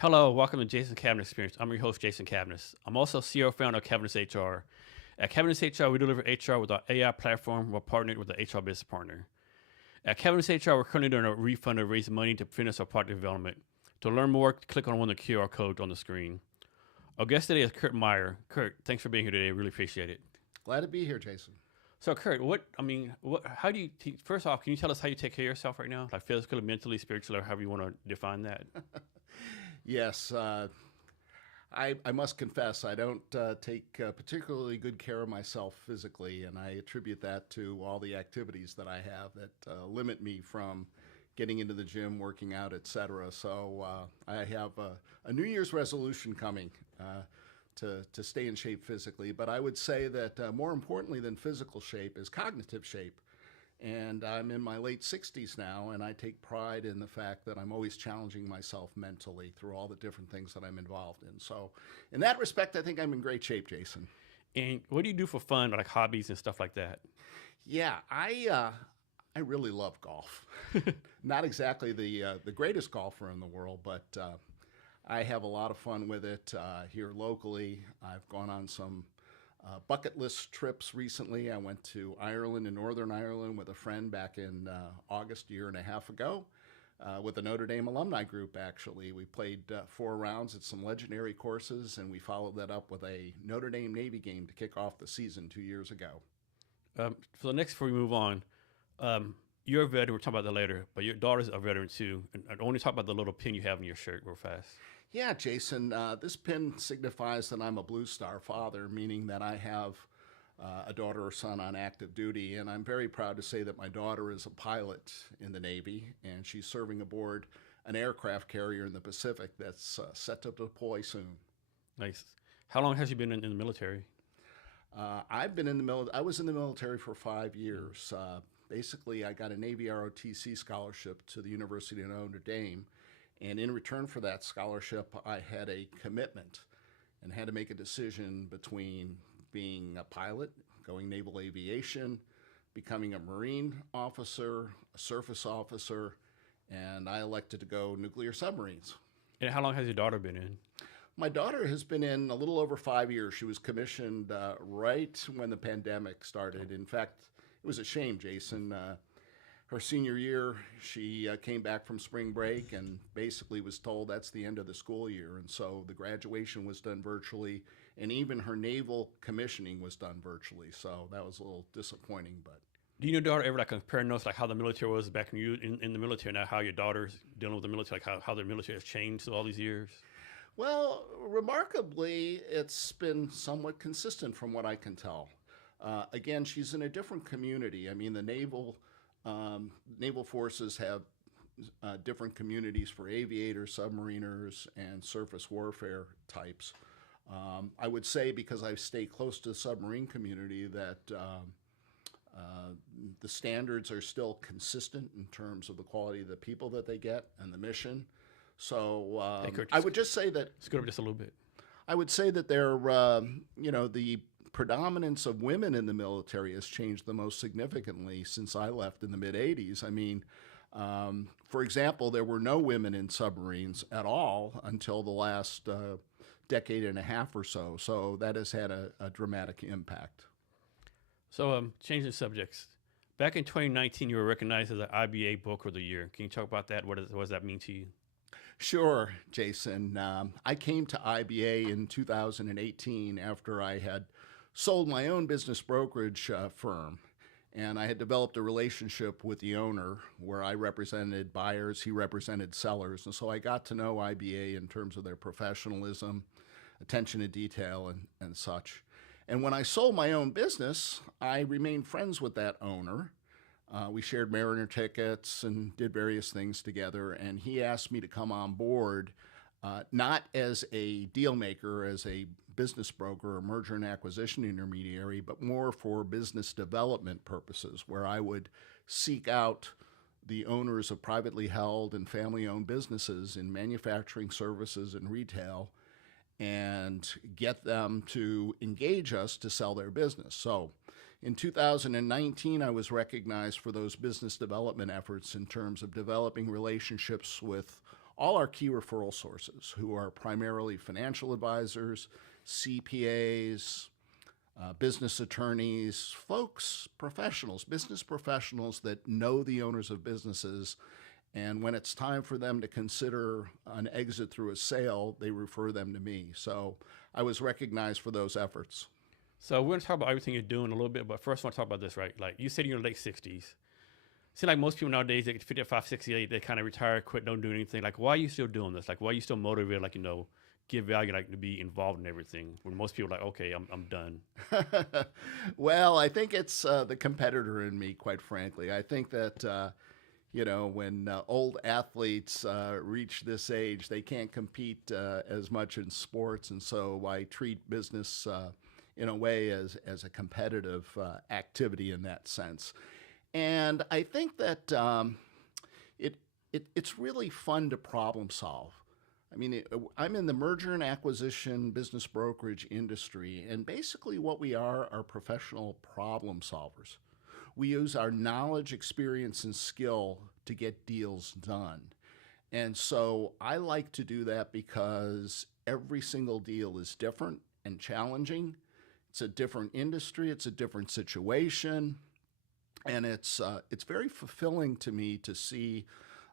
Hello, welcome to Jason Cavness Experience. I'm your host, Jason Cavness. I'm also CEO and founder of Cavness HR. At Cavness HR, we deliver HR with our AI platform. We're partnered with the HR business partner. At Cavness HR, we're currently doing a refund to raise money to finish our product development. To learn more, click on one of the QR codes on the screen. Our guest today is Curt Maier. Curt, thanks for being here today. Really appreciate it. Glad to be here, Jason. So, Curt, how do you, first off, can you tell us how you take care of yourself right now? Like physically, mentally, spiritually, or however you want to define that? Yes, I must confess, I don't take particularly good care of myself physically, and I attribute that to all the activities that I have that limit me from getting into the gym, working out, etc. So I have a New Year's resolution coming to stay in shape physically. But I would say that more importantly than physical shape is cognitive shape. And I'm in my late 60s now, and I take pride in the fact that I'm always challenging myself mentally through all the different things that I'm involved in. So, in that respect, I think I'm in great shape, Jason. And what do you do for fun, like hobbies and stuff like that? Yeah, I really love golf. Not exactly the greatest golfer in the world, but I have a lot of fun with it here locally. I've gone on some bucket list trips recently. I went to Ireland and Northern Ireland with a friend back in August, a year and a half ago, with a Notre Dame alumni group, actually. We played 4 rounds at some legendary courses, and we followed that up with a Notre Dame Navy game to kick off the season 2 years ago. So next, before we move on, you're a veteran. We'll talk about that later, but your daughter's a veteran too. And I want to talk about the little pin you have in your shirt real fast. Yeah, Jason, this pin signifies that I'm a Blue Star father, meaning that I have a daughter or son on active duty. And I'm very proud to say that my daughter is a pilot in the Navy, and she's serving aboard an aircraft carrier in the Pacific that's set to deploy soon. Nice. How long has you been in the military? I've been in the I was in the military for 5 years. Basically, I got a Navy ROTC scholarship to the University of Notre Dame. And in return for that scholarship, I had a commitment and had to make a decision between being a pilot, going naval aviation, becoming a Marine officer, a surface officer, and I elected to go nuclear submarines. And how long has your daughter been in? My daughter has been in a little over 5 years. She was commissioned right when the pandemic started. In fact, it was a shame, Jason. Her senior year, she came back from spring break and basically was told that's the end of the school year. And so the graduation was done virtually, and even her naval commissioning was done virtually. So that was a little disappointing. But Do you and your daughter ever like compare notes, like how the military was back when you in the military, now how your daughter's dealing with the military, like how the military has changed through all these years? well, remarkably, it's been somewhat consistent from what I can tell. Again, she's in a different community. I mean, the naval forces have different communities for aviators, submariners, and surface warfare types. I would say, because I stay close to the submarine community, that the standards are still consistent in terms of the quality of the people that they get and the mission. So Hey, Kurt, I would just say that scoot up just a little bit. they're, the predominance of women in the military has changed the most significantly since I left in the mid 80s. I mean, for example, there were no women in submarines at all until the last decade and a half or so. So that has had a dramatic impact. So changing subjects. Back in 2019, you were recognized as an IBA Booker of the Year. Can you talk about that? What does that mean to you? Sure, Jason. I came to IBA in 2018 after I had sold my own business brokerage firm. And I had developed a relationship with the owner where I represented buyers, he represented sellers. And so I got to know IBA in terms of their professionalism, attention to detail, and such. And when I sold my own business, I remained friends with that owner. We shared Mariner tickets and did various things together. And he asked me to come on board, not as a deal maker, as a business broker or merger and acquisition intermediary, but more for business development purposes, where I would seek out the owners of privately held and family owned businesses in manufacturing, services, and retail and get them to engage us to sell their business. So in 2019, I was recognized for those business development efforts in terms of developing relationships with all our key referral sources, who are primarily financial advisors, CPAs, business attorneys, folks, professionals, business professionals that know the owners of businesses. And when it's time for them to consider an exit through a sale, they refer them to me. So I was recognized for those efforts. So we're going to talk about everything you're doing a little bit, but first I want to talk about this, right? Like you said, you're in your late 60s. Seems like most people nowadays, they get 55, 68, they kind of retire, quit, don't do anything. Like, why are you still doing this? Like, why are you still motivated, like, give value, like, to be involved in everything? When most people are like, okay, I'm done. Well, I think it's the competitor in me, quite frankly. I think that, when old athletes reach this age, they can't compete as much in sports. And so I treat business in a way as a competitive activity in that sense. And I think that it's really fun to problem solve. I mean, I'm in the merger and acquisition business brokerage industry, and basically what we are professional problem solvers. We use our knowledge, experience, and skill to get deals done. And so I like to do that because every single deal is different and challenging. It's a different industry, it's a different situation. And it's very fulfilling to me to see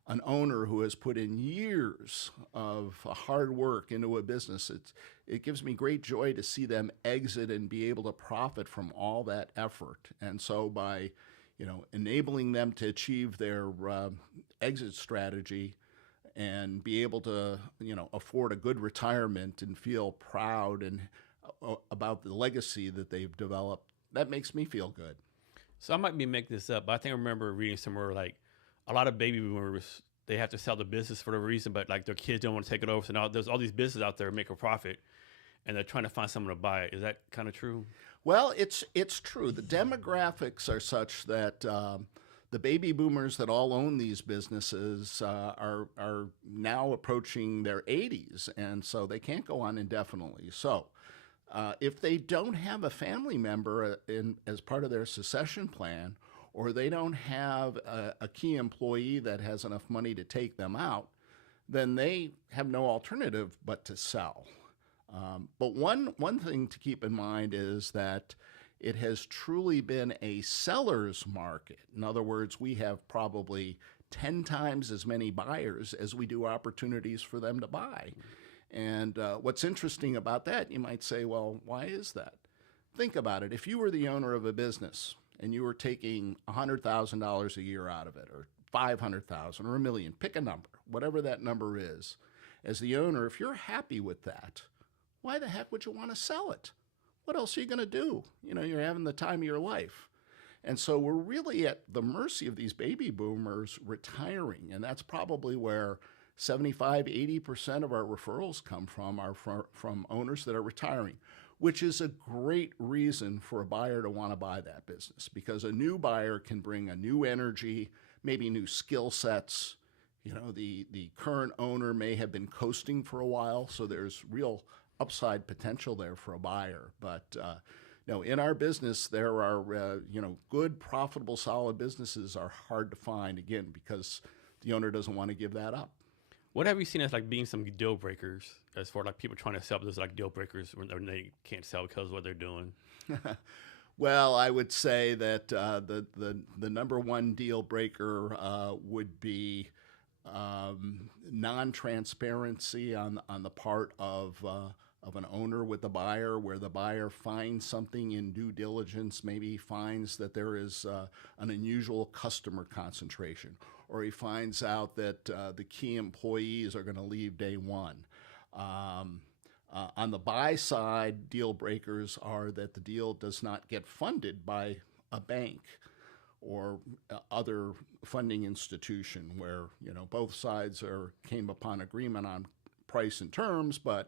an owner who has put in years of hard work into a business. It gives me great joy to see them exit and be able to profit from all that effort. And so by enabling them to achieve their exit strategy and be able to afford a good retirement and feel proud and about the legacy that they've developed, that makes me feel good. So I might be making this up, but I think I remember reading somewhere like a lot of baby boomers, they have to sell the business for the reason, but like their kids don't want to take it over. So now there's all these businesses out there that make a profit, and they're trying to find someone to buy it. Is that kind of true? Well, it's true. The demographics are such that the baby boomers that all own these businesses are now approaching their 80s, and so they can't go on indefinitely. So if they don't have a family member as part of their succession plan, or they don't have a key employee that has enough money to take them out, then they have no alternative but to sell. But one thing to keep in mind is that it has truly been a seller's market. In other words, we have probably 10 times as many buyers as we do opportunities for them to buy. And what's interesting about that, you might say, well, why is that? Think about it. If you were the owner of a business and you were taking $100,000 a year out of it, or $500,000 or $1 million, pick a number, whatever that number is. As the owner, if you're happy with that, why the heck would you want to sell it? What else are you going to do? You're having the time of your life. And so we're really at the mercy of these baby boomers retiring. And that's probably where 75, 80% of our referrals come from, are from owners that are retiring, which is a great reason for a buyer to want to buy that business, because a new buyer can bring a new energy, maybe new skill sets. The current owner may have been coasting for a while, so there's real upside potential there for a buyer. But in our business, there are good, profitable, solid businesses are hard to find, again, because the owner doesn't want to give that up. What have you seen as like being some deal breakers, as far like people trying to sell this, like deal breakers when they can't sell because of what they're doing? Well, I would say that the number one deal breaker would be non-transparency on the part of an owner with the buyer, where the buyer finds something in due diligence, maybe finds that there is an unusual customer concentration, or he finds out that the key employees are going to leave day one. On the buy side, deal breakers are that the deal does not get funded by a bank or other funding institution, where both sides came upon agreement on price and terms, but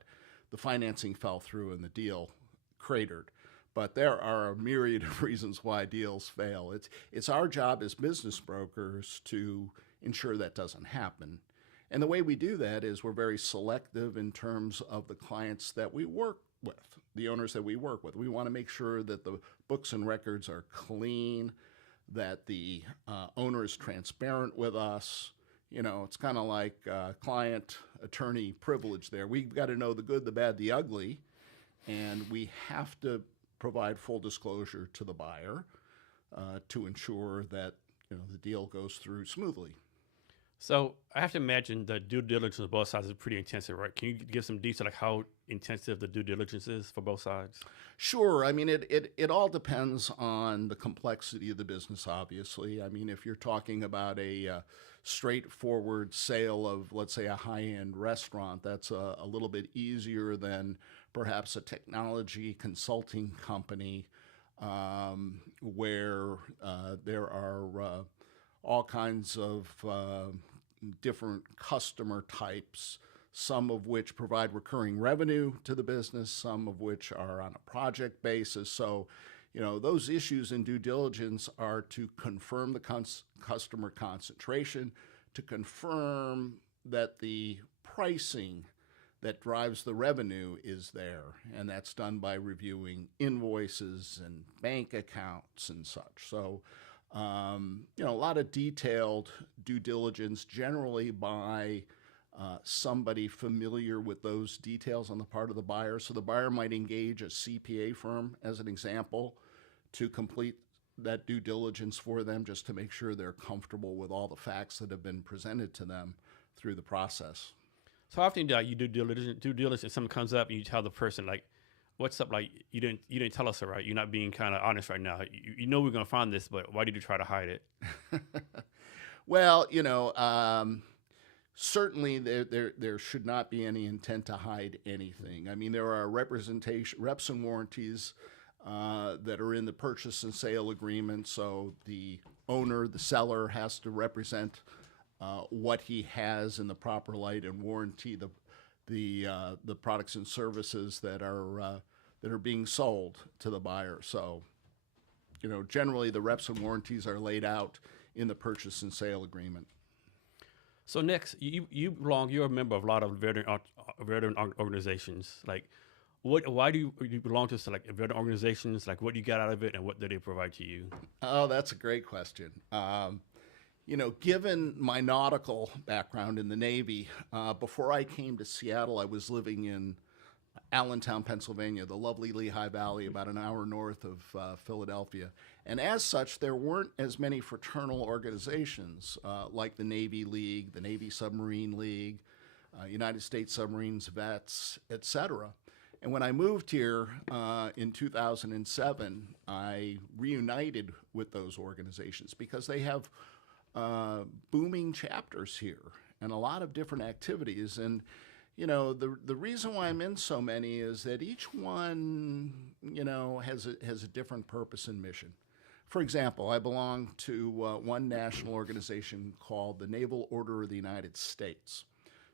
the financing fell through and the deal cratered. But there are a myriad of reasons why deals fail. It's our job as business brokers to ensure that doesn't happen. And the way we do that is we're very selective in terms of the clients that we work with, the owners that we work with. We want to make sure that the books and records are clean, that the owner is transparent with us. It's kind of like client-attorney privilege there. We've got to know the good, the bad, the ugly, and we have to provide full disclosure to the buyer to ensure that the deal goes through smoothly. So I have to imagine the due diligence on both sides is pretty intensive, right? Can you give some detail like how intensive the due diligence is for both sides? Sure. I mean, it all depends on the complexity of the business, obviously. I mean, if you're talking about a straightforward sale of, let's say, a high-end restaurant, that's a little bit easier than perhaps a technology consulting company where there are all kinds of different customer types, some of which provide recurring revenue to the business, some of which are on a project basis. So, those issues in due diligence are to confirm the customer concentration, to confirm that the pricing that drives the revenue is there, and that's done by reviewing invoices and bank accounts and such. So, a lot of detailed due diligence, generally by somebody familiar with those details on the part of the buyer. So the buyer might engage a CPA firm, as an example, to complete that due diligence for them, just to make sure they're comfortable with all the facts that have been presented to them through the process. So often you do due diligence, and something comes up and you tell the person like, what's up? Like you didn't tell us it, right? You're not being kind of honest right now. You know we're going to find this, but why did you try to hide it? Well, certainly there should not be any intent to hide anything. I mean, there are reps and warranties that are in the purchase and sale agreement. So the owner, the seller, has to represent what he has in the proper light and warranty the products and services that are being sold to the buyer. So, generally the reps and warranties are laid out in the purchase and sale agreement. So next, you're a member of a lot of veteran organizations. Like, why do you belong to like veteran organizations? Like, what do you got out of it, and what do they provide to you? Oh, that's a great question. Given my nautical background in the Navy, before I came to Seattle, I was living in Allentown, Pennsylvania, the lovely Lehigh Valley, about an hour north of Philadelphia. And as such, there weren't as many fraternal organizations like the Navy League, the Navy Submarine League, United States Submarines Vets, etc. And when I moved here in 2007, I reunited with those organizations because they have booming chapters here and a lot of different activities. And the reason why I'm in so many is that each one has a different purpose and mission. For example, I belong to one national organization called the Naval Order of the United States,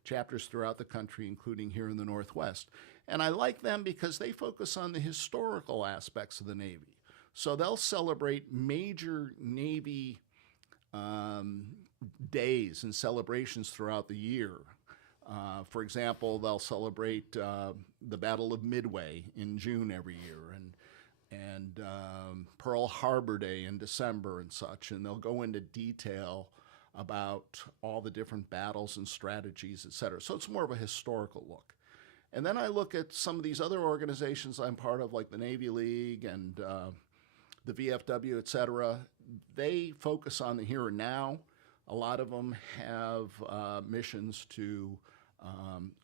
chapters throughout the country, including here in the Northwest. And I like them because they focus on the historical aspects of the Navy. So they'll celebrate major Navy days and celebrations throughout the year. For example, they'll celebrate the Battle of Midway in June every year, and Pearl Harbor Day in December and such. And they'll go into detail about all the different battles and strategies, et cetera. So it's more of a historical look. And then I look at some of these other organizations I'm part of, like the Navy League and the VFW, et cetera. They focus on the here and now. A lot of them have missions to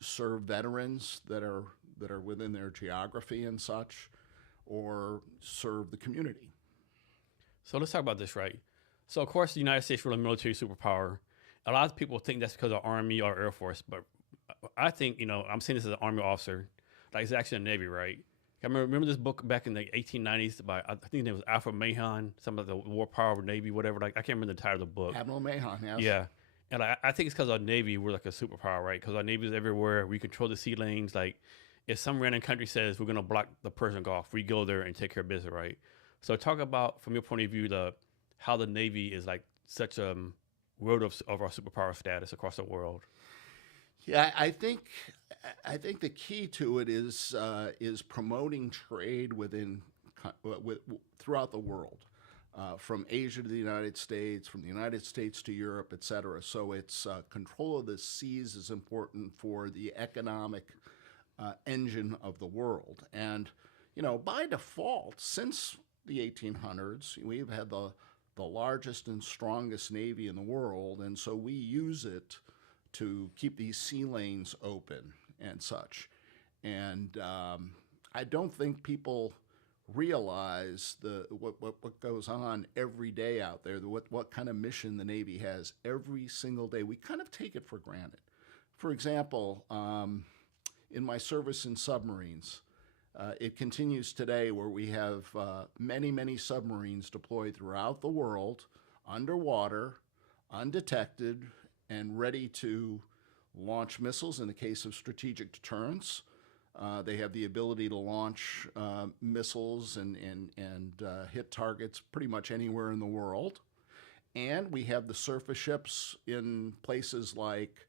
serve veterans that are within their geography and such, or serve the community. So let's talk about this, right? So of course, the United States is a military superpower. A lot of people think that's because of Army or Air Force, but I think, I'm saying this as an Army officer, like it's actually the Navy, right? I remember this book back in the 1890s by, I think it was Alfred Mahon, some of the war power of the Navy, whatever. Like I can't remember the title of the book. Admiral Mahon, yes. Yeah. And I think it's because our Navy, we're like a superpower, right? Because our Navy is everywhere. We control the sea lanes. Like if some random country says we're going to block the Persian Gulf, we go there and take care of business, right? So talk about, from your point of view, how the Navy is like such a world of our superpower status across the world. Yeah, I think the key to it is promoting trade throughout the world. from Asia to the United States, from the United States to Europe, et cetera. So it's control of the seas is important for the economic engine of the world. And, by default, since the 1800s, we've had the largest and strongest Navy in the world, and so we use it to keep these sea lanes open and such. And I don't think people realize what goes on every day out there, what kind of mission the Navy has every single day. We kind of take it for granted. For example, in my service in submarines, it continues today where we have many, many submarines deployed throughout the world, underwater, undetected, and ready to launch missiles in the case of strategic deterrence. They have the ability to launch missiles and hit targets pretty much anywhere in the world. And we have the surface ships in places like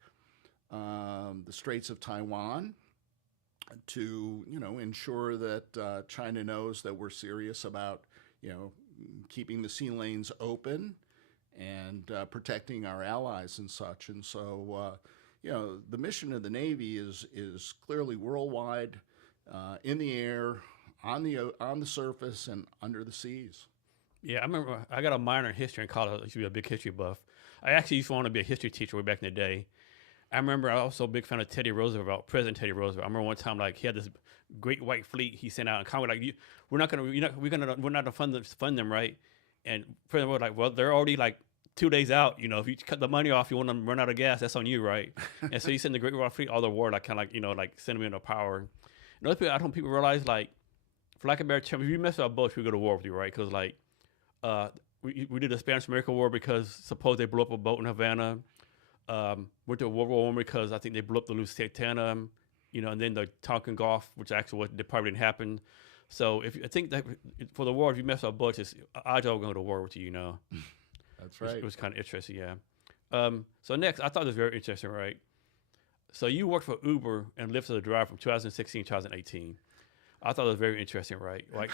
the Straits of Taiwan to, ensure that China knows that we're serious about, keeping the sea lanes open and protecting our allies and such. And so, the mission of the Navy is clearly worldwide, in the air, on the surface, and under the seas. Yeah, I remember I got a minor in history in college. I used to be a big history buff. I actually used to want to be a history teacher way back in the day. I remember I was also a big fan of Teddy Roosevelt, President Teddy Roosevelt. I remember one time, like, he had this great white fleet he sent out in Congress, like, we're not gonna fund them, right? And President was like, well, they're already like 2 days out. If you cut the money off, you want them to run out of gas. That's on you, right? And so he sent the Great White Fleet all the war, like kind of like send them into power. Another thing I don't people realize, like, for lack of a better term, if you mess up boats, we go to war with you, right? Because we did the Spanish-American War because suppose they blew up a boat in Havana. Went to World War I because I think they blew up the Lusitania, and then the Tonkin Gulf, which actually probably didn't happen. So I think that for the war, if you mess up boats, it's odds are going to war with you, That's right. It was kind of interesting, yeah. So next, I thought this was very interesting, right? So you worked for Uber and Lyft as a driver from 2016 to 2018. I thought it was very interesting, right? Like,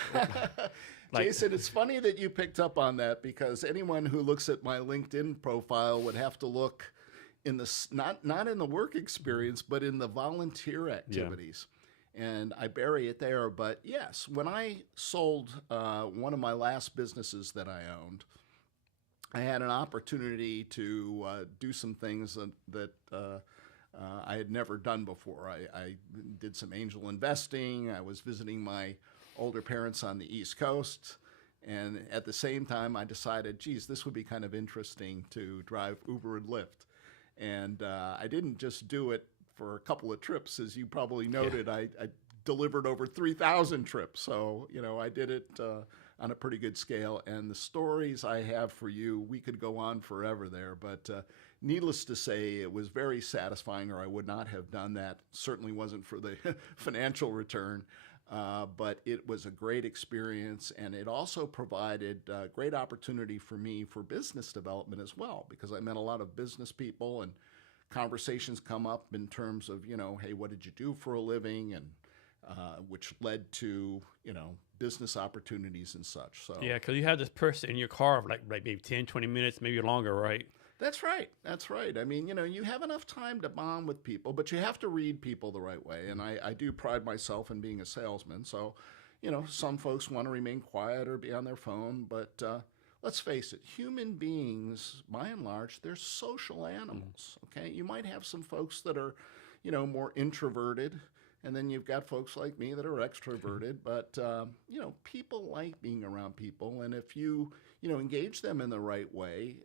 Jason, it's funny that you picked up on that because anyone who looks at my LinkedIn profile would have to look in the not in the work experience, but in the volunteer activities. Yeah. And I bury it there. But yes, when I sold one of my last businesses that I owned, I had an opportunity to do some things that I had never done before. I did some angel investing. I was visiting my older parents on the East Coast. And at the same time, I decided, geez, this would be kind of interesting to drive Uber and Lyft. And I didn't just do it for a couple of trips. As you probably noted, yeah. I delivered over 3,000 trips. So, I did it on a pretty good scale. And the stories I have for you, we could go on forever there. But needless to say, it was very satisfying, or I would not have done that. Certainly wasn't for the financial return. But it was a great experience, and it also provided great opportunity for me for business development as well, because I met a lot of business people, and conversations come up in terms of, hey, what did you do for a living, and which led to, business opportunities and such. So yeah, because you have this person in your car of like maybe 10, 20 minutes, maybe longer, right? That's right. That's right. I mean, you have enough time to bond with people, but you have to read people the right way. And I do pride myself in being a salesman. So, some folks want to remain quiet or be on their phone. But let's face it, human beings, by and large, they're social animals. Okay. You might have some folks that are, more introverted. And then you've got folks like me that are extroverted. But, people like being around people. And if you engage them in the right way,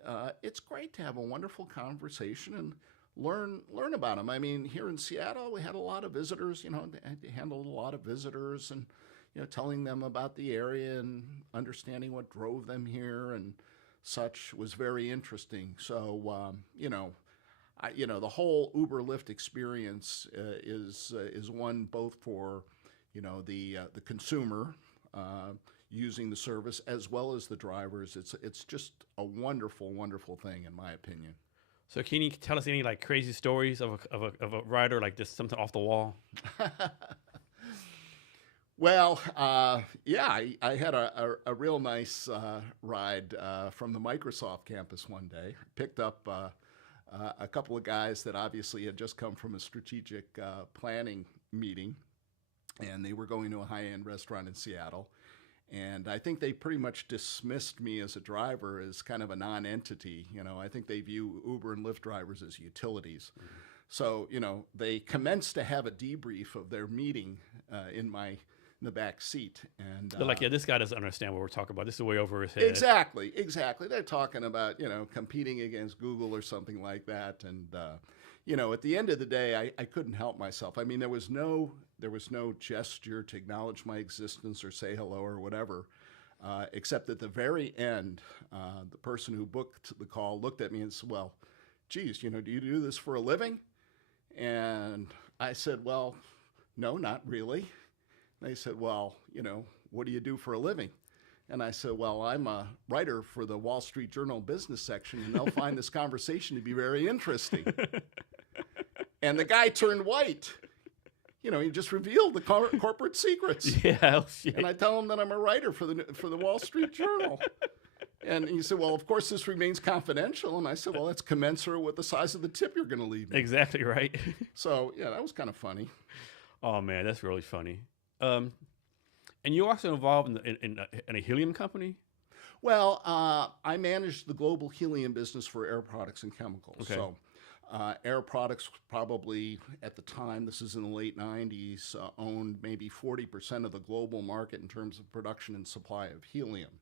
it's great to have a wonderful conversation and learn about them. I mean, here in Seattle, we had a lot of visitors, handled a lot of visitors and, telling them about the area and understanding what drove them here and such was very interesting. So, the whole Uber Lyft experience is one both for, the consumer, using the service as well as the drivers. It's just a wonderful, wonderful thing in my opinion. So can you tell us any like crazy stories of a rider, like just something off the wall? Well, yeah, I had a real nice ride from the Microsoft campus one day. Picked up a couple of guys that obviously had just come from a strategic planning meeting, and they were going to a high-end restaurant in Seattle. And I think they pretty much dismissed me as a driver as kind of a non-entity. I think they view Uber and Lyft drivers as utilities. So, they commenced to have a debrief of their meeting in the back seat. And They're like, yeah, this guy doesn't understand what we're talking about. This is way over his head. exactly. They're talking about, competing against Google or something like that. And, at the end of the day, I couldn't help myself. I mean, there was no gesture to acknowledge my existence or say hello or whatever, except at the very end, the person who booked the call looked at me and said, well, geez, do you do this for a living? And I said, well, no, not really. They said, well, what do you do for a living? And I said, well, I'm a writer for the Wall Street Journal business section, and they'll find this conversation to be very interesting. And the guy turned white. He just revealed the corporate secrets. Yeah, oh, shit. And I tell him that I'm a writer for the Wall Street Journal. And he said, well, of course, this remains confidential. And I said, well, that's commensurate with the size of the tip you're going to leave me. Exactly right. So, yeah, that was kind of funny. Oh, man, that's really funny. And you're also involved in a helium company? Well, I managed the global helium business for Air Products and Chemicals. Okay. So Air Products probably at the time, this is in the late 90s, owned maybe 40% of the global market in terms of production and supply of helium.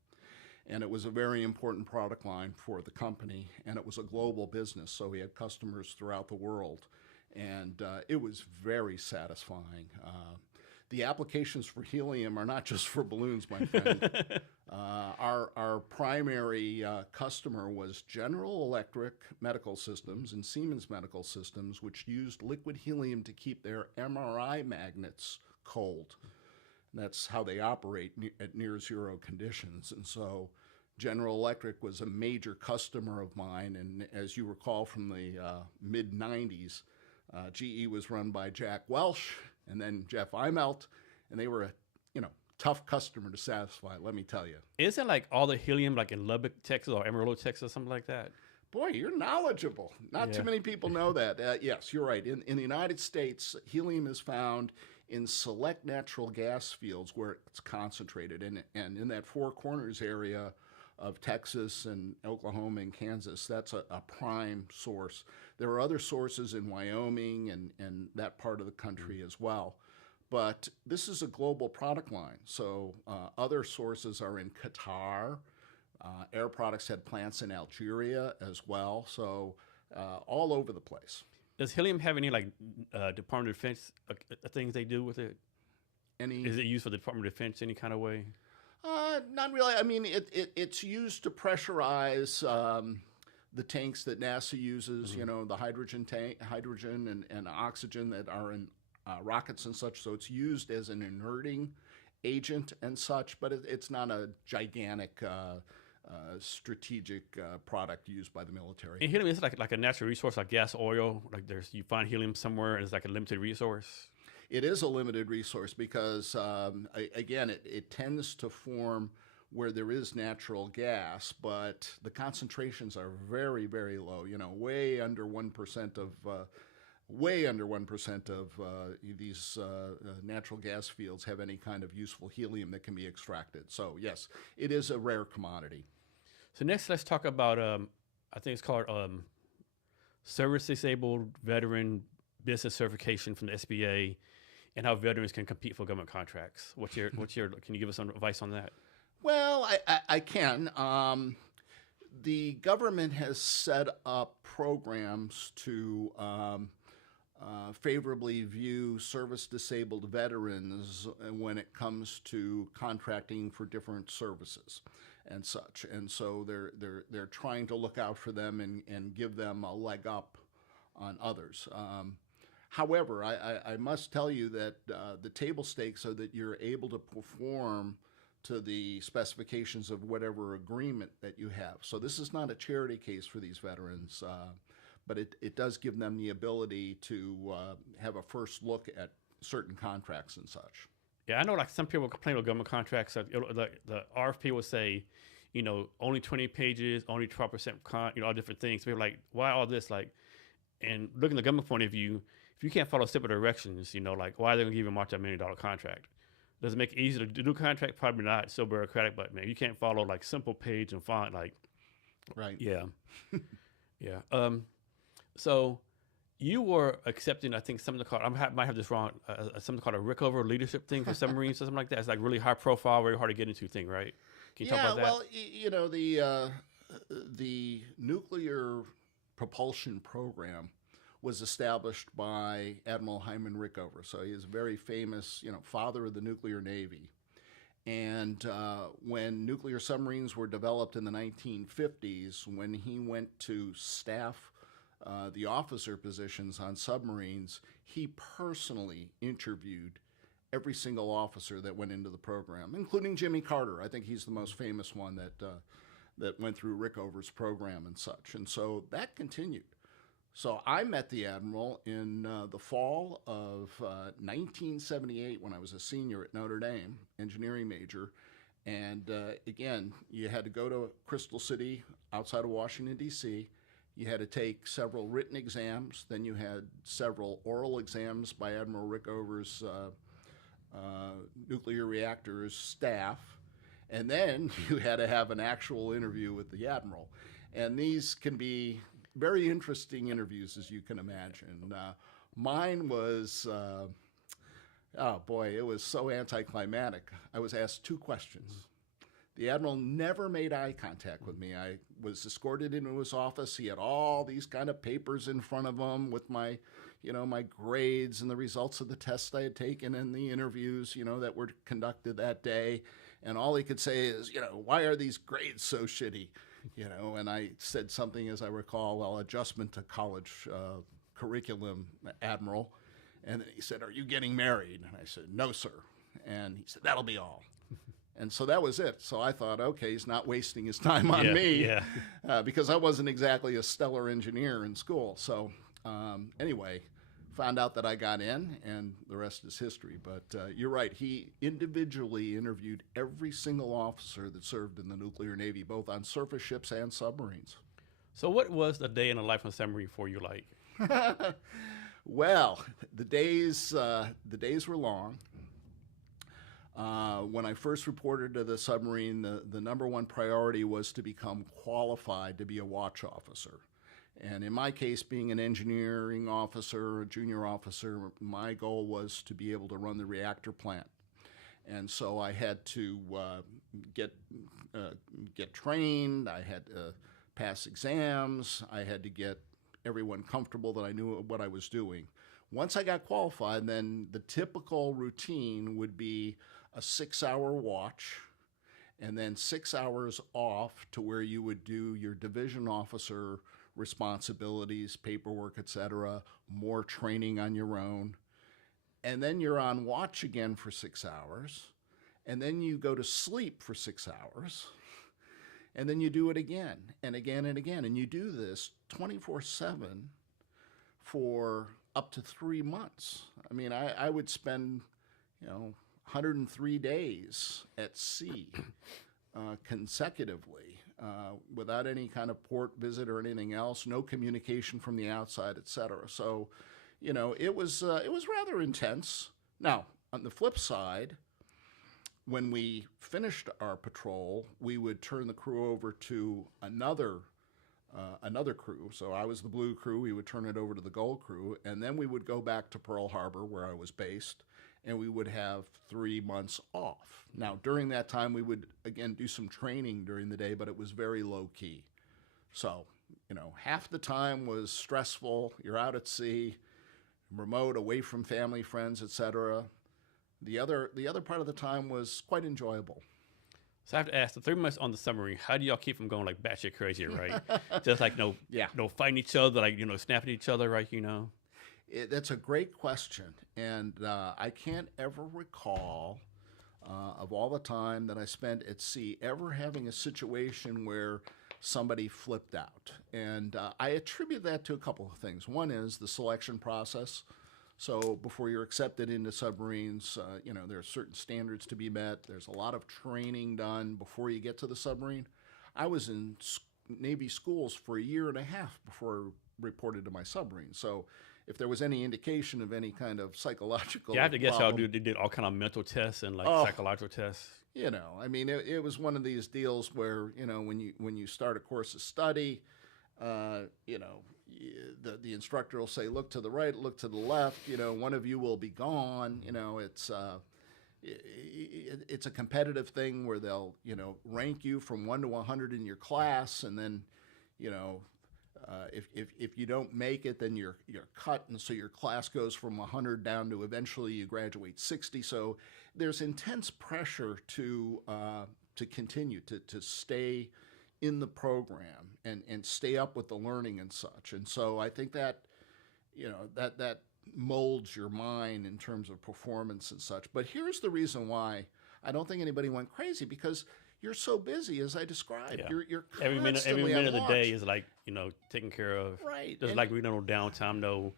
And it was a very important product line for the company, and it was a global business, so we had customers throughout the world. And it was very satisfying. The applications for helium are not just for balloons, my friend. Our primary customer was General Electric Medical Systems and Siemens Medical Systems, which used liquid helium to keep their MRI magnets cold. And that's how they operate at near zero conditions. And so General Electric was a major customer of mine. And as you recall from the mid-90s, GE was run by Jack Welch and then Jeff Immelt, and they were a tough customer to satisfy, let me tell you. Isn't like all the helium like in Lubbock, Texas, or Amarillo, Texas, something like that? Boy, you're knowledgeable. Not too many people know that. Yes, you're right. In the United States, helium is found in select natural gas fields where it's concentrated. And in that Four Corners area of Texas and Oklahoma and Kansas, that's a prime source. There are other sources in Wyoming and that part of the country as well. But this is a global product line. So other sources are in Qatar. Air Products had plants in Algeria as well. So all over the place. Does helium have any like Department of Defense things they do with it? Is it used for the Department of Defense any kind of way? Not really. I mean, it's used to pressurize the tanks that NASA uses. Mm-hmm. The hydrogen and oxygen that are in rockets and such. So it's used as an inerting agent and such, but it's not a gigantic strategic product used by the military. And helium is like a natural resource, like gas, oil. Like you find helium somewhere, and it's like a limited resource. It is a limited resource because, again, it tends to form where there is natural gas, but the concentrations are very, very low. Way under 1% of these natural gas fields have any kind of useful helium that can be extracted. So yes, it is a rare commodity. So next, let's talk about I think it's called Service Disabled Veteran Business Certification from the SBA, and how veterans can compete for government contracts. Can you give us some advice on that? Well, I can. The government has set up programs to favorably view service-disabled veterans when it comes to contracting for different services and such. And so they're trying to look out for them and give them a leg up on others. However, I must tell you that the table stakes are that you're able to perform to the specifications of whatever agreement that you have. So this is not a charity case for these veterans, but it does give them the ability to have a first look at certain contracts and such. Yeah, I know like some people complain about government contracts. So the RFP will say, only 20 pages, only 12% all different things. People are like, why all this? Like, and looking at the government point of view, if you can't follow simple directions, like why are they gonna give you a multi-million-dollar contract? Does it make it easy to do a contract? Probably not. It's so bureaucratic, but man, you can't follow like simple page and font. Like, Right. yeah, yeah. So you were accepting, I think, something called, might have this wrong, something called a Rickover leadership thing for submarines or something like that. It's like really high profile, very hard to get into thing, right? Can you talk Yeah, about that? well, the nuclear propulsion program was established by Admiral Hyman Rickover. So he is a very famous, father of the nuclear navy. And when nuclear submarines were developed in the 1950s, when he went to staff the officer positions on submarines, he personally interviewed every single officer that went into the program, including Jimmy Carter. I think he's the most famous one that went through Rickover's program and such. And so that continued. So I met the admiral in the fall of 1978 when I was a senior at Notre Dame, engineering major. And again, you had to go to Crystal City outside of Washington, D.C. You had to take several written exams. Then you had several oral exams by Admiral Rickover's nuclear reactors staff. And then you had to have an actual interview with the admiral. And these can be very interesting interviews, as you can imagine. Mine was, oh boy, it was so anticlimactic. I was asked two questions. The admiral never made eye contact with me. I was escorted into his office. He had all these kind of papers in front of him with my, my grades and the results of the tests I had taken and the interviews, that were conducted that day. And all he could say is, why are these grades so shitty? And I said something, as I recall, well, adjustment to college curriculum, Admiral. And then he said, are you getting married? And I said, no, sir. And he said, that'll be all. And so that was it. So I thought, okay, he's not wasting his time on me because I wasn't exactly a stellar engineer in school. So anyway, found out that I got in, and the rest is history. But you're right. He individually interviewed every single officer that served in the nuclear Navy, both on surface ships and submarines. So what was the day in the life of a submarine for you like? Well, the days were long. When I first reported to the submarine, the number one priority was to become qualified to be a watch officer. And in my case, being an engineering officer, a junior officer, my goal was to be able to run the reactor plant. And so I had to get trained. I had to pass exams. I had to get everyone comfortable that I knew what I was doing. Once I got qualified, then the typical routine would be a 6-hour watch and then 6 hours off to where you would do your division officer responsibilities, paperwork, etc., more training on your own. And then you're on watch again for 6 hours. And then you go to sleep for 6 hours. And then you do it again and again and again. And you do this 24/7 for up to 3 months. I mean, I would spend, 103 days at sea consecutively without any kind of port visit or anything else, no communication from the outside, etc. So, it was rather intense. Now, on the flip side, when we finished our patrol, we would turn the crew over to another crew. So I was the blue crew. We would turn it over to the gold crew, and then we would go back to Pearl Harbor, where I was based, and we would have 3 months off. Now, during that time, we would, again, do some training during the day, but it was very low-key. So, half the time was stressful. You're out at sea, remote, away from family, friends, etc. The other part of the time was quite enjoyable. So I have to ask, the 3 months on the submarine, how do y'all keep from going like batshit crazy, right? Just like no fighting each other, like snapping at each other, right? That's a great question, and I can't ever recall of all the time that I spent at sea ever having a situation where somebody flipped out. And I attribute that to a couple of things. One is the selection process. So before you're accepted into submarines, there are certain standards to be met. There's a lot of training done before you get to the submarine. I was in Navy schools for a year and a half before I reported to my submarine. So if there was any indication of any kind of psychological Yeah, I have to guess problem, they did all kind of mental tests and like oh, psychological tests. it was one of these deals where, when you start a course of study, the instructor will say, look to the right, look to the left, one of you will be gone. It's a competitive thing where they'll, rank you from 1 to 100 in your class, and then, if you don't make it, then you're cut, and so your class goes from 100 down to eventually you graduate 60. So there's intense pressure to continue to stay in the program and stay up with the learning and such. And so I think that that molds your mind in terms of performance and such. But here's the reason why I don't think anybody went crazy, because you're so busy, as I described. Yeah. You're Every constantly minute on of the watch. day is like, taken care of. Right. There's And- like, we no downtime, no,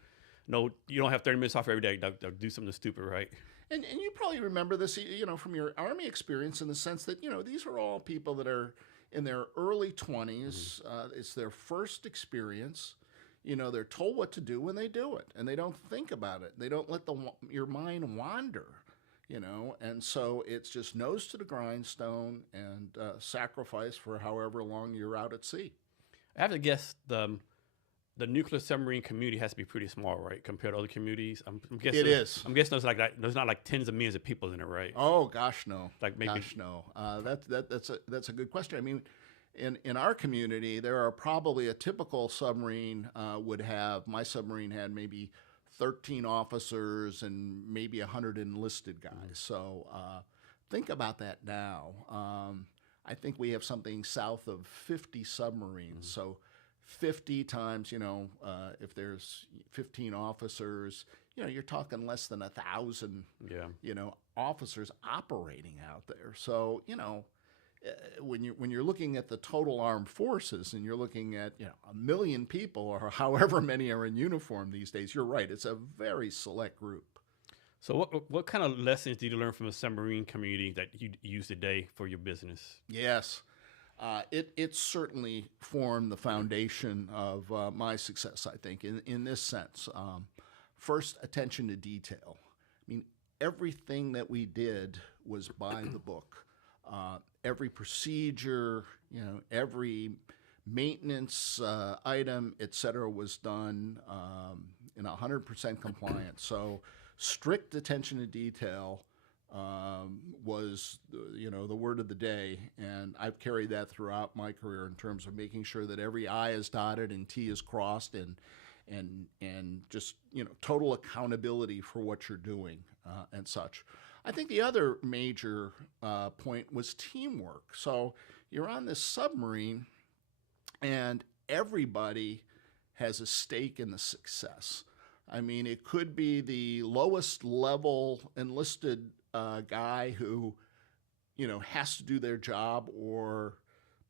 you don't have 30 minutes off every day. They'll do something stupid, right? And you probably remember this, from your Army experience, in the sense that, these are all people that are in their early 20s. It's their first experience. They're told what to do when they do it, and they don't think about it. They don't let your mind wander, and so it's just nose to the grindstone and sacrifice for however long you're out at sea. I have to guess the nuclear submarine community has to be pretty small, right, compared to other communities. I'm guessing It is. I'm guessing there's not like tens of millions of people in it, right? Oh gosh, no. Like maybe. Gosh, no. That's a good question. I mean, in our community, there are probably a typical submarine would have. My submarine had maybe 13 officers and maybe 100 enlisted guys. So think about that now. I think we have something south of 50 submarines. So 50 times, if there's 15 officers, you're talking less than 1,000, Yeah. Officers operating out there. So, when you're looking at the total armed forces, and you're looking at 1 million people, or however many are in uniform these days, you're right. It's a very select group. So what kind of lessons did you learn from the submarine community that you use today for your business? Yes. It certainly formed the foundation of my success, I think, in this sense. First, attention to detail. I mean, everything that we did was by the book. Every procedure, every maintenance item, et cetera, was done in 100% compliance. So strict attention to detail was the word of the day, and I've carried that throughout my career in terms of making sure that every I is dotted and T is crossed, and just total accountability for what you're doing and such. I think the other major point was teamwork. So you're on this submarine, and everybody has a stake in the success. I mean, it could be the lowest level enlisted guy who, has to do their job, or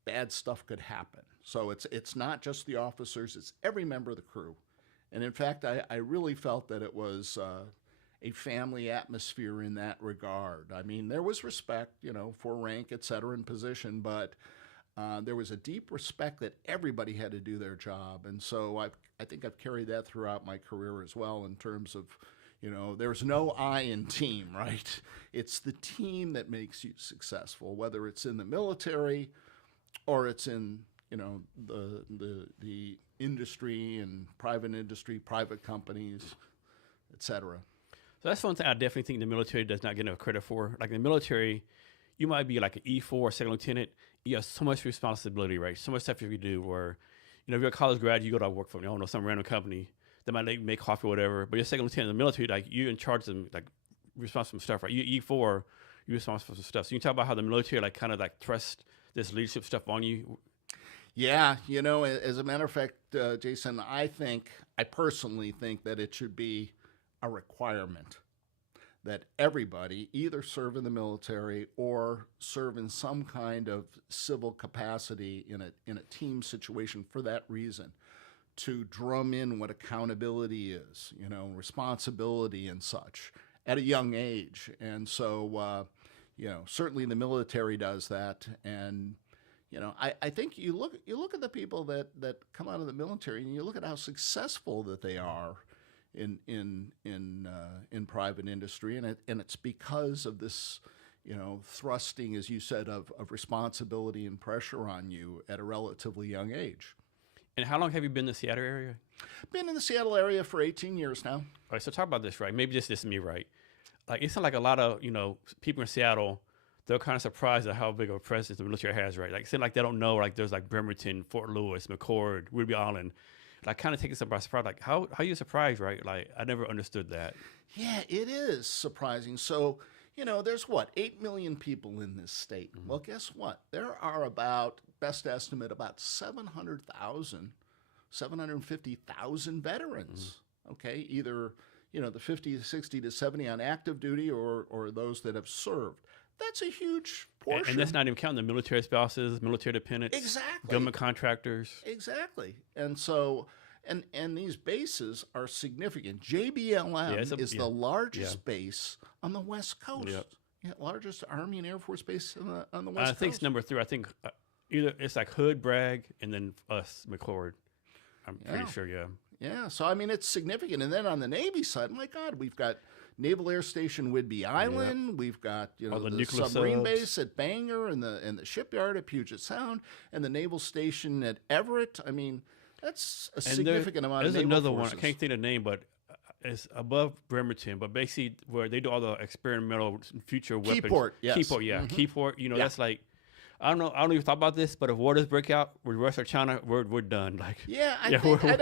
bad stuff could happen. So it's not just the officers; it's every member of the crew. And in fact, I really felt that it was a family atmosphere in that regard. I mean, there was respect, for rank, et cetera, and position, but there was a deep respect that everybody had to do their job. And so I think I've carried that throughout my career as well, in terms of, there's no I in team, right? It's the team that makes you successful, whether it's in the military or it's in, the industry and private companies, et cetera. So that's one thing I definitely think the military does not get enough credit for. Like in the military, you might be like an E4 second lieutenant. You have so much responsibility, right? So much stuff you do. Where, if you're a college grad, you go to work for some random company that might make coffee or whatever. But you're a second lieutenant in the military, like you're in charge of like responsible for stuff, right? You E4, you're responsible for stuff. So you can talk about how the military kind of thrust this leadership stuff on you. Yeah, as a matter of fact, Jason, I personally think that it should be a requirement that everybody either serve in the military or serve in some kind of civil capacity in a team situation, for that reason, to drum in what accountability is, responsibility and such at a young age. And so, certainly the military does that. And, I think you look at the people that come out of the military, and you look at how successful that they are in private industry, and it's because of this, thrusting, as you said, of responsibility and pressure on you at a relatively young age. And how long have you been in the Seattle area? Been in the Seattle area for 18 years now. All right, so talk about this, right? Maybe this is me, right? Like, it's not like a lot of, people in Seattle, they're kind of surprised at how big of a presence the military has, right? Like, it seems like they don't know, like, there's like Bremerton, Fort Lewis, McCord, Whidbey Island. Like, kind of taking some by surprise. Like, how you surprised, right? Like, I never understood that. Yeah, it is surprising. So, there's 8 million people in this state. Mm-hmm. Well, guess what? There are about, best estimate, about 750,000 veterans. Mm-hmm. Okay, either, the 50 to 60 to 70 on active duty or those that have served. That's a huge portion. And that's not even counting the military spouses, military dependents, exactly, government contractors. Exactly. And so, and these bases are significant. JBLM is the largest base on the West Coast. Yep. Yeah, largest Army and Air Force base on the West Coast. I think it's number 3. I think either it's like Hood, Bragg, and then us, McCord. I'm pretty sure, yeah. Yeah, so I mean, it's significant. And then on the Navy side, my God, we've got Naval Air Station Whidbey Island. Yep. We've got the submarine base at Bangor and the shipyard at Puget Sound and the naval station at Everett. I mean, that's a significant amount of naval There's another forces. one. I can't think of the name, but it's above Bremerton. But basically, where they do all the experimental future weapons. Keyport, yes. Keyport, yeah. Mm-hmm. Keyport. That's like, I don't know. I don't even thought about this, but if waters break out with Russia or China, we're done. Like, I don't think.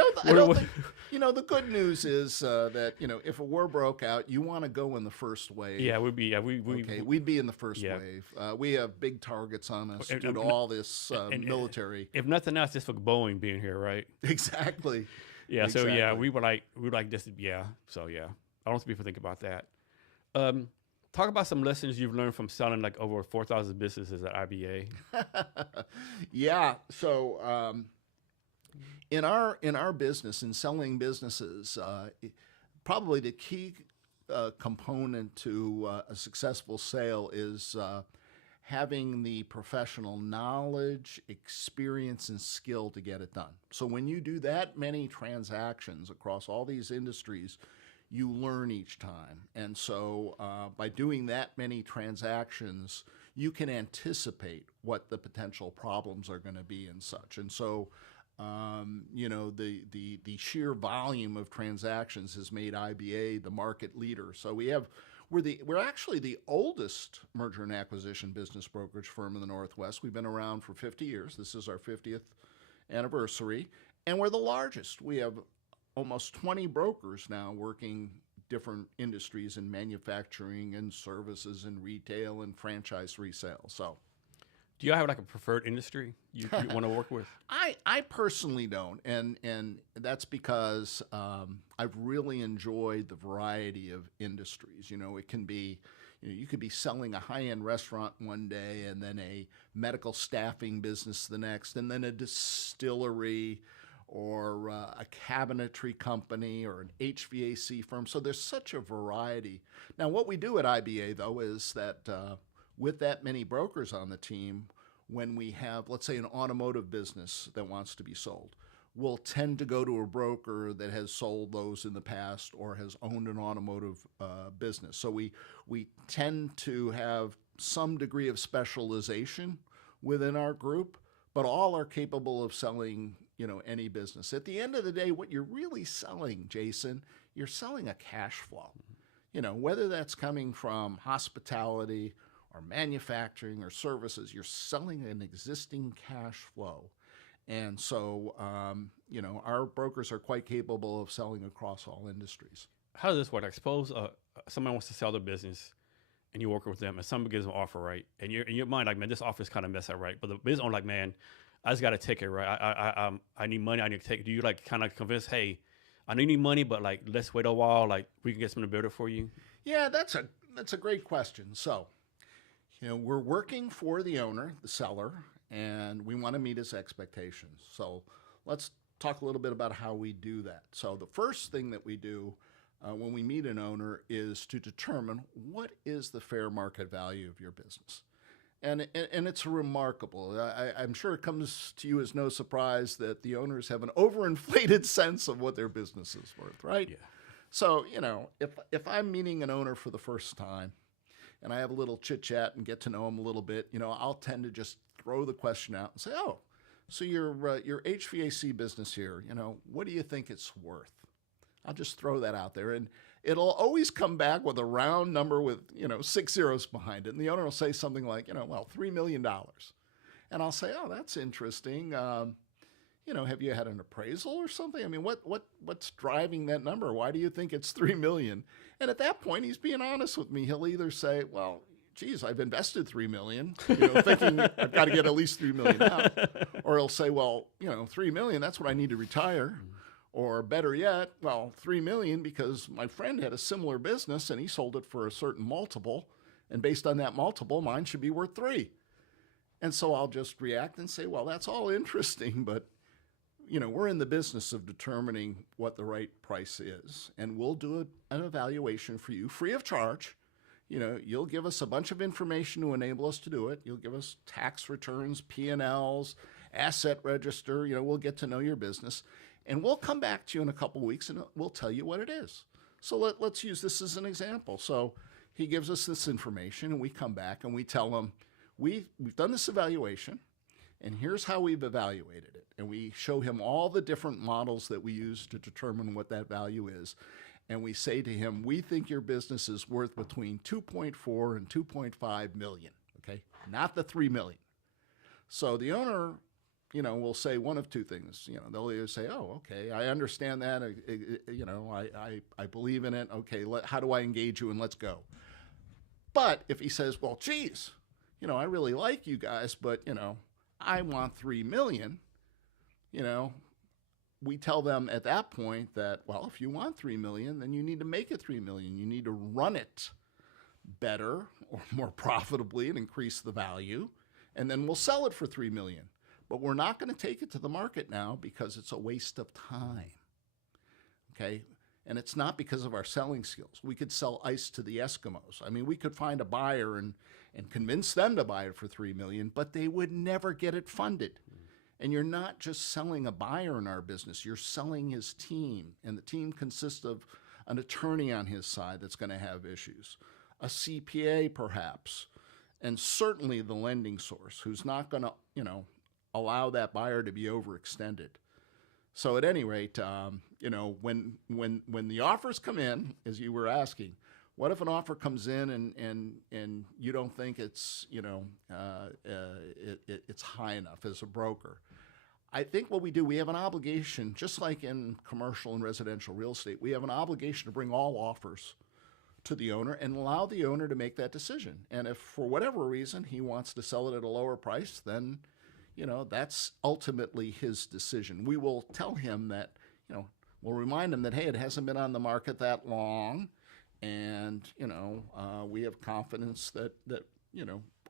The good news is that if a war broke out, you want to go in the first wave. Yeah, we'd be. We'd be in the first wave. We have big targets on us due to all this military. If nothing else, just for Boeing being here, right? Exactly. Yeah. Exactly. So yeah, we were like this. Yeah. So yeah, I don't want people to think about that. Talk about some lessons you've learned from selling like over 4,000 businesses at IBA. Yeah. So in our business, in selling businesses, probably the key component to a successful sale is having the professional knowledge, experience, and skill to get it done. So when you do that many transactions across all these industries, you learn each time. And so by doing that many transactions, you can anticipate what the potential problems are going to be and such. And so, the sheer volume of transactions has made IBA the market leader. So we're actually the oldest merger and acquisition business brokerage firm in the Northwest. We've been around for 50 years. This is our 50th anniversary. And we're the largest. We have almost 20 brokers now working different industries in manufacturing and services and retail and franchise resale. So, do you have like a preferred industry you want to work with? I personally don't, and that's because I've really enjoyed the variety of industries. It can be, you could be selling a high-end restaurant one day and then a medical staffing business the next, and then a distillery, or a cabinetry company, or an HVAC firm. So there's such a variety. Now, what we do at IBA, though, is that with that many brokers on the team, when we have, let's say, an automotive business that wants to be sold, we'll tend to go to a broker that has sold those in the past or has owned an automotive business. So we tend to have some degree of specialization within our group, but all are capable of selling any business. At the end of the day, what you're really selling, Jason, you're selling a cash flow. Whether that's coming from hospitality or manufacturing or services, you're selling an existing cash flow. And so, our brokers are quite capable of selling across all industries. How does this work? I suppose someone wants to sell their business and you're working with them and somebody gives them an offer, right? And you're in your mind like, man, this offer is kind of messed up, right? But the business owner like, man, I just got to take it, right? I need money. I need to take it. Do you like kind of convince, hey, I know you need money, but like, let's wait a while. Like, we can get something better for you? Yeah, that's a great question. So, we're working for the owner, the seller, and we want to meet his expectations. So let's talk a little bit about how we do that. So the first thing that we do when we meet an owner is to determine what is the fair market value of your business. And it's remarkable. I'm sure it comes to you as no surprise that the owners have an overinflated sense of what their business is worth, right? Yeah. So, if I'm meeting an owner for the first time and I have a little chit chat and get to know him a little bit, I'll tend to just throw the question out and say, oh, so your HVAC business here, what do you think it's worth? I'll just throw that out there, and it'll always come back with a round number with 6 zeros behind it. And the owner will say something like, well, $3 million. And I'll say, oh, that's interesting. Have you had an appraisal or something? I mean, what's driving that number? Why do you think it's $3 million? And at that point, he's being honest with me. He'll either say, well, geez, I've invested $3 million, thinking I've got to get at least $3 million out. Or he'll say, well, $3 million, that's what I need to retire. Or better yet, well, $3 million because my friend had a similar business and he sold it for a certain multiple. And based on that multiple, mine should be worth $3 million. And so I'll just react and say, well, that's all interesting, but we're in the business of determining what the right price is. And we'll do an evaluation for you free of charge. You'll give us a bunch of information to enable us to do it. You'll give us tax returns, P&Ls, asset register. We'll get to know your business. And we'll come back to you in a couple of weeks and we'll tell you what it is. So let's use this as an example. So he gives us this information and we come back and we tell him, we've done this evaluation and here's how we've evaluated it. And we show him all the different models that we use to determine what that value is. And we say to him, we think your business is worth between 2.4 and 2.5 million, okay? Not the 3 million. So the owner, will say one of two things. They'll either say, oh, okay, I understand that. I believe in it. Okay, how do I engage you and let's go. But if he says, well, geez, I really like you guys, but, I want 3 million, we tell them at that point that, well, if you want 3 million, then you need to make it 3 million. You need to run it better or more profitably and increase the value. And then we'll sell it for 3 million. But we're not going to take it to the market now because it's a waste of time. Okay? And it's not because of our selling skills. We could sell ice to the Eskimos. I mean, we could find a buyer and convince them to buy it for 3 million, but they would never get it funded. And you're not just selling a buyer in our business, you're selling his team. And the team consists of an attorney on his side that's going to have issues, a CPA perhaps, and certainly the lending source who's not going to, allow that buyer to be overextended. So at any rate, when the offers come in, as you were asking, what if an offer comes in and you don't think it's it's high enough as a broker? I think what we do, we have an obligation, just like in commercial and residential real estate, we have an obligation to bring all offers to the owner and allow the owner to make that decision. And if for whatever reason he wants to sell it at a lower price, then that's ultimately his decision. We will tell him that, we'll remind him that, hey, it hasn't been on the market that long. And, we have confidence that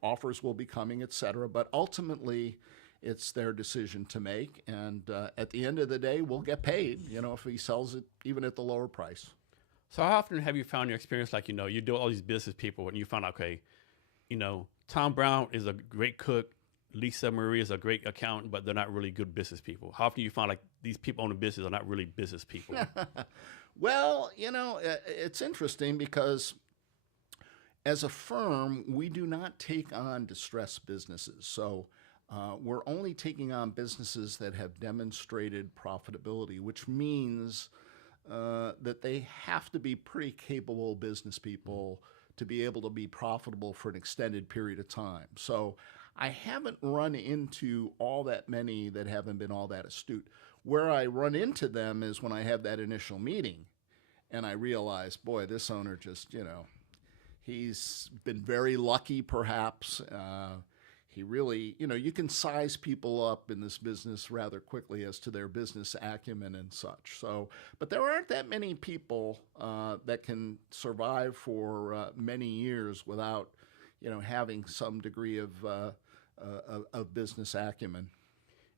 offers will be coming, et cetera. But ultimately, it's their decision to make. And at the end of the day, we'll get paid, if he sells it even at the lower price. So how often have you found your experience, like, you do all these business people and you find out, okay, Tom Brown is a great cook, Lisa Marie is a great accountant, but they're not really good business people. How often do you find like these people own a business are not really business people? Well, it's interesting because as a firm, we do not take on distressed businesses. So we're only taking on businesses that have demonstrated profitability, which means that they have to be pretty capable business people to be able to be profitable for an extended period of time. So I haven't run into all that many that haven't been all that astute. Where I run into them is when I have that initial meeting and I realize, boy, this owner just, he's been very lucky perhaps. He really, you can size people up in this business rather quickly as to their business acumen and such. So, but there aren't that many people that can survive for many years without, having some degree of business acumen.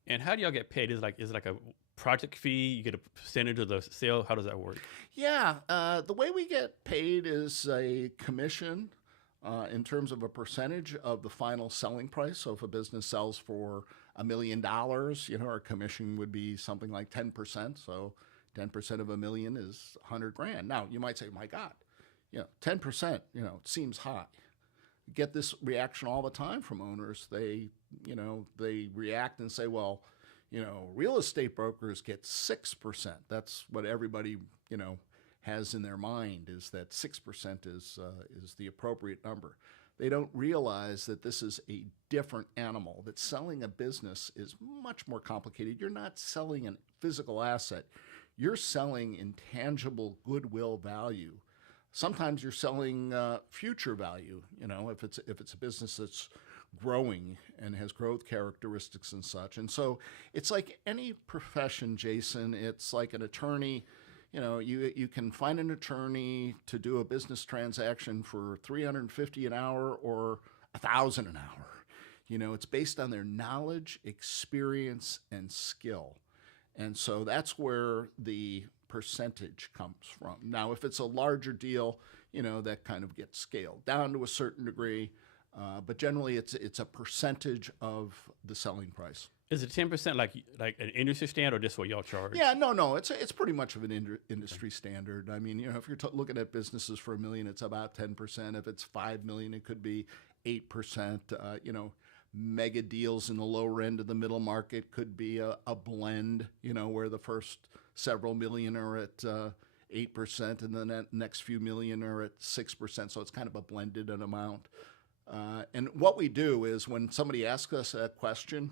And how do y'all get paid? Is it like a project fee? You get a percentage of the sale? How does that work? Yeah, the way we get paid is a commission in terms of a percentage of the final selling price. So if a business sells for $1 million, our commission would be something like 10%. So 10% of $1 million is 100 grand. Now you might say, my God, 10%, it seems high. Get this reaction all the time from owners. They react and say, well, real estate brokers get 6%. That's what everybody, has in their mind, is that 6% is the appropriate number. They don't realize that this is a different animal, that selling a business is much more complicated. You're not selling a physical asset. You're selling intangible goodwill value. Sometimes you're selling future value. If it's a business that's growing and has growth characteristics and such. And so it's like any profession, Jason. It's like an attorney. You can find an attorney to do a business transaction for $350 an hour or $1,000 an hour. It's based on their knowledge, experience, and skill. And so that's where the percentage comes from. Now, if it's a larger deal, that kind of gets scaled down to a certain degree. But generally, it's a percentage of the selling price. Is it 10% like an industry standard, or just what y'all charge? Yeah, no. It's pretty much of an industry standard. I mean, if you're looking at businesses for $1 million, it's about 10%. If it's $5 million, it could be 8%. Mega deals in the lower end of the middle market could be a blend. Where the first several million are at 8%, and then the next few million are at 6%. So it's kind of a blended amount. And what we do is when somebody asks us a question,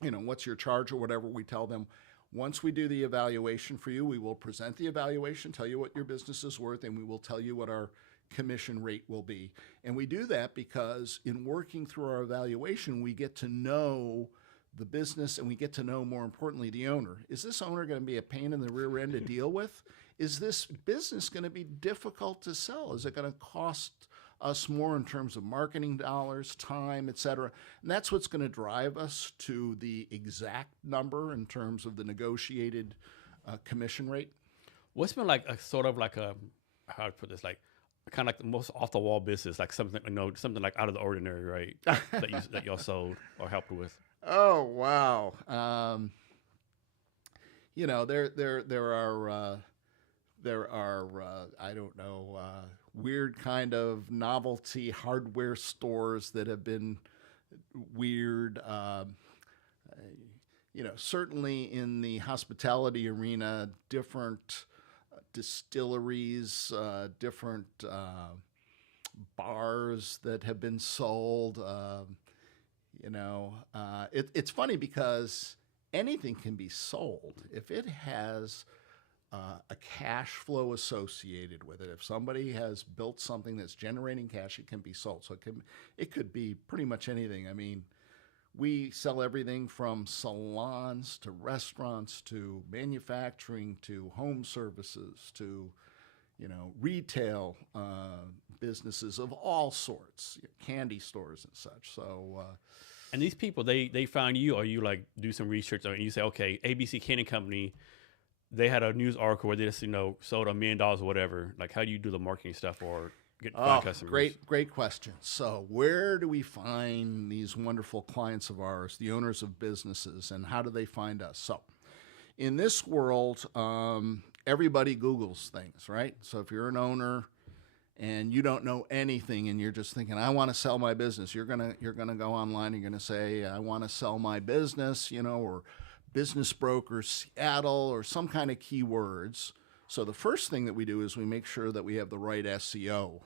what's your charge or whatever, we tell them, once we do the evaluation for you, we will present the evaluation, tell you what your business is worth, and we will tell you what our commission rate will be. And we do that because in working through our evaluation, we get to know the business, and we get to know, more importantly, the owner. Is this owner going to be a pain in the rear end to deal with? Is this business going to be difficult to sell? Is it going to cost us more in terms of marketing dollars, time, et cetera? And that's what's going to drive us to the exact number in terms of the negotiated commission rate. What's been like how to put this, like kind of like the most off the wall business, like something like out of the ordinary, right? that y'all sold or helped with. Oh wow! There are I don't know, weird kind of novelty hardware stores that have been weird. Certainly in the hospitality arena, different distilleries, different bars that have been sold. It's funny because anything can be sold if it has a cash flow associated with it. If somebody has built something that's generating cash, it can be sold. So it could be pretty much anything. I mean, we sell everything from salons to restaurants to manufacturing to home services to retail businesses of all sorts, candy stores and such. So. And these people, they find you, or you like do some research, and you say, okay, ABC Candy Company, they had a news article where they just sold $1 million or whatever. Like, how do you do the marketing stuff or find customers? Great question. So where do we find these wonderful clients of ours, the owners of businesses, and how do they find us? So in this world, everybody Googles things, right? So if you're an owner and you don't know anything and you're just thinking, I want to sell my business, you're gonna go online and you're gonna say, I want to sell my business, or business broker Seattle or some kind of keywords. So the first thing that we do is we make sure that we have the right SEO,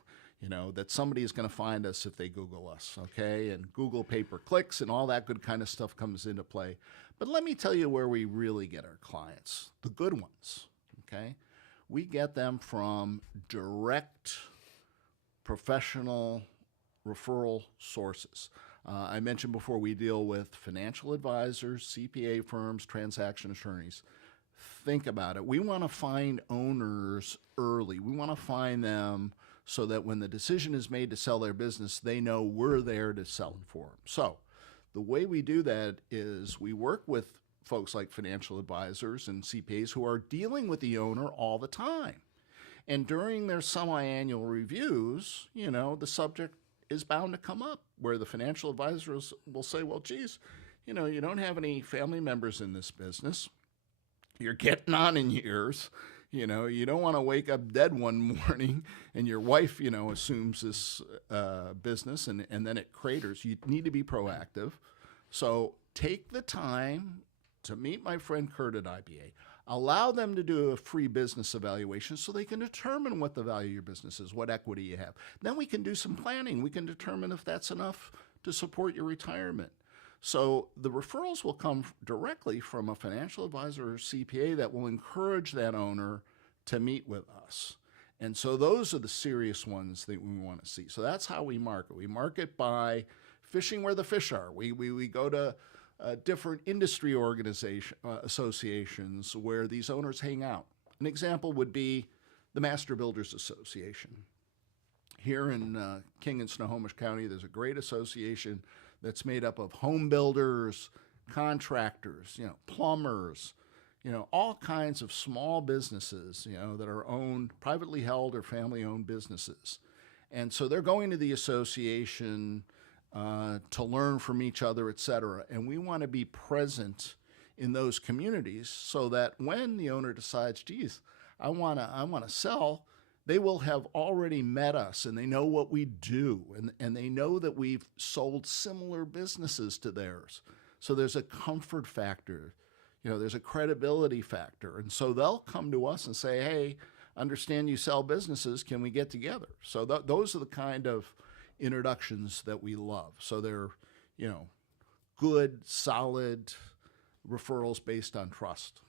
that somebody is going to find us if they Google us, okay? And Google pay-per-clicks and all that good kind of stuff comes into play. But let me tell you where we really get our clients, the good ones, okay? We get them from direct professional referral sources. I mentioned before, we deal with financial advisors, CPA firms, transaction attorneys. Think about it. We want to find owners early. We want to find them so that when the decision is made to sell their business, they know we're there to sell it for them. So the way we do that is we work with folks like financial advisors and CPAs who are dealing with the owner all the time. And during their semi-annual reviews, the subject is bound to come up where the financial advisors will say, well, geez, you don't have any family members in this business. You're getting on in years. You don't want to wake up dead one morning and your wife, assumes this business and then it craters. You need to be proactive. So take the time to meet my friend Curt at IBA. Allow them to do a free business evaluation so they can determine what the value of your business is, what equity you have. Then we can do some planning. We can determine if that's enough to support your retirement. So the referrals will come directly from a financial advisor or CPA that will encourage that owner to meet with us. And so those are the serious ones that we want to see. So that's how we market. We market by fishing where the fish are. We go to different industry associations where these owners hang out. An example would be the Master Builders Association. Here in King and Snohomish County, there's a great association that's made up of home builders, contractors, plumbers, all kinds of small businesses, that are owned, privately held or family-owned businesses. And so they're going to the association to learn from each other, et cetera. And we want to be present in those communities so that when the owner decides, geez, I want to sell, they will have already met us and they know what we do and they know that we've sold similar businesses to theirs. So there's a comfort factor, there's a credibility factor. And so they'll come to us and say, hey, understand you sell businesses, can we get together? So those are the kind of introductions that we love. So they're, good, solid referrals based on trust.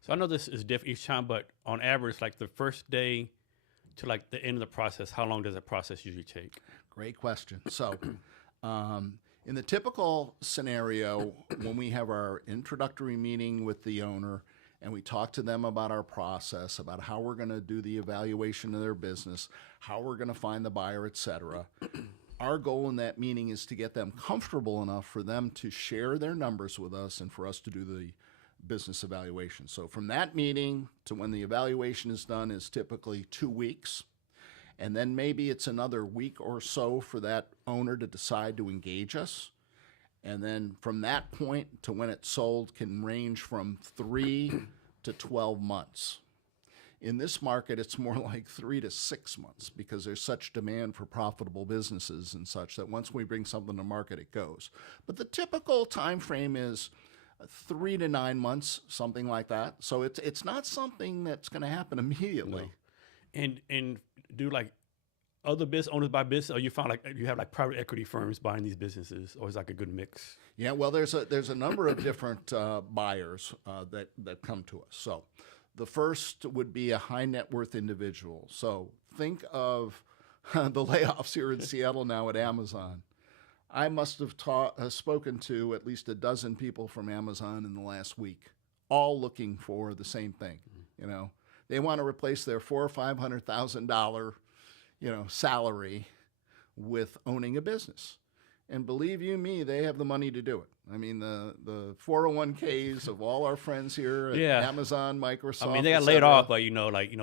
So I know this is different each time, but on average, like the first day to like the end of the process, how long does that process usually take? Great question. So in the typical scenario, when we have our introductory meeting with the owner and we talk to them about our process, about how we're going to do the evaluation of their business, how we're going to find the buyer, et cetera, our goal in that meeting is to get them comfortable enough for them to share their numbers with us and for us to do the business evaluation. So from that meeting to when the evaluation is done is typically 2 weeks. And then maybe it's another week or so for that owner to decide to engage us. And then from that point to when it's sold can range from 3 to 12 months. In this market, it's more like 3 to 6 months because there's such demand for profitable businesses and such that once we bring something to market, it goes. But the typical time frame is 3 to 9 months, something like that. So it's not something that's going to happen immediately. No. And do like other business owners buy business, or you find like you have like private equity firms buying these businesses, or is like a good mix? Yeah, well, there's a number of different buyers that come to us. So the first would be a high net worth individual. So think of the layoffs here in Seattle now at Amazon. I must have spoken to at least a dozen people from Amazon in the last week, all looking for the same thing. They want to replace their $400,000 or $500,000, salary with owning a business. And believe you me, they have the money to do it. I mean, the 401ks of all our friends here at Amazon, Microsoft. I mean, they got laid off, but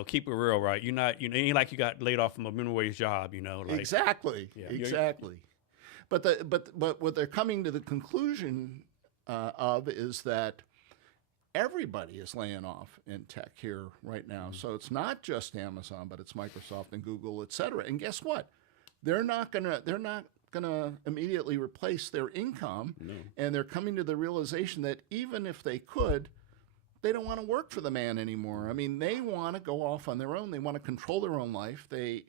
keep it real, right? You're not, it ain't like you got laid off from a minimum wage job, like exactly, exactly. But what they're coming to the conclusion of is that everybody is laying off in tech here right now. Mm-hmm. So it's not just Amazon, but it's Microsoft and Google, et cetera. And guess what? They're not gonna immediately replace their income. No. And they're coming to the realization that even if they could, they don't want to work for the man anymore. I mean, they want to go off on their own. They want to control their own life. They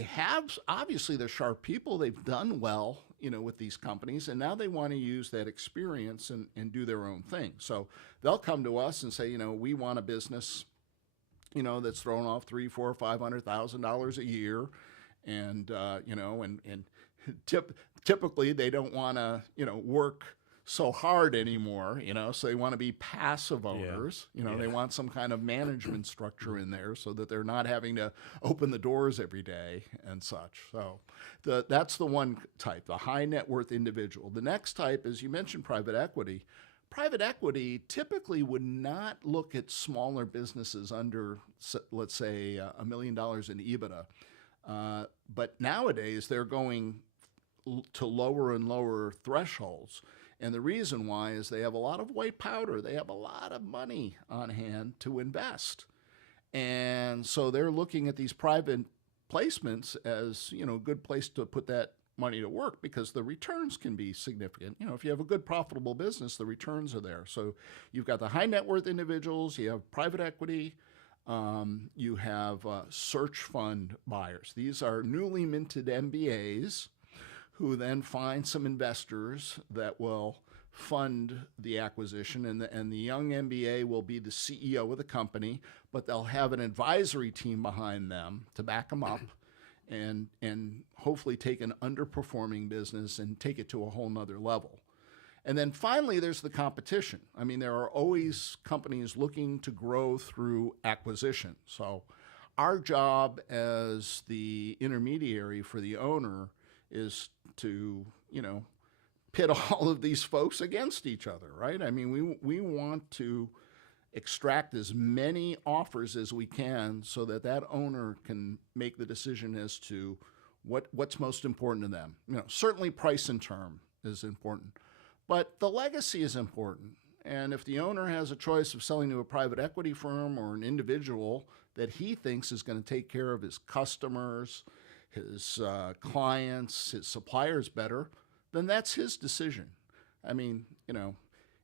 have, obviously they're sharp people. They've done well, with these companies, and now they want to use that experience and do their own thing. So they'll come to us and say, we want a business, that's throwing off $300,000, $400,000, $500,000 a year. And, and typically they don't want to, work so hard anymore, so they want to be passive owners. They want some kind of management structure in there so that they're not having to open the doors every day and such. So that's the one type, the high net worth individual. The next type is, you mentioned private equity. private equity typically would not look at smaller businesses under, let's say, $1 million in EBITDA. But nowadays, they're going to lower and lower thresholds. And the reason why is they have a lot of white powder. They have a lot of money on hand to invest. And so they're looking at these private placements as, a good place to put that money to work because the returns can be significant. If you have a good profitable business, the returns are there. So you've got the high net worth individuals, you have private equity, you have search fund buyers. These are newly minted MBAs who then find some investors that will fund the acquisition, and the young MBA will be the CEO of the company, but they'll have an advisory team behind them to back them up and hopefully take an underperforming business and take it to a whole nother level. And then finally, there's the competition. I mean, there are always companies looking to grow through acquisition. So our job as the intermediary for the owner is to, pit all of these folks against each other, right? I mean, we want to extract as many offers as we can so that that owner can make the decision as to what's most important to them. Certainly price and term is important, but the legacy is important. And if the owner has a choice of selling to a private equity firm or an individual that he thinks is going to take care of his customers, his clients, his suppliers better, then that's his decision. I mean,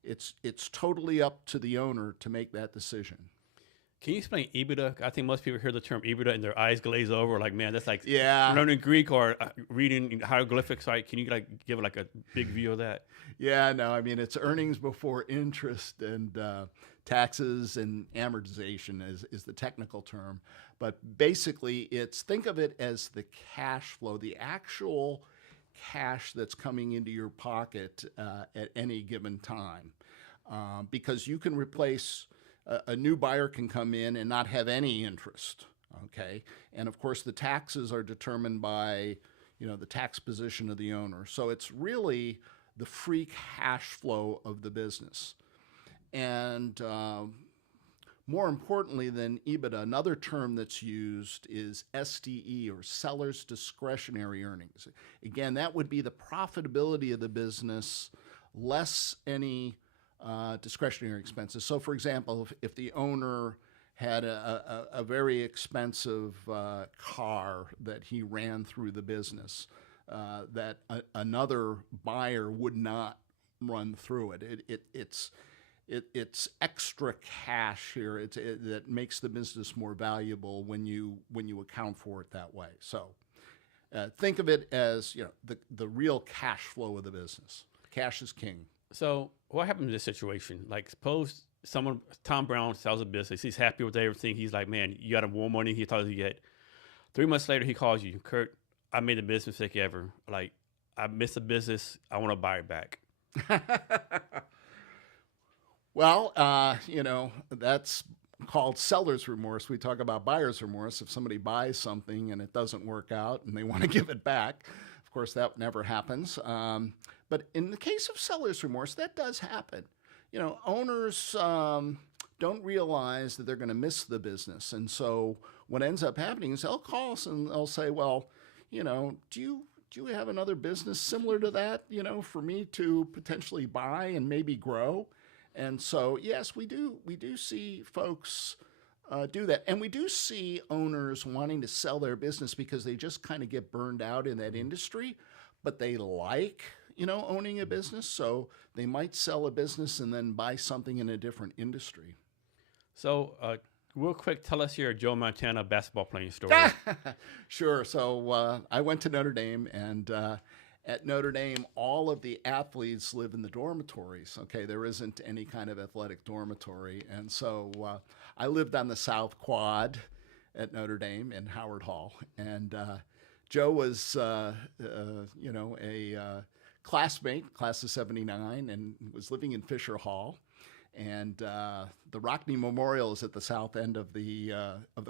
it's totally up to the owner to make that decision. Can you explain EBITDA? I think most people hear the term EBITDA and their eyes glaze over. Like, man, that's like Yeah. learning Greek or reading hieroglyphics. Right? Can you give it a big view of that? Yeah, no, I mean, it's earnings before interest and taxes and amortization is the technical term. But basically, think of it as the cash flow, the actual cash that's coming into your pocket at any given time. Because you can replace, a new buyer can come in and not have any interest, okay? And of course, the taxes are determined by, the tax position of the owner. So it's really the free cash flow of the business. And more importantly than EBITDA, another term that's used is SDE, or seller's discretionary earnings. Again, that would be the profitability of the business less any discretionary expenses. So for example, if the owner had a very expensive car that he ran through the business, that another buyer would not run through it. It's extra cash here that makes the business more valuable when you account for it that way. So think of it as the real cash flow of the business. Cash is king. So what happened in this situation? Like, suppose Tom Brown sells a business. He's happy with everything. He's like, man, you got more money he thought he'd get. 3 months later, he calls you, Curt, I made the biggest mistake ever. Like, I missed the business. I want to buy it back. Well, that's called seller's remorse. We talk about buyer's remorse. If somebody buys something and it doesn't work out and they want to give it back, of course, that never happens. But in the case of seller's remorse, that does happen. Owners don't realize that they're going to miss the business. And so what ends up happening is they'll call us and they'll say, well, do you have another business similar to that, for me to potentially buy and maybe grow? And so, yes, we do see folks do that. And we do see owners wanting to sell their business because they just kind of get burned out in that industry, but they like, owning a business. So they might sell a business and then buy something in a different industry. So real quick, tell us your Joe Montana basketball playing story. Sure. So I went to Notre Dame, and at Notre Dame, all of the athletes live in the dormitories. Okay, there isn't any kind of athletic dormitory. And so I lived on the South Quad at Notre Dame in Howard Hall. And Joe was, a classmate, class of 79, and was living in Fisher Hall. And the Rockney Memorial is at the south end of the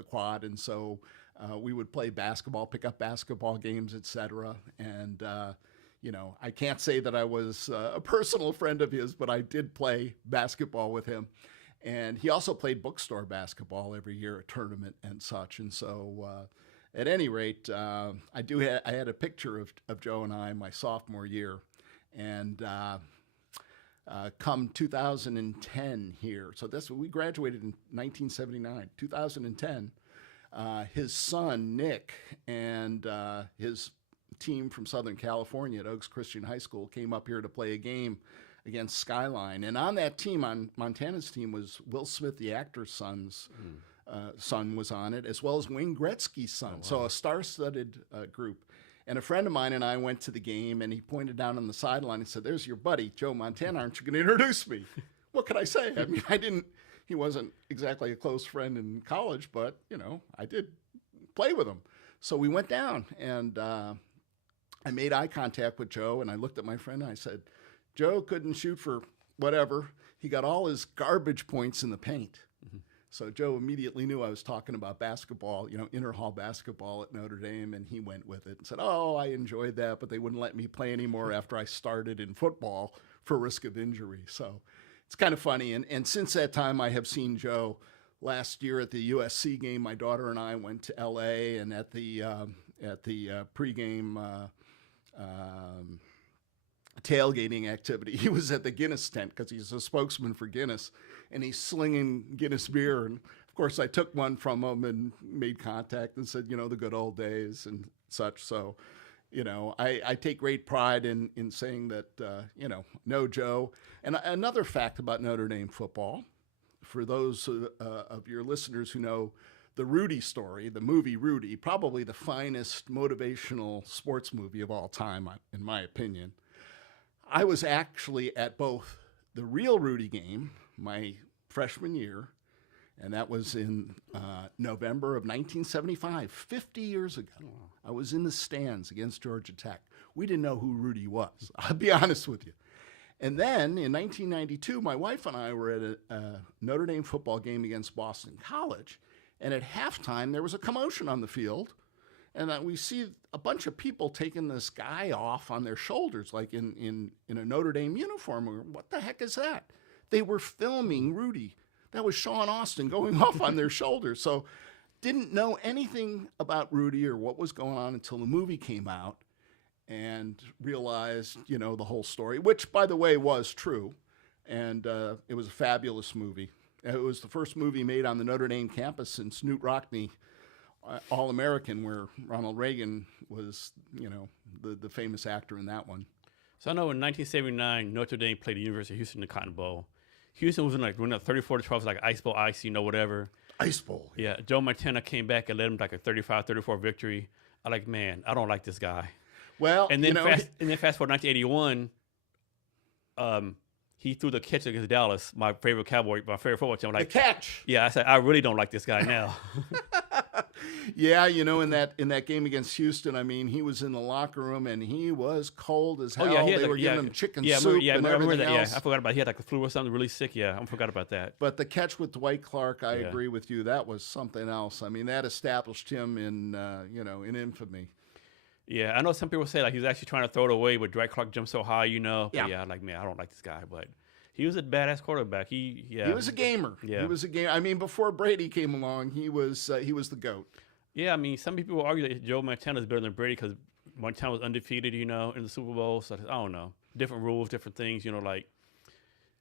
quad, and so we would play basketball, pick up basketball games, etc. And I can't say that I was a personal friend of his, but I did play basketball with him. And he also played bookstore basketball every year at tournament and such. And so, at any rate, I had a picture of Joe and I my sophomore year, and come 2010 here. So we graduated in 1979. 2010, his son Nick and his team from Southern California at Oaks Christian High School came up here to play a game against Skyline. And on that team, on Montana's team, was Will Smith, the actor's son's son was on it, as well as Wayne Gretzky's son. Oh, wow. So a star-studded group. And a friend of mine and I went to the game, and he pointed down on the sideline and said, "There's your buddy, Joe Montana. Aren't you going to introduce me?" What could I say? I mean, he wasn't exactly a close friend in college, but, I did play with him. So we went down, and I made eye contact with Joe, and I looked at my friend, and I said, "Joe couldn't shoot for whatever. He got all his garbage points in the paint." Mm-hmm. So Joe immediately knew I was talking about basketball, inter-hall basketball at Notre Dame, and he went with it and said, "Oh, I enjoyed that, but they wouldn't let me play anymore after I started in football for risk of injury." So it's kind of funny. And since that time, I have seen Joe. Last year at the USC game, my daughter and I went to LA, and at the pregame tailgating activity, he was at the Guinness tent because he's a spokesman for Guinness, and he's slinging Guinness beer. And of course, I took one from him and made contact and said, the good old days and such. So, I take great pride in saying that, know Joe. And another fact about Notre Dame football, for those of your listeners who know the Rudy story, the movie Rudy, probably the finest motivational sports movie of all time, in my opinion. I was actually at both the real Rudy game, my freshman year, and that was in November of 1975, 50 years ago. I was in the stands against Georgia Tech. We didn't know who Rudy was, I'll be honest with you. And then in 1992, my wife and I were at a Notre Dame football game against Boston College, and at halftime there was a commotion on the field. And we see a bunch of people taking this guy off on their shoulders, like in a Notre Dame uniform. What the heck is that? They were filming Rudy. That was Sean Austin going off on their shoulders. So didn't know anything about Rudy or what was going on until the movie came out, and realized, the whole story, which, by the way, was true. And it was a fabulous movie. It was the first movie made on the Notre Dame campus since Newt Rockne, All-American, where Ronald Reagan was, the famous actor in that one. So I know in 1979, Notre Dame played the University of Houston in the Cotton Bowl. Houston was in winning 34-12, like Ice Bowl, whatever. Ice Bowl. Yeah, Joe Montana came back and led him like a 35-34 victory. I I don't like this guy. Well, and then fast forward 1981, he threw the catch against Dallas, my favorite football team. The catch. Yeah, I said I really don't like this guy now. Yeah, in that game against Houston, he was in the locker room and he was cold as hell. Oh, yeah, they were giving him chicken soup and everything else. Yeah, I forgot about it. He had like the flu or something really sick. Yeah, I forgot about that. But the catch with Dwight Clark, I agree with you. That was something else. That established him in in infamy. Yeah, I know some people say like he's actually trying to throw it away, but Dwight Clark jumped so high, But yeah, I don't like this guy, but he was a badass quarterback. He was a gamer. Yeah. He was a gamer. Before Brady came along, he was the GOAT. Yeah, some people will argue that Joe Montana is better than Brady because Montana was undefeated, in the Super Bowl. So I don't know, different rules, different things.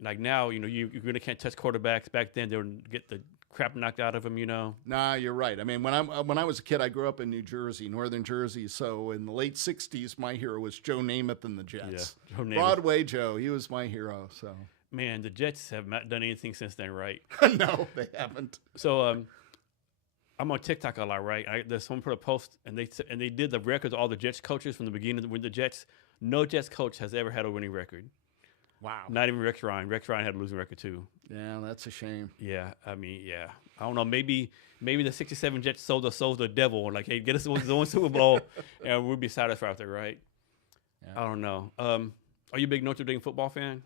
Like now, you really can't touch quarterbacks. Back then, they would get the crap knocked out of them. Nah, you're right. When I was a kid, I grew up in New Jersey, northern Jersey. So in the late '60s, my hero was Joe Namath and the Jets. Yeah, Joe Namath. Broadway Joe, he was my hero. So man, the Jets have not done anything since then, right? No, they haven't. So I'm on TikTok a lot, right? There's someone put a post, and they did the records of all the Jets coaches from the beginning with the Jets. No Jets coach has ever had a winning record. Wow. Not even Rex Ryan. Rex Ryan had a losing record too. Yeah, that's a shame. Yeah, yeah. I don't know. Maybe the '67 Jets sold the devil. Like, hey, get us one Super Bowl, and we'll be satisfied with it, right? Yeah. I don't know. Are you a big Notre Dame football fan?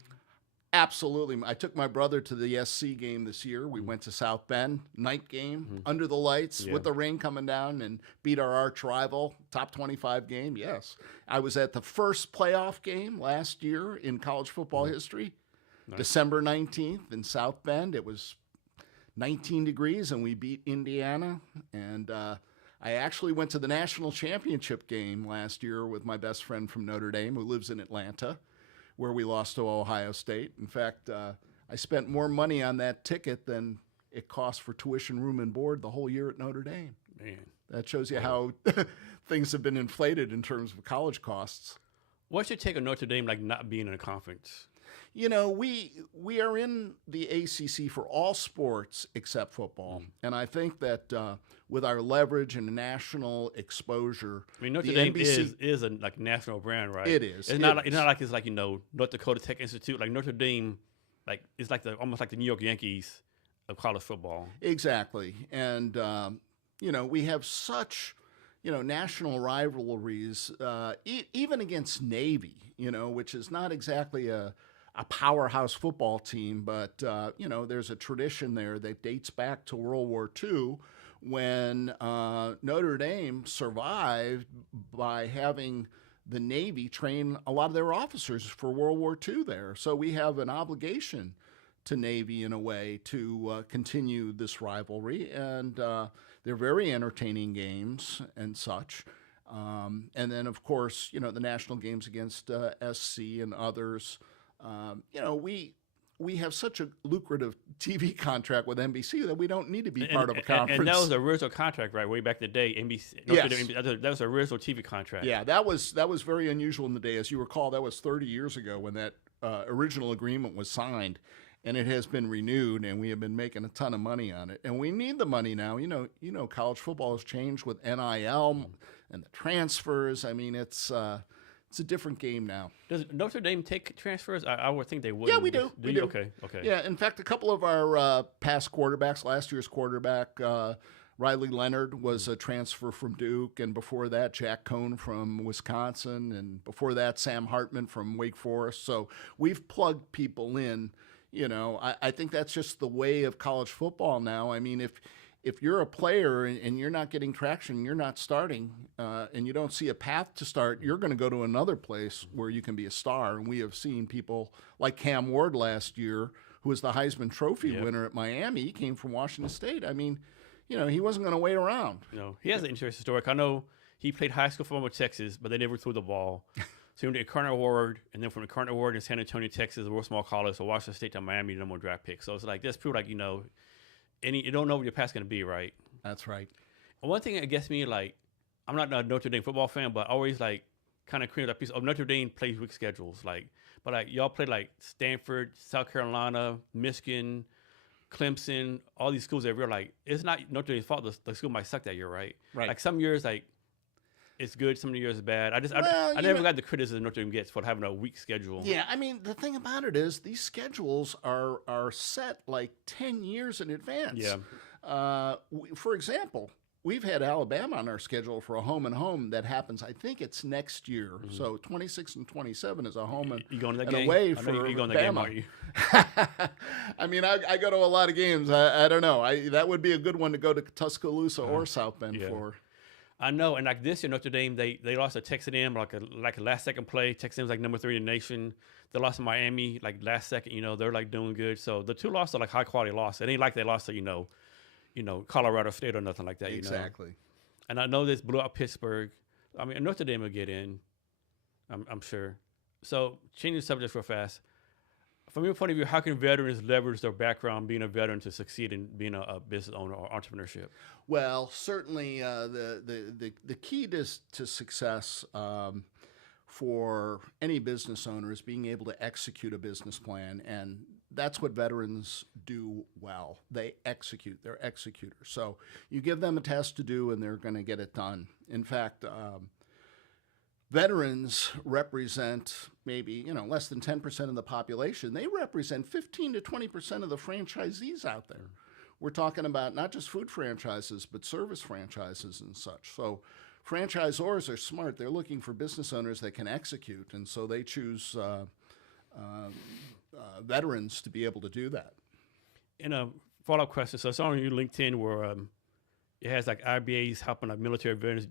Absolutely. I took my brother to the SC game this year. We went to South Bend, night game, under the lights with the rain coming down, and beat our arch rival, top 25 game. Yes. I was at the first playoff game last year in college football history, December 19th in South Bend. It was 19 degrees, and we beat Indiana. And I actually went to the national championship game last year with my best friend from Notre Dame, who lives in Atlanta, where we lost to Ohio State. In fact, I spent more money on that ticket than it cost for tuition, room, and board the whole year at Notre Dame. Man. That shows you how things have been inflated in terms of college costs. What's your take on Notre Dame, like, not being in a conference? You know, we are in the ACC for all sports except football. And I think that with our leverage and national exposure, I mean, Notre the Dame NBC is a like national brand, right? It is. It's not like it's like, you know, North Dakota Tech Institute. Like Notre Dame, like it's like almost like the New York Yankees of college football. Exactly. And you know, we have such, you know, national rivalries, even against Navy, you know, which is not exactly a powerhouse football team, but, you know, there's a tradition there that dates back to World War II when Notre Dame survived by having the Navy train a lot of their officers for World War II there. So we have an obligation to Navy in a way to continue this rivalry. And they're very entertaining games and such. And then, of course, you know, the national games against SC and others. You know, we have such a lucrative TV contract with NBC that we don't need to be part of a conference. And that was the original contract, right? Way back in the day, NBC. Yes. That was the original TV contract. Yeah, that was very unusual in the day. As you recall, that was 30 years ago when that original agreement was signed, and it has been renewed, and we have been making a ton of money on it. And we need the money now. You know, college football has changed with NIL and the transfers. I mean, it's a different game now. Does Notre Dame take transfers? I would think they would. Yeah, we do. Do you? Okay. Yeah, in fact, a couple of our past quarterbacks, last year's quarterback, Riley Leonard, was a transfer from Duke, and before that, Jack Cohn from Wisconsin, and before that, Sam Hartman from Wake Forest. So we've plugged people in. You know, I think that's just the way of college football now. I mean, if you're a player and you're not getting traction, you're not starting, and you don't see a path to start, you're going to go to another place where you can be a star. And we have seen people like Cam Ward last year, who was the Heisman Trophy winner at Miami. He came from Washington State. I mean, you know, he wasn't going to wait around. No, he has an interesting story. I know he played high school football with Texas, but they never threw the ball. So he went to Incarnate Ward, and then from Incarnate Ward in San Antonio, Texas, a real small college, so Washington State to Miami, no more draft picks. So it's like, that's people like, you know, you don't know what your path's going to be, right? That's right. One thing that gets me, like, I'm not a Notre Dame football fan, but I always, like, kind of create that piece of Notre Dame plays weak schedules. Like, but, like, y'all play, like, Stanford, South Carolina, Michigan, Clemson, all these schools that we're like, it's not Notre Dame's fault. The school might suck that year, right? Right. Like, some years, like, it's good, some years it's bad. I never got the criticism Notre Dame gets for having a weak schedule. Yeah, I mean, the thing about it is these schedules are set like 10 years in advance. Yeah. For example, we've had Alabama on our schedule for a home and home that happens, I think it's next year. Mm-hmm. So 26 and 27 is a home and, you going to that and game? away for you going to that game, aren't you? I mean, I go to a lot of games. I don't know. That would be a good one to go to Tuscaloosa or South Bend for. I know, and like this year, Notre Dame, they lost to Texas A&M like a last second play. Texas A&M's like number 3 in the nation. They lost to Miami like last second. You know, they're like doing good. So the two losses are like high quality losses. It ain't like they lost to you know Colorado State or nothing like that. Exactly. You know? And I know this blew out Pittsburgh. I mean, Notre Dame will get in. I'm sure. So changing the subject real fast. From your point of view, how can veterans leverage their background being a veteran to succeed in being a business owner or entrepreneurship? Well, certainly the key to success for any business owner is being able to execute a business plan, and that's what veterans do well. They execute. They're executors. So you give them a task to do, and they're going to get it done. In fact, veterans represent maybe less than 10% of the population. They represent 15 to 20% of the franchisees out there. We're talking about not just food franchises, but service franchises and such. So franchisors are smart. They're looking for business owners that can execute, and so they choose veterans to be able to do that. And a follow-up question. So it's on your LinkedIn where it has like IBAs helping like military veterans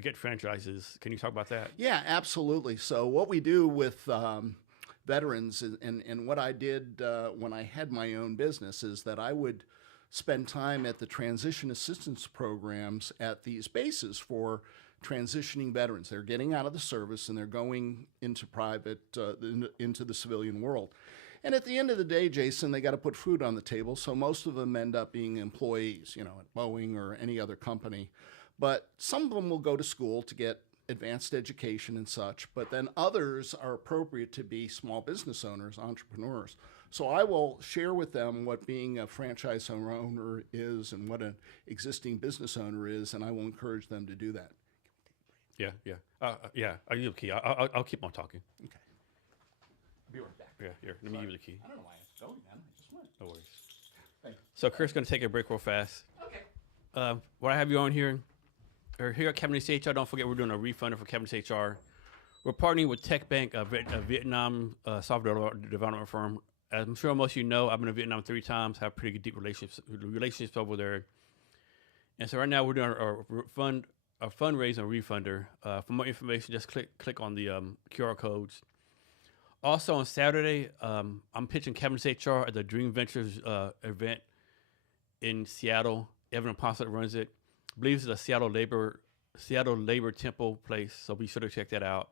get franchises. Can you talk about that? Yeah, absolutely. So what we do with veterans and what I did when I had my own business is that I would spend time at the transition assistance programs at these bases for transitioning veterans. They're getting out of the service and they're going into into the civilian world. And at the end of the day, Jason, they got to put food on the table. So most of them end up being employees, at Boeing or any other company. But some of them will go to school to get advanced education and such. But then others are appropriate to be small business owners, entrepreneurs. So I will share with them what being a franchise owner is and what an existing business owner is, and I will encourage them to do that. Yeah. Are you the key? I'll keep on talking. Okay. Be right back. Yeah, here. Let me give you the key. I don't know why it's going, man. I just went. No worries. Thank you. So Kurt's going to take a break real fast. Okay. What I have you on here, or here at Cabinets HR, don't forget we're doing a refunder for Cabinets HR. We're partnering with Tech Bank, a Vietnam software development firm. As I'm sure most of you know, I've been to Vietnam 3 times, have pretty deep relationships over there. And so right now we're doing a fundraiser and refunder. For more information, just click on the QR codes. Also on Saturday, I'm pitching Cabinets HR at the Dream Ventures event in Seattle. Evan Apostle runs it. I believe it's a Seattle Labor Temple place, so be sure to check that out.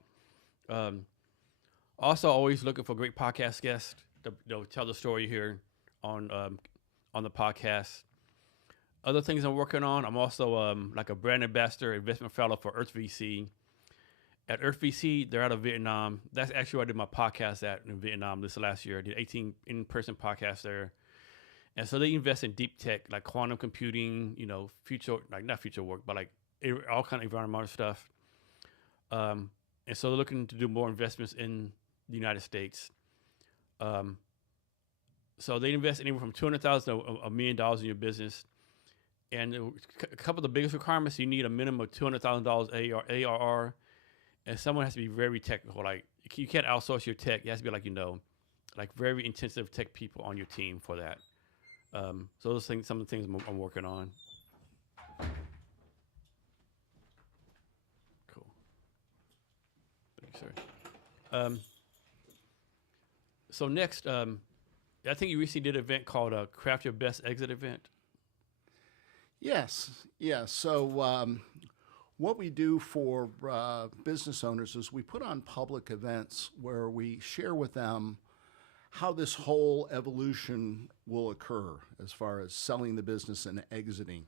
Also, always looking for great podcast guests to tell the story here on the podcast. Other things I'm working on, I'm also like a brand ambassador, investment fellow for Earth VC. At Earth VC, they're out of Vietnam. That's actually where I did my podcast at in Vietnam this last year. I did 18 in-person podcasts there. And so they invest in deep tech, like quantum computing, future, like not future work, but like all kind of environmental stuff. And so they're looking to do more investments in the United States. So they invest anywhere from $200,000 to $1 million in your business. And a couple of the biggest requirements, you need a minimum of $200,000 ARR. And someone has to be very technical. Like you can't outsource your tech. You have to be like very intensive tech people on your team for that. So those things, some of the things I'm working on. Cool. Thank you, sir. So next, I think you recently did an event called Craft Your Best Exit event. Yes. So what we do for business owners is we put on public events where we share with them how this whole evolution will occur as far as selling the business and exiting.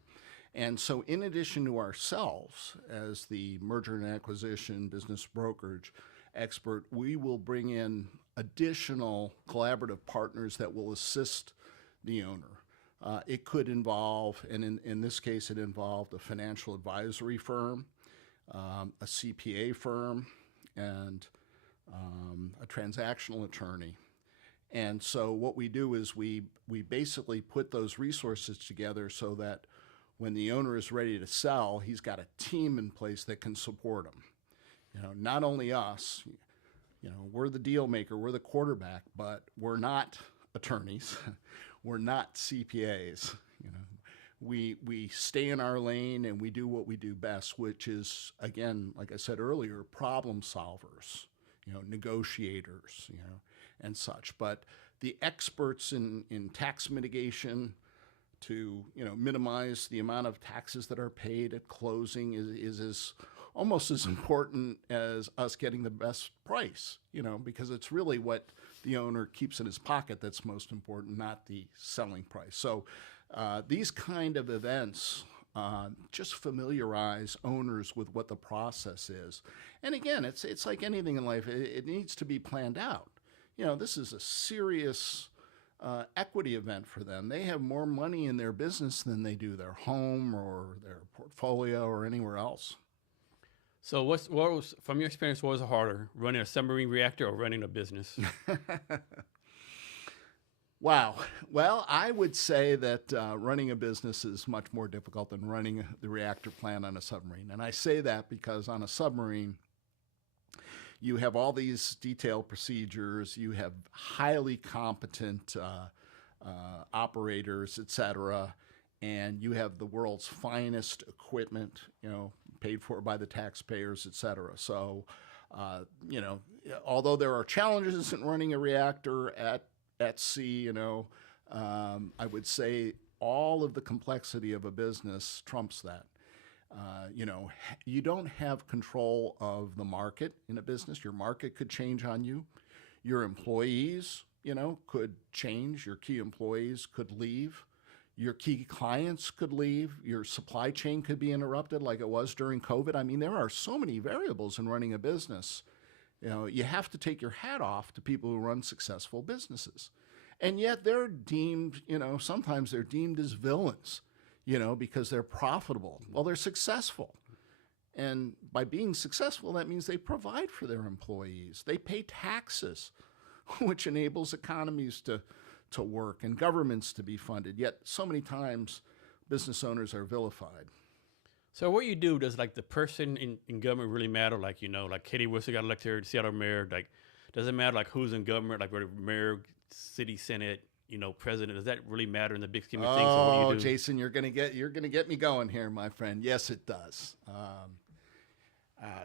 And so in addition to ourselves as the merger and acquisition business brokerage expert, we will bring in additional collaborative partners that will assist the owner. It could involve, and in this case it involved a financial advisory firm, a CPA firm, and a transactional attorney. And so what we do is we basically put those resources together so that when the owner is ready to sell, he's got a team in place that can support him. Not only us, we're the deal maker, we're the quarterback, but we're not attorneys, we're not CPAs. We stay in our lane and we do what we do best, which is, again, like I said earlier, problem solvers, negotiators, and such. But the experts in tax mitigation to, minimize the amount of taxes that are paid at closing is almost as important as us getting the best price, because it's really what the owner keeps in his pocket that's most important, not the selling price. So these kind of events just familiarize owners with what the process is. And again, it's like anything in life, it needs to be planned out. This is a serious equity event for them. They have more money in their business than they do their home or their portfolio or anywhere else. So what was, from your experience, what was harder, running a submarine reactor or running a business? Wow. Well, I would say that running a business is much more difficult than running the reactor plant on a submarine. And I say that because on a submarine, you have all these detailed procedures, you have highly competent operators, et cetera, and you have the world's finest equipment, paid for by the taxpayers, et cetera. So, although there are challenges in running a reactor at sea, I would say all of the complexity of a business trumps that. You don't have control of the market in a business. Your market could change on you. Your employees, could change. Your key employees could leave. Your key clients could leave. Your supply chain could be interrupted like it was during COVID. I mean, there are so many variables in running a business. You have to take your hat off to people who run successful businesses. And yet they're deemed, sometimes they're deemed as villains, because they're profitable. Well, they're successful. And by being successful, that means they provide for their employees. They pay taxes, which enables economies to work and governments to be funded. Yet so many times business owners are vilified. So what you do, does like the person in government really matter? Like, like Katie Wilson got elected here, Seattle mayor. Like, does it matter like who's in government, like whether mayor, city, senate, president? Does that really matter in the big scheme of things? Oh, what you do? Jason, you're gonna get me going here, my friend. Yes, it does.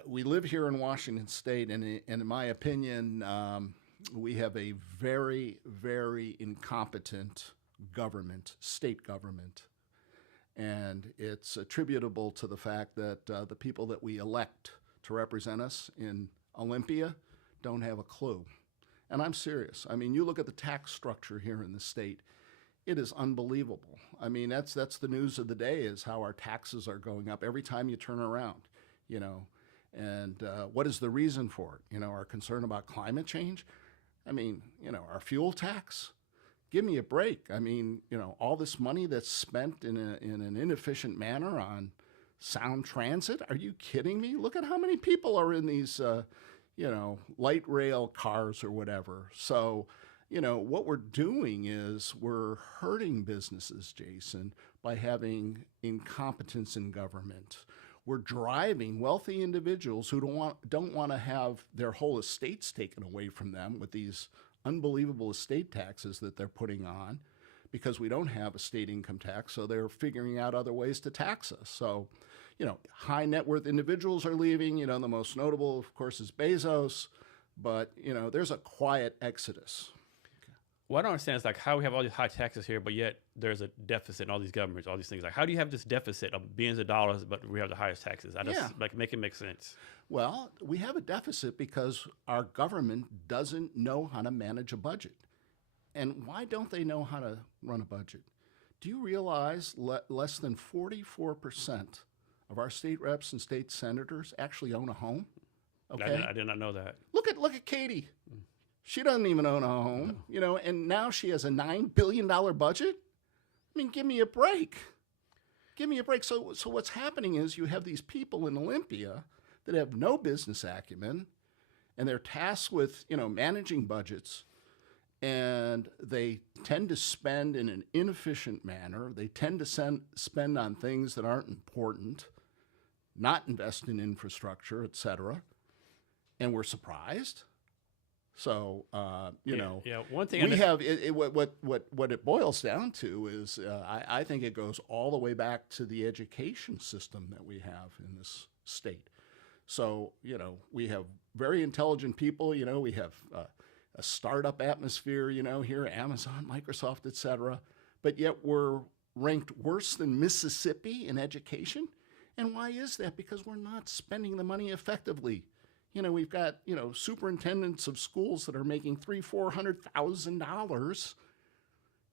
We live here in Washington State, and in my opinion, we have a very, very incompetent government, state government. And it's attributable to the fact that the people that we elect to represent us in Olympia don't have a clue. And I'm serious. I mean, you look at the tax structure here in the state, it is unbelievable. I mean, that's the news of the day, is how our taxes are going up every time you turn around, And what is the reason for it? Our concern about climate change? I mean, our fuel tax? Give me a break. I mean, all this money that's spent in an inefficient manner on sound transit? Are you kidding me? Look at how many people are in these, light rail cars or whatever. So, what we're doing is we're hurting businesses, Jason, by having incompetence in government. We're driving wealthy individuals who don't want to have their whole estates taken away from them with these unbelievable estate taxes that they're putting on, because we don't have a state income tax, so they're figuring out other ways to tax us. So, high net worth individuals are leaving. The most notable, of course, is Bezos, but, there's a quiet exodus. What I don't understand is like how we have all these high taxes here, but yet there's a deficit in all these governments, all these things. Like, how do you have this deficit of billions of dollars, but we have the highest taxes? Make it make sense. Well, we have a deficit because our government doesn't know how to manage a budget. And why don't they know how to run a budget? Do you realize less than 44% of our state reps and state senators actually own a home? Okay, I did not know that. Look at Katie. She doesn't even own a home, and now she has a $9 billion budget. I mean, give me a break. Give me a break. So what's happening is you have these people in Olympia that have no business acumen, and they're tasked with, managing budgets, and they tend to spend in an inefficient manner. They tend to spend on things that aren't important, not invest in infrastructure, et cetera, and we're surprised. So, one thing we have what it boils down to is I think it goes all the way back to the education system that we have in this state. So, we have very intelligent people. We have a startup atmosphere. Here, Amazon, Microsoft, et cetera. But yet we're ranked worse than Mississippi in education. And why is that? Because we're not spending the money effectively. We've got, superintendents of schools that are making $300,000-$400,000,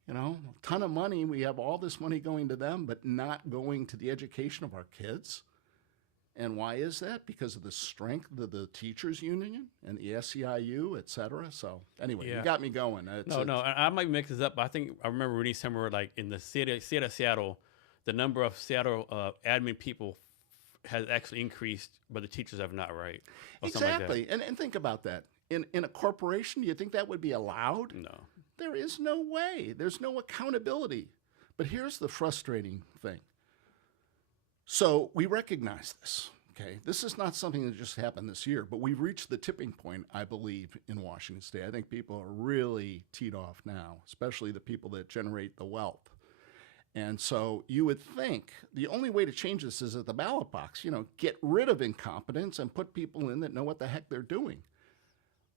a ton of money. We have all this money going to them, but not going to the education of our kids. And why is that? Because of the strength of the teachers union and the SEIU, et cetera. So anyway, You got me going. I might mix this up, but I think I remember reading somewhere like in the city of Seattle, the number of Seattle admin people has actually increased, but the teachers have not, right? Exactly. Like and think about that. In a corporation, do you think that would be allowed? No. There is no way. There's no accountability. But here's the frustrating thing. So we recognize this. Okay, this is not something that just happened this year, but we've reached the tipping point, I believe, in Washington State. I think people are really teed off now, especially the people that generate the wealth. And so you would think the only way to change this is at the ballot box. Get rid of incompetence and put people in that know what the heck they're doing.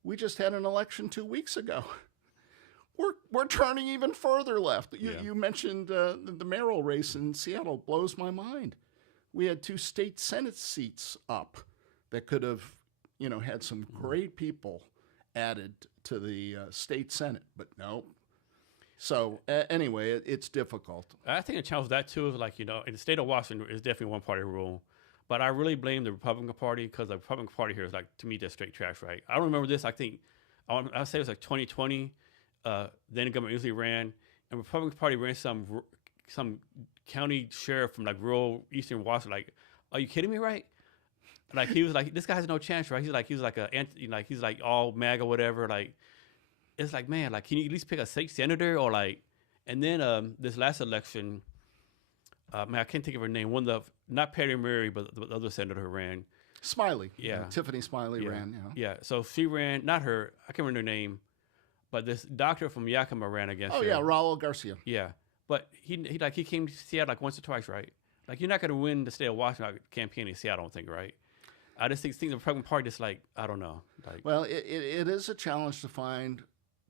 We just had an election 2 weeks ago. We're turning even further left. You mentioned the mayoral race in Seattle. Blows my mind. We had 2 state Senate seats up that could have, had some great people added to the state Senate, but no. So anyway, it's difficult. I think the challenge with that too is in the state of Washington is definitely one party rule, but I really blame the Republican Party because the Republican Party here is to me just straight trash, right? I don't remember this. I think I'll say it was 2020. Then the government usually ran, and Republican Party ran some county sheriff from rural eastern Washington. Are you kidding me, right? He was this guy has no chance, right? He's all MAGA or whatever. It's man, can you at least pick a state senator or and then this last election, I can't think of her name. Not Patty Murray, but the other senator who ran. Smiley. Yeah. Tiffany Smiley ran. Yeah. So she ran, not her, I can't remember her name, but this doctor from Yakima ran against her. Oh, yeah, Raul Garcia. Yeah. But he came to Seattle once or twice, right? You're not going to win the state of Washington campaign in Seattle, I don't think, right? I just think the Republican Party just I don't know. Well, it is a challenge to find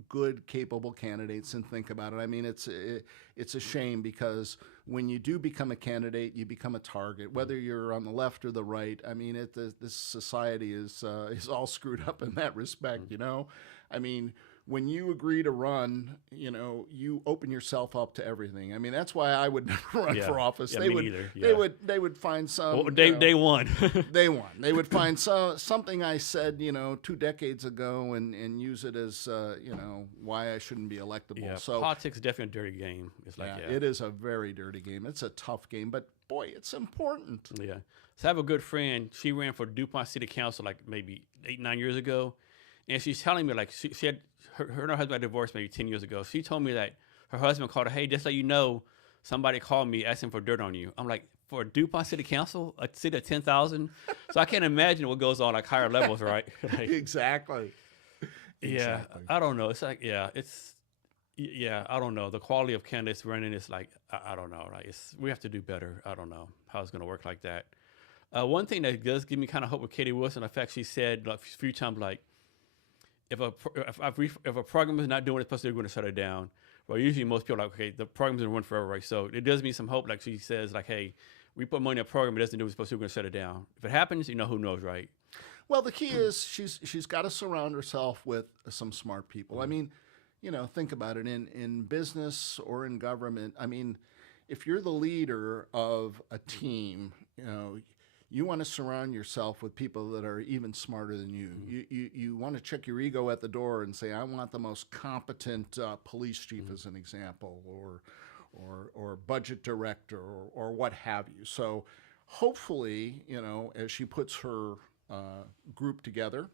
good, capable candidates and think about it. I mean, it's a shame because when you do become a candidate, you become a target, whether you're on the left or the right. I mean, this society is all screwed up in that respect, I mean, when you agree to run, you open yourself up to everything. I mean, that's why I would never run for office. Yeah, they me would, neither. Yeah. They would find some. Well, they won. They won. They would find something I said, 2 decades ago, and use it as, why I shouldn't be electable. Yeah, so politics is definitely a dirty game. It's it is a very dirty game. It's a tough game, but boy, it's important. Yeah. So I have a good friend. She ran for DuPont City Council maybe 8-9 years ago, and she's telling me she had her and her husband got divorced maybe 10 years ago. She told me that her husband called her, hey, just so you know, somebody called me asking for dirt on you. I'm like, for DuPont City Council, a city of 10,000? So I can't imagine what goes on higher levels, right? Exactly. Yeah, I don't know. It's I don't know. The quality of candidates running is I don't know, right? We have to do better. I don't know how it's going to work like that. One thing that does give me kind of hope with Katie Wilson, in fact, she said a few times, if a program is not doing what it's supposed to do, we're going to shut it down. Well, usually most people are okay, the program's going to run forever, right? So it does mean some hope. She says, hey, we put money in a program, it doesn't do what it's supposed to do, we're going to shut it down. If it happens, who knows, right? Well, the key is she's got to surround herself with some smart people. I mean, think about it. In business or in government, I mean, if you're the leader of a team, you want to surround yourself with people that are even smarter than you. You want to check your ego at the door and say, I want the most competent police chief as an example, or budget director, or what have you. So hopefully, as she puts her group together,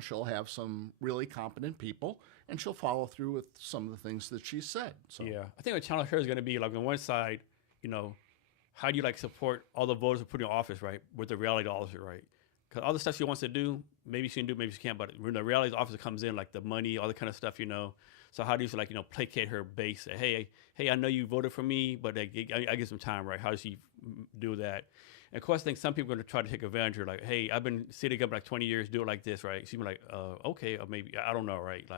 she'll have some really competent people, and she'll follow through with some of the things that she said. So yeah, I think the challenge here is going to be on one side, how do you support all the voters who put in office, right, with the reality of the officer, right? Because all the stuff she wants to do, maybe she can do, maybe she can't. But when the reality of the officer comes in, the money, all the kind of stuff, So how do you placate her base? Say, hey, I know you voted for me, but I give some time, right? How does she do that? And of course, I think some people are going to try to take advantage of her, hey, I've been city government 20 years, do it like this, right? She'd be okay, or maybe I don't know, right?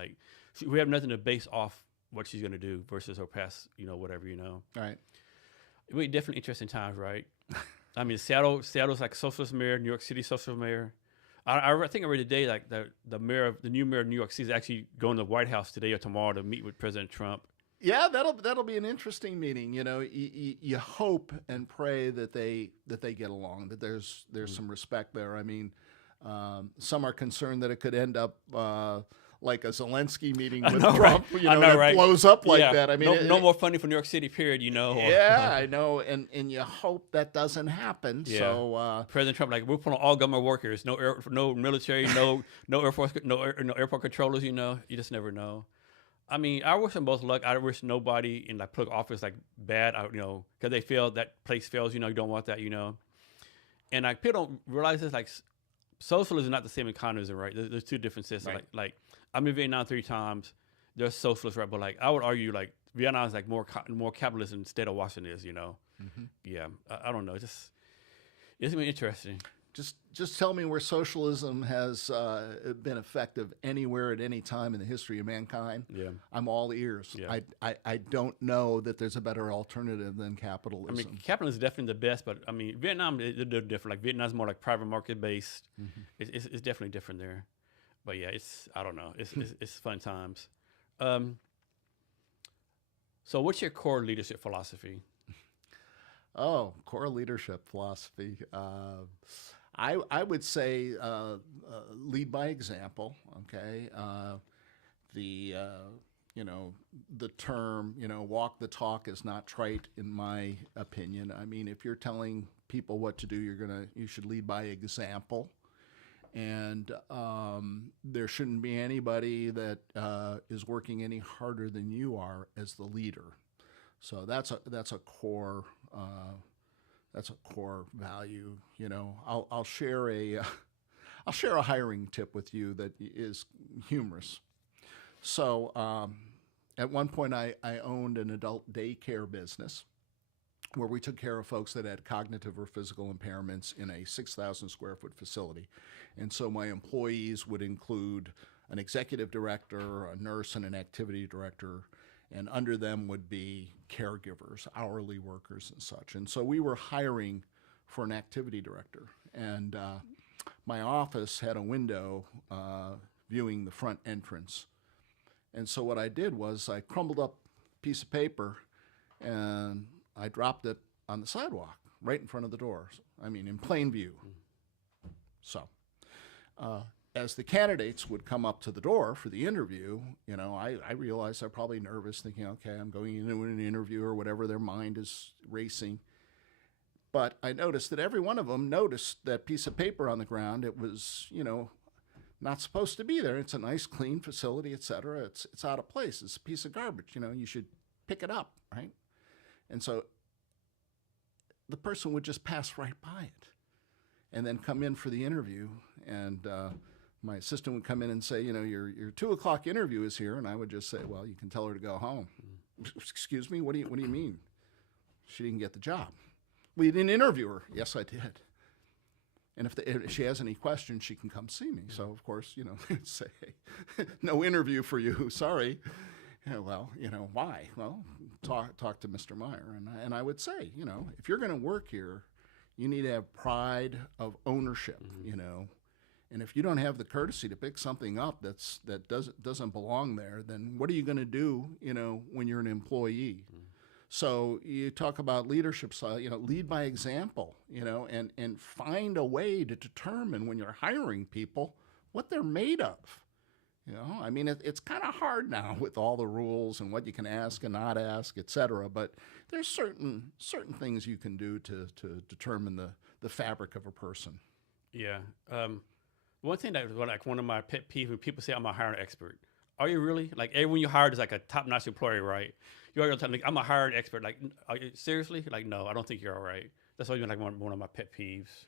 We have nothing to base off what she's going to do versus her past, whatever, All right. Really definitely interesting times, right? I mean, Seattle's socialist mayor, New York City socialist mayor. I think I read today the new mayor of New York City is actually going to the White House today or tomorrow to meet with President Trump. Yeah, that'll be an interesting meeting. You hope and pray that they get along, that there's some respect there. I mean, some are concerned that it could end up like a Zelensky meeting with Trump, right? That right? Blows up like that. I mean, no more funding for New York City, period. Yeah, I know, and you hope that doesn't happen. Yeah. So President Trump, we're putting all government workers, no military, no Air Force, no airport controllers. You just never know. I mean, I wish them both luck. I wish nobody in public office bad. Because they feel that place fails. You don't want that. And like people don't realize this. Like socialism is not the same as communism, right? There's two different systems. Right. Like I've been in Vietnam 3 times. There's socialists, right? But like I would argue, like Vietnam is like more capitalism instead of Washington is. Yeah. I don't know. It's been interesting. Just tell me where socialism has been effective anywhere at any time in the history of mankind. Yeah. I'm all ears. Yeah. I don't know that there's a better alternative than capitalism. I mean, capitalism is definitely the best, but I mean, Vietnam they're different. Like Vietnam's more like private market based. It's definitely different there. But yeah, I don't know. It's fun times. So what's your core leadership philosophy? Oh, core leadership philosophy. I would say lead by example. Okay, the the term walk the talk is not trite in my opinion. I mean, if you're telling people what to do, you should lead by example, and there shouldn't be anybody that is working any harder than you are as the leader. So that's a core. That's a core value. I'll share a hiring tip with you that is humorous. So at one point, I owned an adult daycare business where we took care of folks that had cognitive or physical impairments in a 6,000 square foot facility. And so my employees would include an executive director, a nurse, and an activity director. And under them would be caregivers, hourly workers, and such. And so we were hiring for an activity director. And my office had a window viewing the front entrance. And so what I did was I crumbled up a piece of paper and I dropped it on the sidewalk right in front of the door. I mean, in plain view. So as the candidates would come up to the door for the interview, I realized they're probably nervous, thinking, okay, I'm going into an interview or whatever, their mind is racing. But I noticed that every one of them noticed that piece of paper on the ground. It was, not supposed to be there. It's a nice, clean facility, et cetera. It's out of place. It's a piece of garbage. You should pick it up, right? And so the person would just pass right by it and then come in for the interview. And my assistant would come in and say, your 2:00 interview is here. And I would just say, well, you can tell her to go home. Excuse me? What do you mean? She didn't get the job. Well, you didn't interview her. Yes, I did. And if she has any questions, she can come see me. So, of course, they'd say, hey, no interview for you. Sorry. Yeah, well, why? Well, talk to Mr. Maier. And I would say, if you're going to work here, you need to have pride of ownership, And if you don't have the courtesy to pick something up that doesn't belong there, then what are you going to do, when you're an employee? So you talk about leadership style, lead by example, and find a way to determine when you're hiring people what they're made of. I mean, it's kind of hard now with all the rules and what you can ask and not ask, et cetera. But there's certain things you can do to determine the fabric of a person. Yeah. One thing that like one of my pet peeves when people say I'm a hiring expert. Are you really? Like everyone you hired is like a top-notch employee, right? You're all the time like I'm a hired expert. Like, are you, seriously? Like, no, I don't think you're all right. That's always been like one of my pet peeves.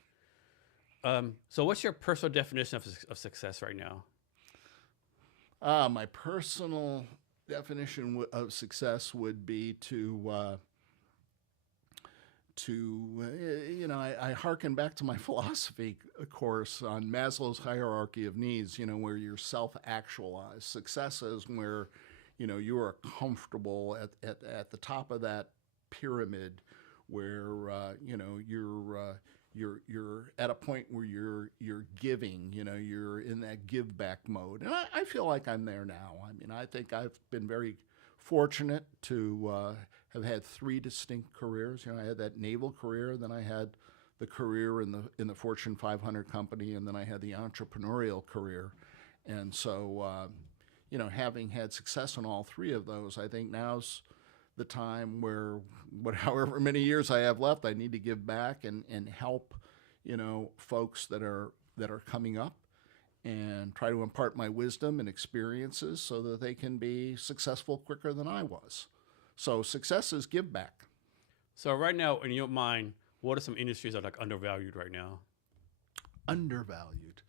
So what's your personal definition of success right now? My personal definition of success would be I hearken back to my philosophy course on Maslow's hierarchy of needs, where you're self-actualized. Success is where, you are comfortable at the top of that pyramid where, you're at a point where you're giving, you're in that give back mode. And I feel like I'm there now. I mean, I think I've been very fortunate to have had 3 distinct careers. I had that naval career, then I had the career in the Fortune 500 company, and then I had the entrepreneurial career. And so, having had success in all 3 of those, I think now's the time where, however many years I have left, I need to give back and help, folks that are coming up, and try to impart my wisdom and experiences so that they can be successful quicker than I was. So success is give back. So right now, in your mind, what are some industries that are like undervalued right now? Undervalued.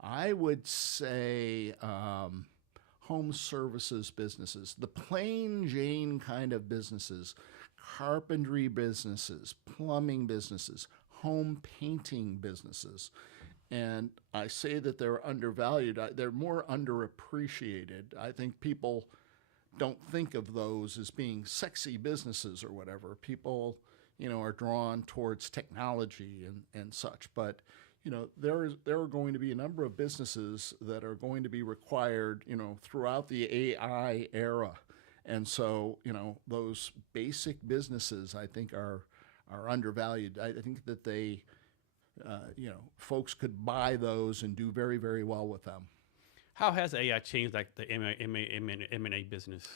I would say home services businesses, the plain Jane kind of businesses, carpentry businesses, plumbing businesses, home painting businesses. And I say that they're undervalued. They're more underappreciated. I think people don't think of those as being sexy businesses or whatever. People, are drawn towards technology and such. But, there are going to be a number of businesses that are going to be required, throughout the AI era. And so, those basic businesses, I think, are undervalued. I think that they, folks could buy those and do very, very well with them. How has AI changed like the M&A business?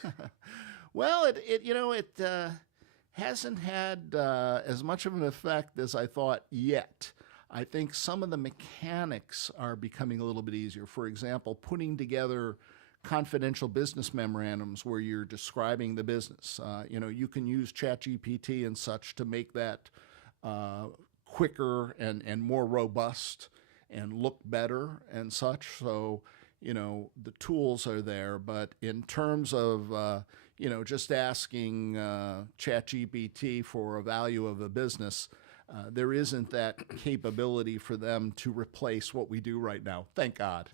Well, it hasn't had as much of an effect as I thought yet. I think some of the mechanics are becoming a little bit easier. For example, putting together confidential business memorandums where you're describing the business. You can use ChatGPT and such to make that quicker and more robust and look better and such. So, the tools are there. But in terms of, just asking ChatGPT for a value of a business, there isn't that capability for them to replace what we do right now. Thank God.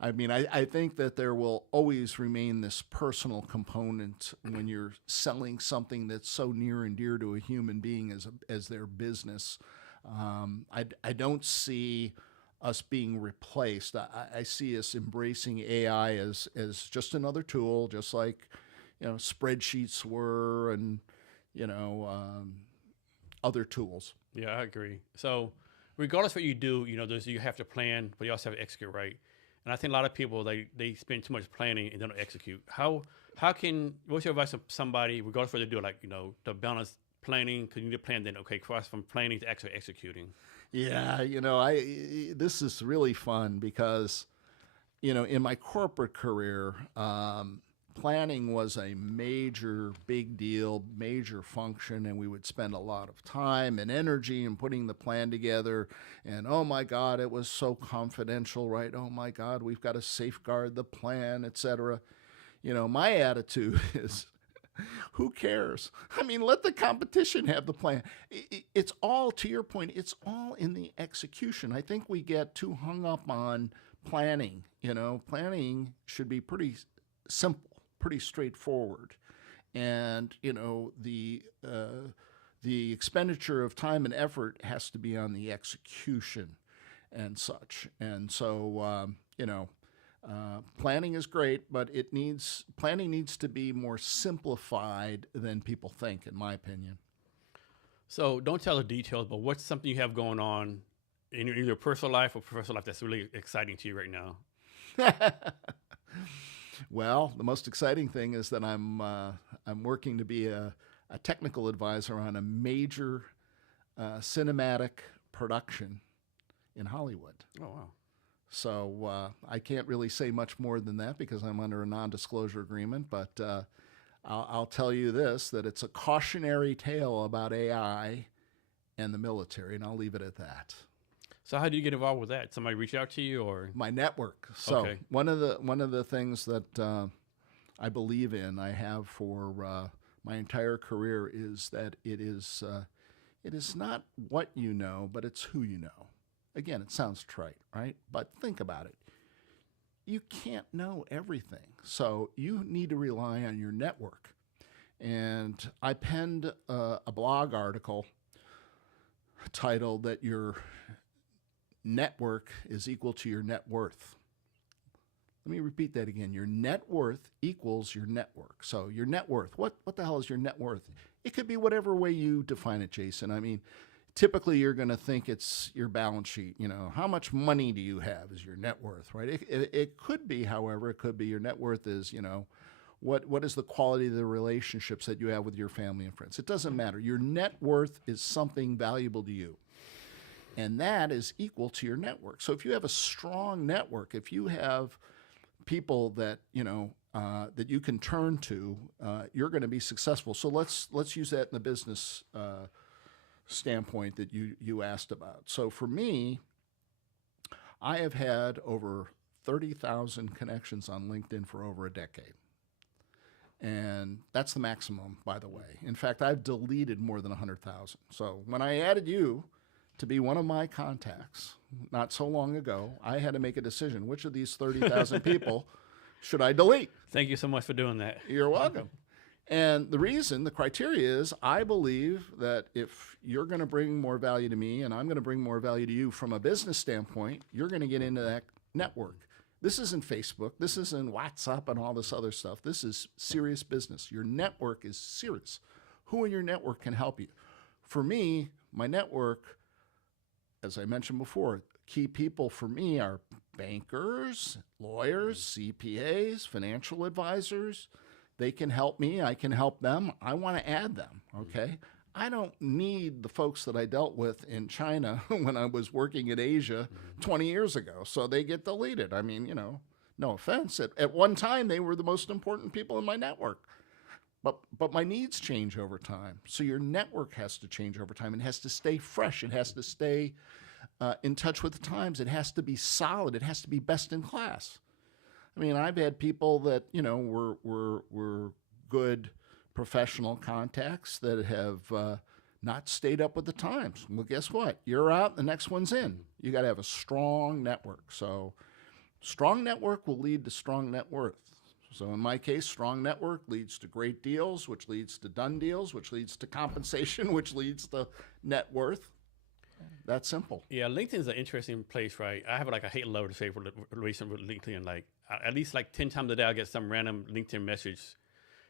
I mean, I think that there will always remain this personal component when you're selling something that's so near and dear to a human being as their business. I don't see us being replaced. I see us embracing AI as just another tool, just like spreadsheets were, and other tools. Yeah, I agree. So, regardless of what you do, you have to plan, but you also have to execute right. And I think a lot of people they spend too much planning and they don't execute. What's your advice to somebody, regardless of what they do, like to balance planning? Because you need to plan, then cross from planning to actually executing. Yeah, this is really fun because, in my corporate career, planning was a big deal, major function, and we would spend a lot of time and energy in putting the plan together. And oh my God, it was so confidential, right? Oh my God, we've got to safeguard the plan, etc. My attitude is, who cares? I mean, let the competition have the plan. It's all, to your point, it's all in the execution. I think we get too hung up on planning. Planning should be pretty simple, pretty straightforward. And, the expenditure of time and effort has to be on the execution and such. And so, planning is great, but planning needs to be more simplified than people think, in my opinion. So don't tell the details, but what's something you have going on in your personal life or professional life that's really exciting to you right now? Well, the most exciting thing is that I'm working to be a technical advisor on a major cinematic production in Hollywood. Oh, wow. So I can't really say much more than that because I'm under a non-disclosure agreement, but I'll tell you this, that it's a cautionary tale about AI and the military, and I'll leave it at that. So how do you get involved with that? Somebody reach out to you, or my network? So okay. one of the things that I believe in, I have for my entire career, is that it is not what you know, but it's who you know. Again, it sounds trite, right? But think about it. You can't know everything. So you need to rely on your network. And I penned a blog article titled that your network is equal to your net worth. Let me repeat that again. Your net worth equals your network. So your net worth, what the hell is your net worth? It could be whatever way you define it, Jason. I mean, typically you're going to think it's your balance sheet. How much money do you have is your net worth, right? It could be, however, it could be your net worth is, what is the quality of the relationships that you have with your family and friends? It doesn't matter. Your net worth is something valuable to you. And that is equal to your network. So if you have a strong network, if you have people that, that you can turn to, you're going to be successful. So let's use that in the business standpoint that you asked about. So for me, I have had over 30,000 connections on LinkedIn for over a decade. And that's the maximum, by the way. In fact, I've deleted more than 100,000. So when I added you to be one of my contacts not so long ago, I had to make a decision. Which of these 30,000 people should I delete? Thank you so much for doing that. You're welcome. And the reason, the criteria is, I believe that if you're going to bring more value to me and I'm going to bring more value to you from a business standpoint, you're going to get into that network. This isn't Facebook. This isn't WhatsApp and all this other stuff. This is serious business. Your network is serious. Who in your network can help you? For me, my network, as I mentioned before, key people for me are bankers, lawyers, CPAs, financial advisors. They can help me. I can help them. I want to add them, okay? I don't need the folks that I dealt with in China when I was working in Asia 20 years ago, so they get deleted. I mean, no offense. At one time, they were the most important people in my network. But my needs change over time. So your network has to change over time. It has to stay fresh. It has to stay in touch with the times. It has to be solid. It has to be best in class. I mean, I've had people that, were good professional contacts that have not stayed up with the times. Well, guess what? You're out, the next one's in. You got to have a strong network. So strong network will lead to strong net worth. So in my case, strong network leads to great deals, which leads to done deals, which leads to compensation, which leads to net worth. That simple. Yeah, LinkedIn is an interesting place, right? I have like a hate and love to say relation with LinkedIn. Like at least like 10 times a day, I get some random LinkedIn message.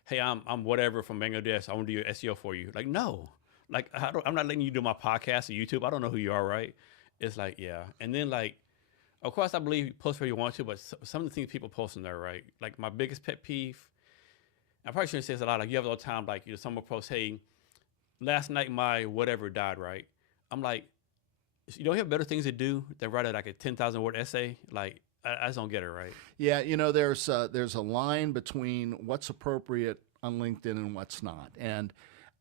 Hey, I'm whatever from Bangladesh. I want to do your SEO for you. Like, no, like I'm not letting you do my podcast or YouTube. I don't know who you are, right? It's like, yeah. And then like, of course, I believe you post where you want to, but some of the things people post in there, right? Like my biggest pet peeve, I probably shouldn't say this a lot. Like you have all the time, like someone posts, hey, last night my whatever died, right? I'm like, you don't have better things to do than write like a 10,000 word essay? Like, I just don't get it, right? Yeah, there's a line between what's appropriate on LinkedIn and what's not. And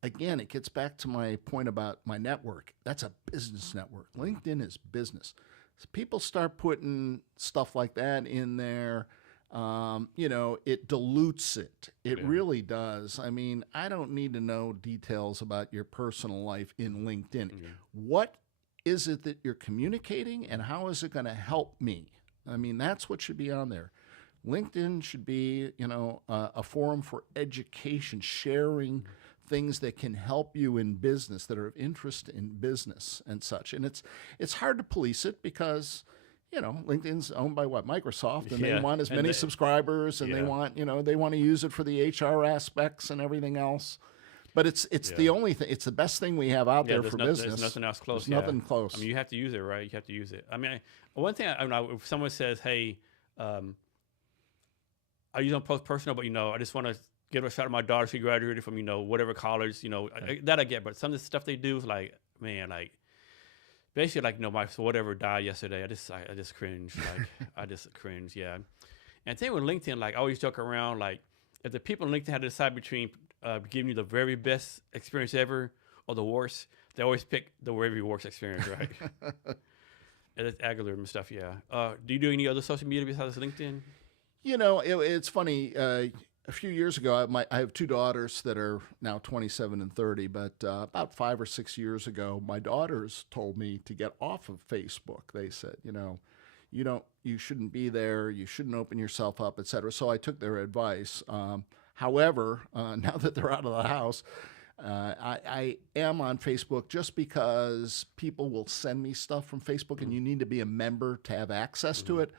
again, it gets back to my point about my network. That's a business network. LinkedIn is business. So people start putting stuff like that in there. It dilutes it. It really does. I mean, I don't need to know details about your personal life in LinkedIn. What is it that you're communicating and how is it going to help me? I mean, that's what should be on there. LinkedIn should be, a forum for education, sharing things that can help you in business, that are of interest in business and such. And it's hard to police it because, LinkedIn's owned by what? Microsoft, and they want as many subscribers, and they want, they want to use it for the HR aspects and everything else. But it's the only thing. It's the best thing we have out there for business. There's nothing else close. There's nothing close. I mean, you have to use it, right? You have to use it. I mean, one thing, if someone says, "Hey, I use on post personal, but I just want to give a shout out to my daughter. She graduated from whatever college. That I get. But some of the stuff they do is like, man, like basically like my whatever died yesterday. I just cringe. Like I just cringe. Yeah. And thing with LinkedIn, like I always joke around, like if the people on LinkedIn had to decide between giving you the very best experience ever or the worst, they always pick the very worst experience, right? And it's algorithm stuff, yeah. Do you do any other social media besides LinkedIn? It's funny. A few years ago, I have two daughters that are now 27 and 30, but about 5 or 6 years ago, my daughters told me to get off of Facebook. They said, you shouldn't be there, you shouldn't open yourself up, et cetera. So I took their advice. However, now that they're out of the house, I am on Facebook just because people will send me stuff from Facebook, and you need to be a member to have access to it.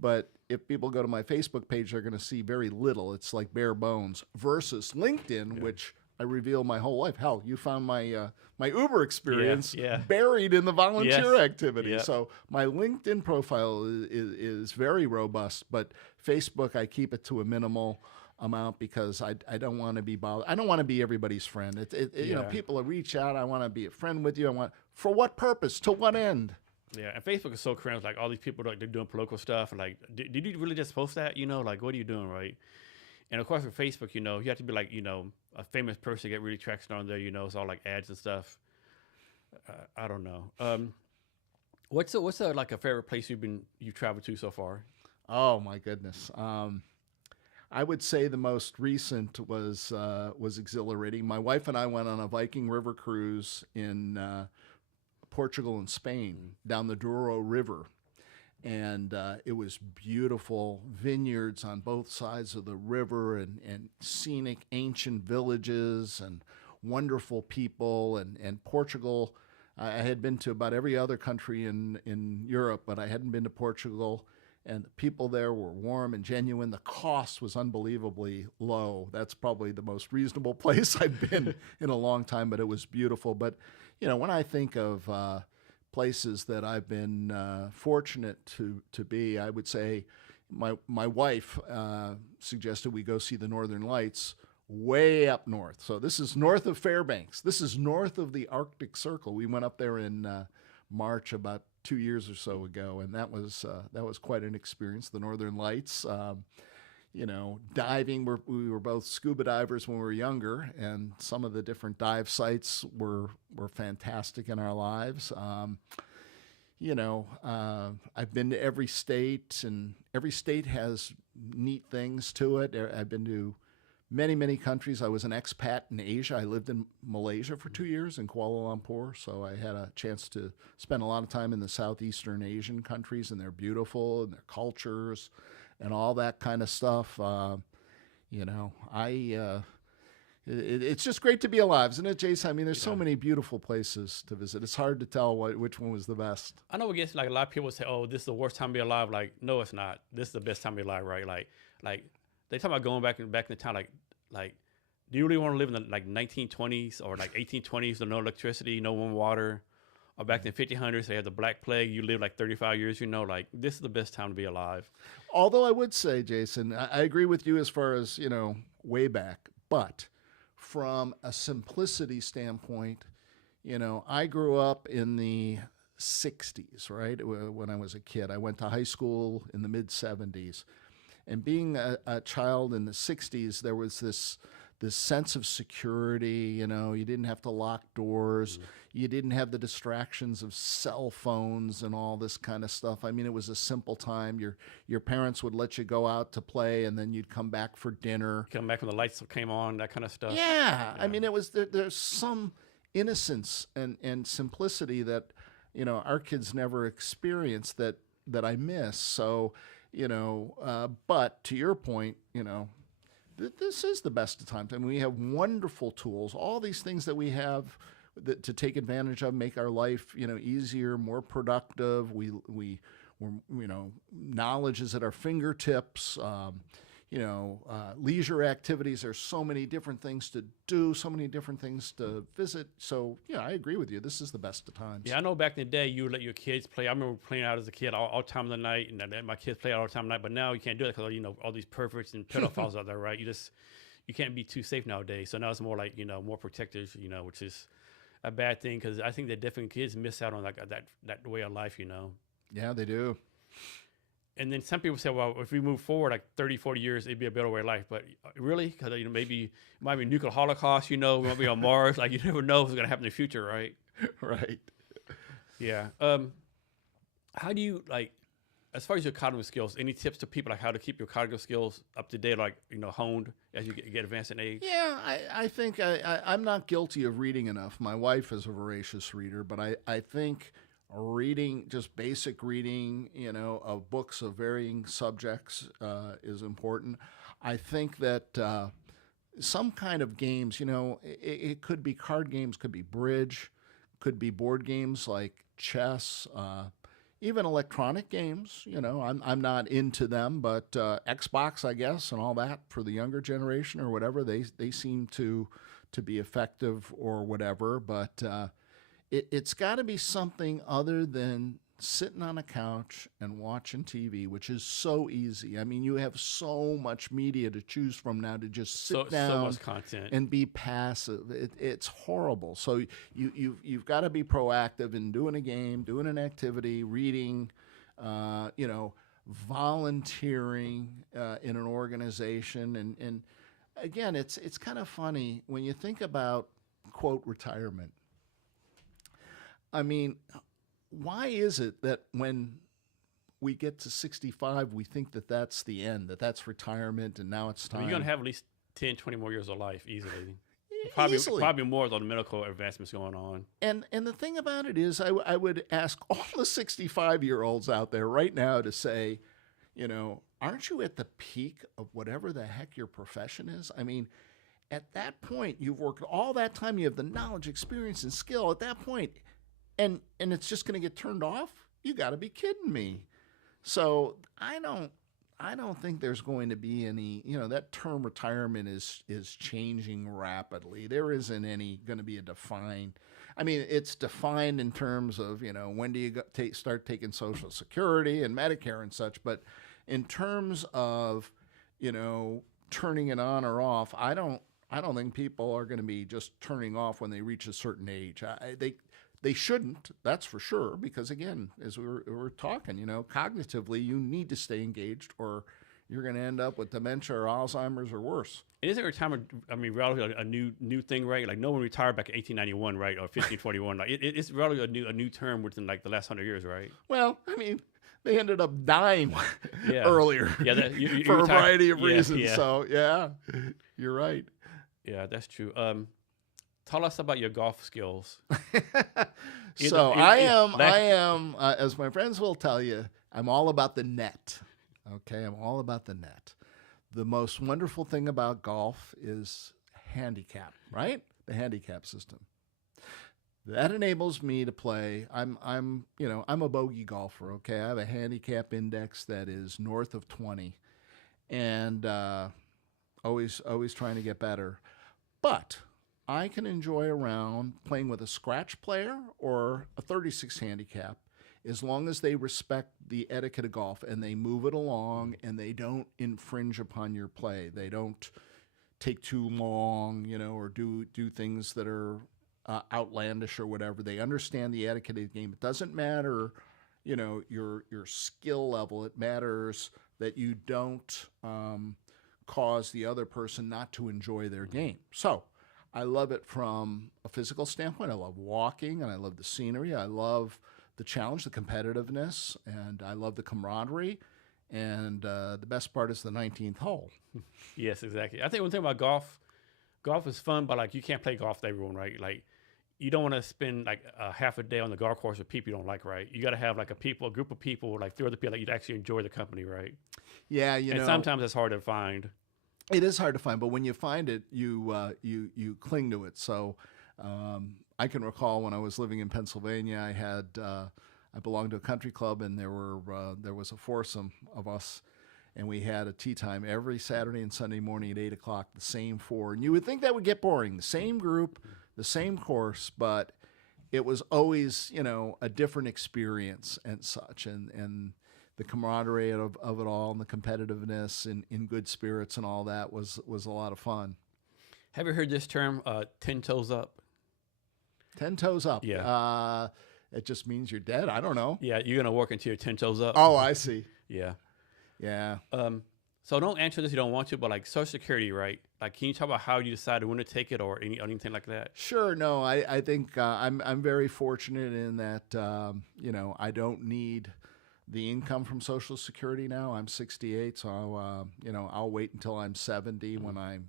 But if people go to my Facebook page, they're going to see very little. It's like bare bones versus LinkedIn, which I reveal my whole life. Hell, you found my my Uber experience buried in the volunteer activity. So my LinkedIn profile is very robust, but Facebook, I keep it to a minimal amount because I don't want to be bothered. I don't want to be everybody's friend. People will reach out. I want to be a friend with you. For what purpose? To what end? Yeah, and Facebook is so cringe. Like all these people, like they're doing political stuff. And like, did you really just post that? Like what are you doing, right? And of course, with Facebook, you have to be like, a famous person to get really traction on there. It's all like ads and stuff. I don't know. What's like a favorite place you've traveled to so far? Oh my goodness. I would say the most recent was exhilarating. My wife and I went on a Viking River cruise in Portugal and Spain down the Douro River, and it was beautiful vineyards on both sides of the river, and scenic ancient villages and wonderful people, and Portugal. I had been to about every other country in Europe, but I hadn't been to Portugal. And the people there were warm and genuine. The cost was unbelievably low. That's probably the most reasonable place I've been in a long time, but it was beautiful. But, when I think of places that I've been fortunate to be, I would say my wife suggested we go see the Northern Lights way up north. So this is north of Fairbanks. This is north of the Arctic Circle. We went up there in March about 2 years or so ago, and that was quite an experience. The Northern Lights, diving. We were both scuba divers when we were younger, and some of the different dive sites were fantastic in our lives. I've been to every state, and every state has neat things to it. I've been to many, many countries. I was an expat in Asia. I lived in Malaysia for 2 years in Kuala Lumpur, so I had a chance to spend a lot of time in the Southeastern Asian countries, and they're beautiful, and their cultures, and all that kind of stuff. It's just great to be alive, isn't it, Jason? I mean, there's so many beautiful places to visit. It's hard to tell which one was the best. I know it gets like a lot of people say, "Oh, this is the worst time to be alive." Like, no, it's not. This is the best time to be alive, right? Like they talk about going back in the time, like, do you really want to live in the 1920s or like 1820s with no electricity, no warm water, or back in the 1500s they had the Black Plague? You live like 35 years. Like this is the best time to be alive. Although I would say, Jason, I agree with you as far as way back, but from a simplicity standpoint, I grew up in the 60s, right? When I was a kid, I went to high school in the mid 70s. And being a child in the 60s, there was this sense of security. You didn't have to lock doors. Mm-hmm. You didn't have the distractions of cell phones and all this kind of stuff. I mean, it was a simple time. Your parents would let you go out to play, and then you'd come back for dinner. Come back when the lights came on, that kind of stuff. Yeah. I mean, it was there's some innocence and simplicity that our kids never experienced that I miss. So. But to your point, this is the best of times. I mean, we have wonderful tools, all these things that we have to take advantage of, make our life, easier, more productive. We're knowledge is at our fingertips. Leisure activities. There's so many different things to do, so many different things to visit. So, I agree with you. This is the best of times. Yeah, I know back in the day you would let your kids play. I remember playing out as a kid all time of the night, and I let my kids play out all time of the night. But now you can't do it because, all these perverts and pedophiles out there, right? You can't be too safe nowadays. So now it's more like, more protectors, which is a bad thing because I think that definitely kids miss out on like that way of life, Yeah, they do. And then some people say, well, if we move forward like 30, 40 years, it'd be a better way of life. But really? Because maybe it might be a nuclear holocaust, we might be on Mars. Like, you never know what's going to happen in the future, right? Right. Yeah. How do you, as far as your cognitive skills, any tips to people, like how to keep your cognitive skills up to date, honed as you get advanced in age? Yeah, I think I'm not guilty of reading enough. My wife is a voracious reader, but I think reading, just basic reading, of books of varying subjects is important. I think that some kind of games, it could be card games, could be bridge, could be board games like chess, even electronic games. I'm not into them, but Xbox, I guess, and all that for the younger generation or whatever, they seem to be effective or whatever, but it's got to be something other than sitting on a couch and watching TV, which is so easy. I mean, you have so much media to choose from now to just sit down so much content and be passive. It's horrible. So you've got to be proactive in doing a game, doing an activity, reading, volunteering in an organization. And again, it's kind of funny when you think about, quote, retirement. I mean, why is it that when we get to 65, we think that that's the end, that that's retirement, and now it's I mean, time? you're gonna have at least 10, 20 more years of life easily. Easily. Probably more with all the medical advancements going on. And the thing about it is, I would ask all the 65-year-olds out there right now to say, aren't you at the peak of whatever the heck your profession is? I mean, at that point, you've worked all that time, you have the knowledge, experience, and skill at that point, and it's just going to get turned off? You got to be kidding me. So I don't think there's going to be any, that term retirement is changing rapidly. There isn't any going to be a defined. I mean, it's defined in terms of, when do you start taking Social Security and Medicare and such. But in terms of, turning it on or off, I don't think people are going to be just turning off when they reach a certain age. They shouldn't, that's for sure, because again, as we were talking, cognitively, you need to stay engaged or you're going to end up with dementia or Alzheimer's or worse. It isn't retirement, I mean, relatively a new thing, right? Like no one retired back in 1891, right? Or 1541. Like it's relatively a new term within like the last 100 years, right? Well, I mean, they ended up dying earlier you for a retired, variety of reasons. Yeah. So, yeah, you're right. Yeah, that's true. Tell us about your golf skills. So I am, as my friends will tell you, I'm all about the net. Okay, I'm all about the net. The most wonderful thing about golf is handicap, right? The handicap system. That enables me to play. I'm a bogey golfer. Okay, I have a handicap index that is north of 20, and always trying to get better. But I can enjoy a round playing with a scratch player or a 36 handicap as long as they respect the etiquette of golf and they move it along and they don't infringe upon your play. They don't take too long, or do things that are outlandish or whatever. They understand the etiquette of the game. It doesn't matter, your skill level. It matters that you don't cause the other person not to enjoy their game. So I love it from a physical standpoint. I love walking, and I love the scenery. I love the challenge, the competitiveness, and I love the camaraderie. And the best part is the 19th hole. Yes, exactly. I think one thing about golf is fun, but like you can't play golf with everyone, right? Like you don't want to spend like a half a day on the golf course with people you don't like, right? You got to have like a group of people, like 3 other people that you'd actually enjoy the company, right? Yeah, and sometimes it's hard to find. It is hard to find, but when you find it, you cling to it. So I can recall when I was living in Pennsylvania, I belonged to a country club, and there was a foursome of us, and we had a tea time every Saturday and Sunday morning at 8 o'clock, the same 4. And you would think that would get boring, the same group, the same course, but it was always, a different experience and such, and the camaraderie of it all and the competitiveness and in good spirits and all that was a lot of fun. Have you heard this term, 10 toes up? 10 toes up. Yeah. It just means you're dead. I don't know. Yeah, you're going to work until you're 10 toes up. Oh, I see. Yeah. Yeah. So don't answer this if you don't want to, but like Social Security, right? Like, can you talk about how you decided when to take it or anything like that? Sure. No, I think I'm very fortunate in that, I don't need the income from Social Security now. I'm 68, so I'll wait until I'm 70 when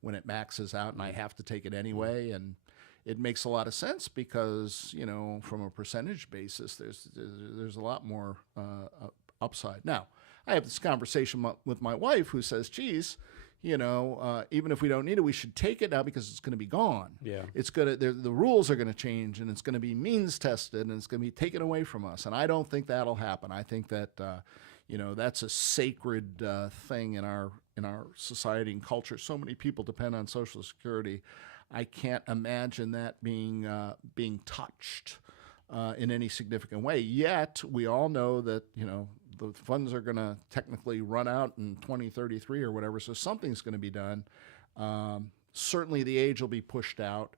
when it maxes out and I have to take it anyway. And it makes a lot of sense because from a percentage basis, there's a lot more upside. Now, I have this conversation with my wife who says, "Geez, even if we don't need it, we should take it now because it's going to be gone. Yeah, the rules are going to change, and it's going to be means tested, and it's going to be taken away from us. And I don't think that'll happen. I think that that's a sacred thing in our society and culture. So many people depend on Social Security. I can't imagine that being touched in any significant way. Yet we all know that the funds are going to technically run out in 2033 or whatever, so something's going to be done. Certainly the age will be pushed out.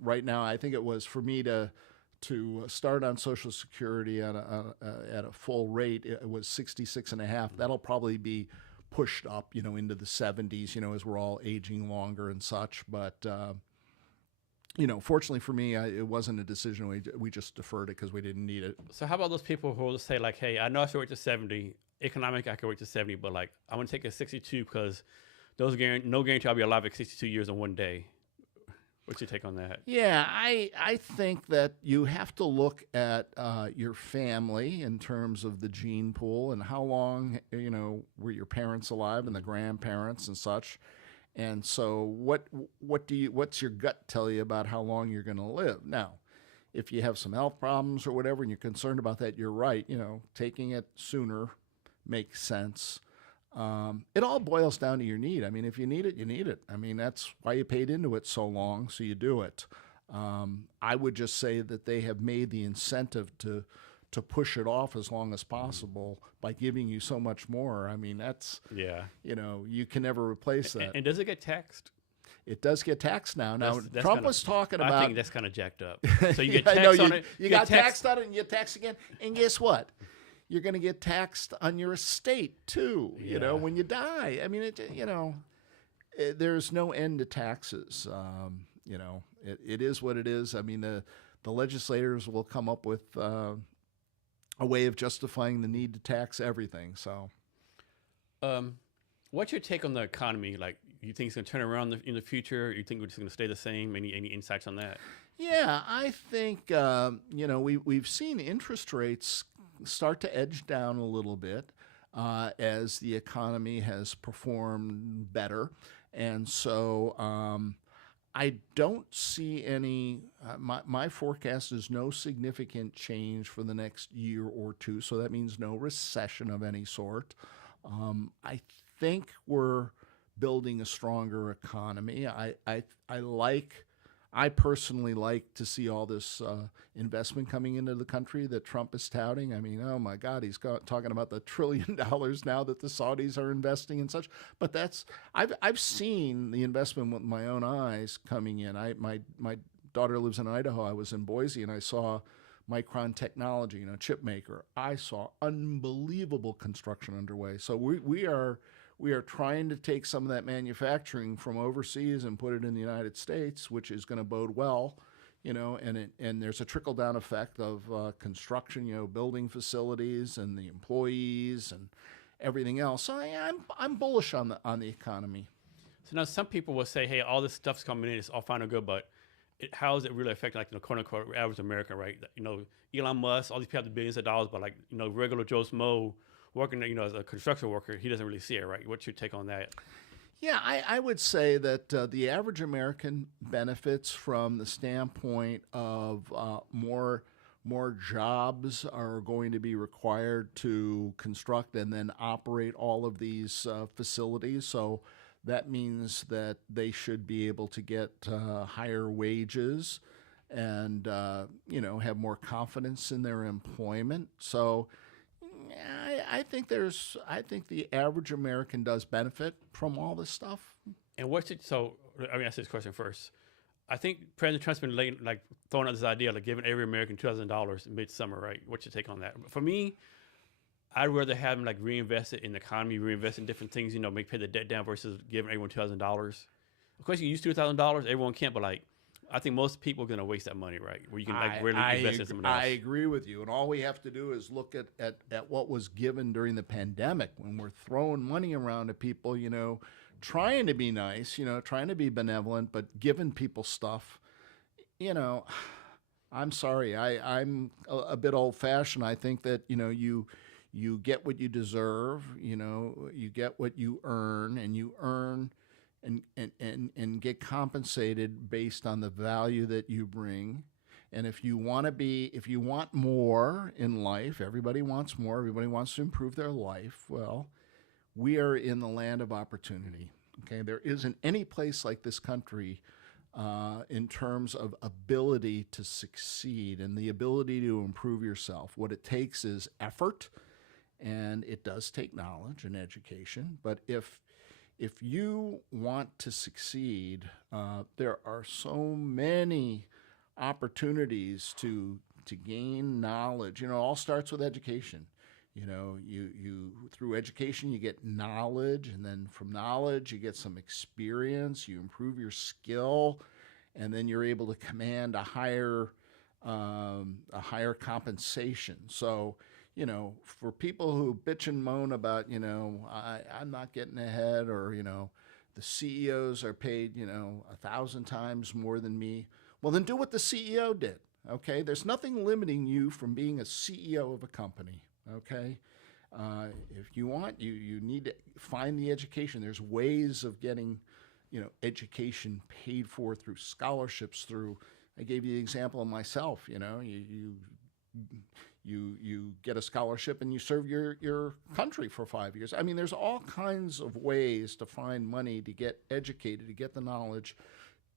Right now, I think it was for me to start on Social Security at a full rate, it was 66 and a half. That'll probably be pushed up, into the 70s, as we're all aging longer and such. But fortunately for me, it wasn't a decision. We just deferred it because we didn't need it. So how about those people who will say like, hey, I know I should wait to 70. Economic, I can wait to 70, but like I want to take a 62 because no guarantee I'll be alive at 62 years in one day. What's your take on that? Yeah, I think that you have to look at your family in terms of the gene pool and how long were your parents alive and the grandparents and such. And so what's your gut tell you about how long you're going to live? Now, if you have some health problems or whatever and you're concerned about that, you're right. Taking it sooner makes sense. It all boils down to your need. I mean, if you need it, you need it. I mean, that's why you paid into it so long, so you do it. I would just say that they have made the incentive to push it off as long as possible by giving you so much more. I mean, that's, you can never replace that. And does it get taxed? It does get taxed now. Now, That's Trump was talking about... I think that's kind of jacked up. So you get taxed on it. You got taxed on it and you get taxed again. And guess what? You're going to get taxed on your estate too, when you die. I mean, there's no end to taxes. It is what it is. I mean, the legislators will come up with a way of justifying the need to tax everything. So, what's your take on the economy? Like, you think it's going to turn around in the future? You think we're just going to stay the same? Any insights on that? Yeah, I think we've seen interest rates start to edge down a little bit as the economy has performed better. And so I don't see any, my forecast is no significant change for the next year or two. So that means no recession of any sort. I think we're building a stronger economy. I personally like to see all this investment coming into the country that Trump is touting. I mean, oh my God, he's talking about the $1 trillion now that the Saudis are investing and such. But I've seen the investment with my own eyes coming in. My daughter lives in Idaho. I was in Boise and I saw Micron Technology, chip maker. I saw unbelievable construction underway. So we are trying to take some of that manufacturing from overseas and put it in the United States, which is going to bode well, and there's a trickle-down effect of construction, building facilities and the employees and everything else. So I'm bullish on the economy. So now some people will say, hey, all this stuff's coming in, it's all fine and good, but how is it really affecting, like, quote-unquote, average American, right? Elon Musk, all these people have the billions of dollars, but, like, regular Joe Smo working, as a construction worker, he doesn't really see it, right? What's your take on that? Yeah, I would say that the average American benefits from the standpoint of more jobs are going to be required to construct and then operate all of these facilities. So that means that they should be able to get higher wages and have more confidence in their employment. So I think the average American does benefit from all this stuff. And so let me ask this question first. I think President Trump's been throwing out this idea, like giving every American $2,000 in midsummer, right? What's your take on that? For me, I'd rather have him reinvest it in the economy, reinvest in different things, make pay the debt down versus giving everyone $2,000. Of course, you use $2,000, everyone can't, but I think most people are going to waste that money, right? Where you can really invest in someone else. I agree with you. And all we have to do is look at what was given during the pandemic when we're throwing money around to people, trying to be nice, trying to be benevolent, but giving people stuff. I'm sorry. I'm a bit old-fashioned. I think that, you get what you deserve, you get what you earn, and you earn and get compensated based on the value that you bring. And if you want more in life, everybody wants more, everybody wants to improve their life. Well, we are in the land of opportunity. Okay, there isn't any place like this country in terms of ability to succeed and the ability to improve yourself. What it takes is effort, and it does take knowledge and education. But if you want to succeed, there are so many opportunities to gain knowledge. It all starts with education. You through education you get knowledge, and then from knowledge you get some experience. You improve your skill, and then you're able to command a higher compensation. So, for people who bitch and moan about, I'm not getting ahead, or, the CEOs are paid, 1,000 times more than me. Well, then do what the CEO did. Okay. There's nothing limiting you from being a CEO of a company. Okay. If you want, you need to find the education. There's ways of getting, education paid for through scholarships, through, I gave you the example of myself, you get a scholarship and you serve your country for 5 years. I mean, there's all kinds of ways to find money to get educated, to get the knowledge,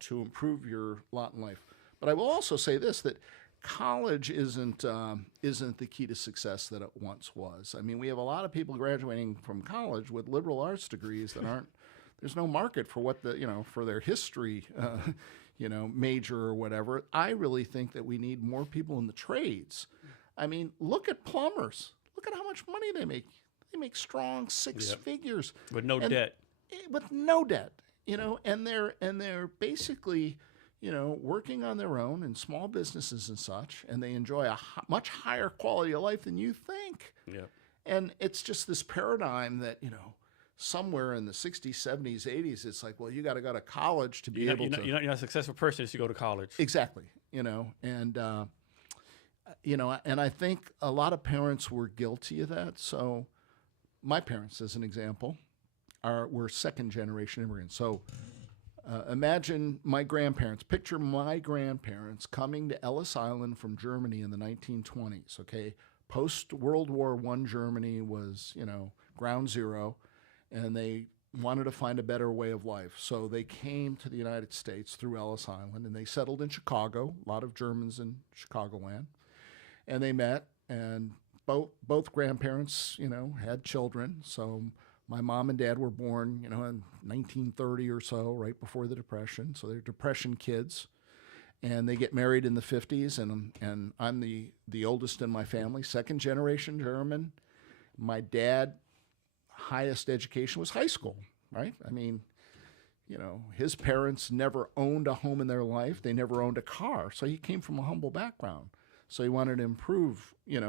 to improve your lot in life. But I will also say this, that college isn't the key to success that it once was. I mean, we have a lot of people graduating from college with liberal arts degrees that aren't. There's no market for what for their history, major or whatever. I really think that we need more people in the trades. I mean, look at plumbers. Look at how much money they make. They make strong six figures with no debt. With no debt, and they're basically, working on their own in small businesses and such, and they enjoy a much higher quality of life than you think. Yeah. And it's just this paradigm that, somewhere in the 60s, 70s, 80s, it's like, well, you got to go to college to be able to. You're not a successful person if you go to college. Exactly. And I think a lot of parents were guilty of that. So my parents, as an example, were second generation immigrants. So imagine my grandparents. Picture my grandparents coming to Ellis Island from Germany in the 1920s. Okay, post World War I, Germany was ground zero, and they wanted to find a better way of life. So they came to the United States through Ellis Island, and they settled in Chicago. A lot of Germans in Chicagoland, and they met, and both grandparents had children. So my mom and dad were born, in 1930 or so, right before the Depression. So they're Depression kids, and they get married in the 50s. And I'm the oldest in my family, second generation German. My dad, highest education was high school, right? I mean, his parents never owned a home in their life. They never owned a car. So he came from a humble background. So he wanted to improve, he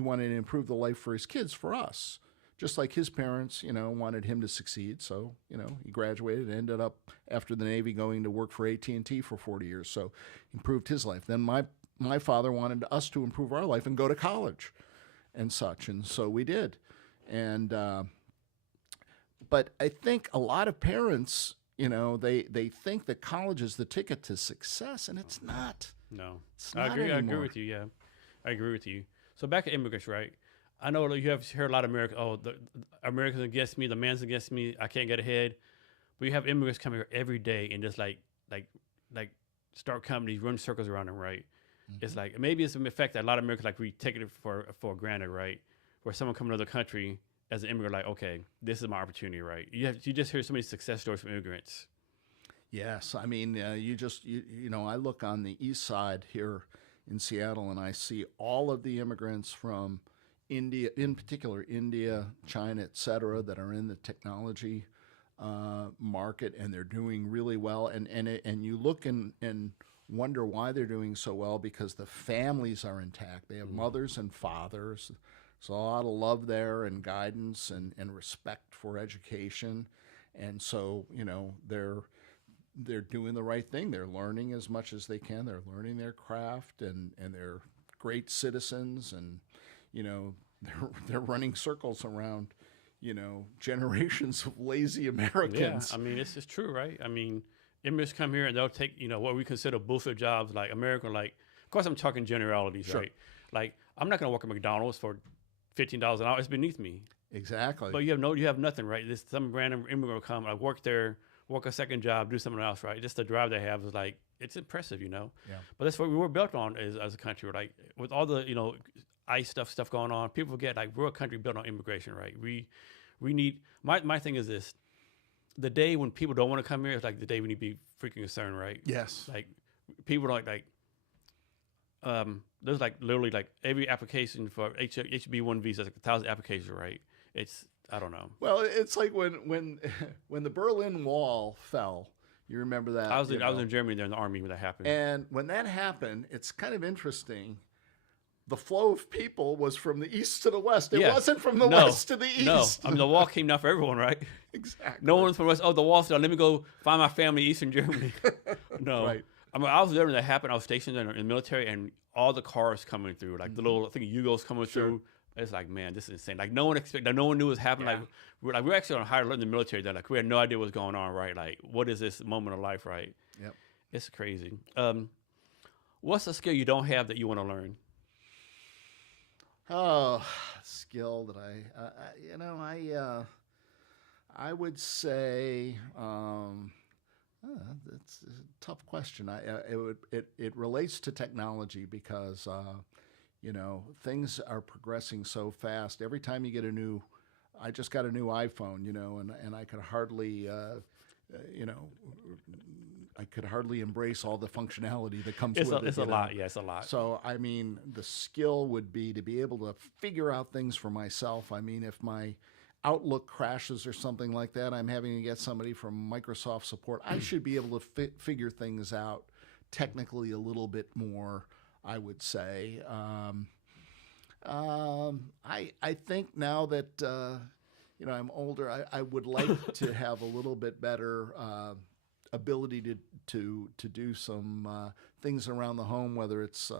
wanted to improve the life for his kids, for us. Just like his parents, wanted him to succeed. So, he graduated and ended up, after the Navy, going to work for AT&T for 40 years. So improved his life. Then my father wanted us to improve our life and go to college and such. And so we did. And but I think a lot of parents, they think that college is the ticket to success, and it's not. No. It's not I agree anymore. with you, yeah. I agree with you. So back to immigrants, right? I know you have heard a lot of Americans, the Americans against me, the man's against me, I can't get ahead. But you have immigrants come here every day and just like start companies, run circles around them, right? Mm-hmm. It's like, maybe it's the fact that a lot of Americans, we take it for granted, right? Where someone come to another country as an immigrant, like, okay, this is my opportunity, right? You just hear so many success stories from immigrants. Yes, I mean, I look on the east side here in Seattle, and I see all of the immigrants from India, in particular India, China, et cetera, that are in the technology market, and they're doing really well. And you look and wonder why they're doing so well, because the families are intact. They have mothers and fathers. So a lot of love there, and guidance, and respect for education. And so, they're doing the right thing. They're learning as much as they can. They're learning their craft, and they're great citizens, and, they're running circles around, generations of lazy Americans. Yeah, I mean, it's true, right? I mean, immigrants come here and they'll take, what we consider booster jobs, like American, like, of course I'm talking generalities, Sure. right? Like, I'm not going to work at McDonald's for $15 an hour. It's beneath me. Exactly. But you have nothing, right? This some random immigrant will come, like, work there, work a second job, do something else, right? Just the drive they have is like, it's impressive, Yeah. But that's what we were built on as a country, like, with all the, ICE stuff going on. People forget, like, we're a country built on immigration, right? We need, my thing is this, the day when people don't want to come here is like the day we need to be freaking concerned, right? Yes. Like, people are like, there's like literally like every application for HB1 visa, like 1,000 applications, right? It's, I don't know. Well, it's like when the Berlin Wall fell, You remember that? I was in Germany there in the Army when that happened. And when that happened, it's kind of interesting. The flow of people was from the east to the west. It wasn't from the west to the east. No, I mean the wall came down for everyone, right? Exactly. No one from the west. Oh, the wall's down. Let me go find my family in Eastern Germany. No. Right. I mean, I was there when that happened. I was stationed in the military, and all the cars coming through, like the little Yugos coming through. It's like, man, this is insane. Like no one expected. Like, no one knew what was happening. Yeah. We're actually on higher alert in the military. That like we had no idea what was going on. Right. Like what is this moment of life? Right. Yep. It's crazy. What's a skill you don't have that you want to learn? Oh, skill that I would say that's a tough question. It relates to technology because things are progressing so fast. Every time you get I just got a new iPhone, and I could hardly I could hardly embrace all the functionality that comes with it. It's a lot. Yeah, it's a lot. So, I mean, the skill would be to be able to figure out things for myself. I mean, if my Outlook crashes or something like that, I'm having to get somebody from Microsoft support. I should be able to figure things out technically a little bit more, I would say. I think now that I'm older, I would like to have a little bit better ability to do some things around the home, whether it's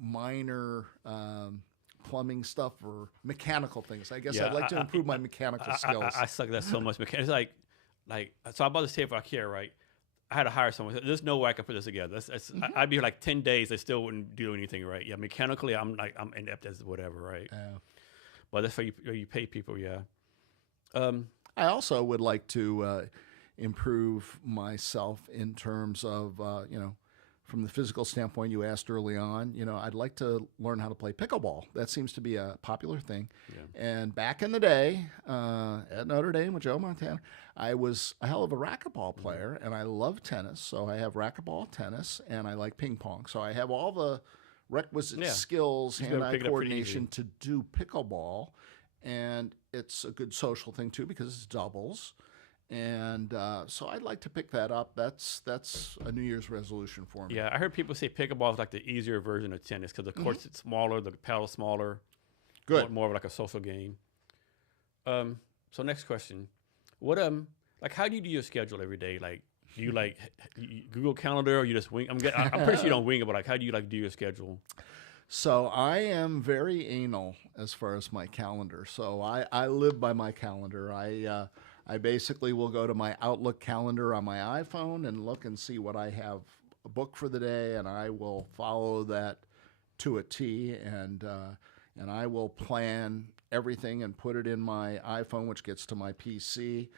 minor plumbing stuff or mechanical things. I guess I'd like to improve my mechanical skills. I suck at that so much. It's like so I bought this tape for IKEA, right? I had to hire someone. There's no way I can put this together. I'd be here like 10 days. They still wouldn't do anything right. Yeah, mechanically, I'm inept as whatever, right? Yeah. But that's why you pay people, yeah. I also would like to improve myself in terms of, from the physical standpoint you asked early on, I'd like to learn how to play pickleball. That seems to be a popular thing. Yeah. And back in the day, at Notre Dame with Joe Montana, I was a hell of a racquetball player, and I love tennis. So I have racquetball, tennis, and I like ping pong. So I have all the requisite skills, hand-eye coordination to do pickleball. And it's a good social thing, too, because it's doubles. And so I'd like to pick that up. That's a New Year's resolution for me. Yeah, I heard people say pickleball is like the easier version of tennis because the court's smaller, the paddle's smaller. Good. More of like a social game. So next question. What how do you do your schedule every day? Like, do you you Google Calendar or you just wing? I'm pretty sure you don't wing it, but like, how do you do your schedule? So I am very anal as far as my calendar. So I live by my calendar. I basically will go to my Outlook calendar on my iPhone and look and see what I have booked for the day, and I will follow that to a T, and I will plan everything and put it in my iPhone, which gets to my PC.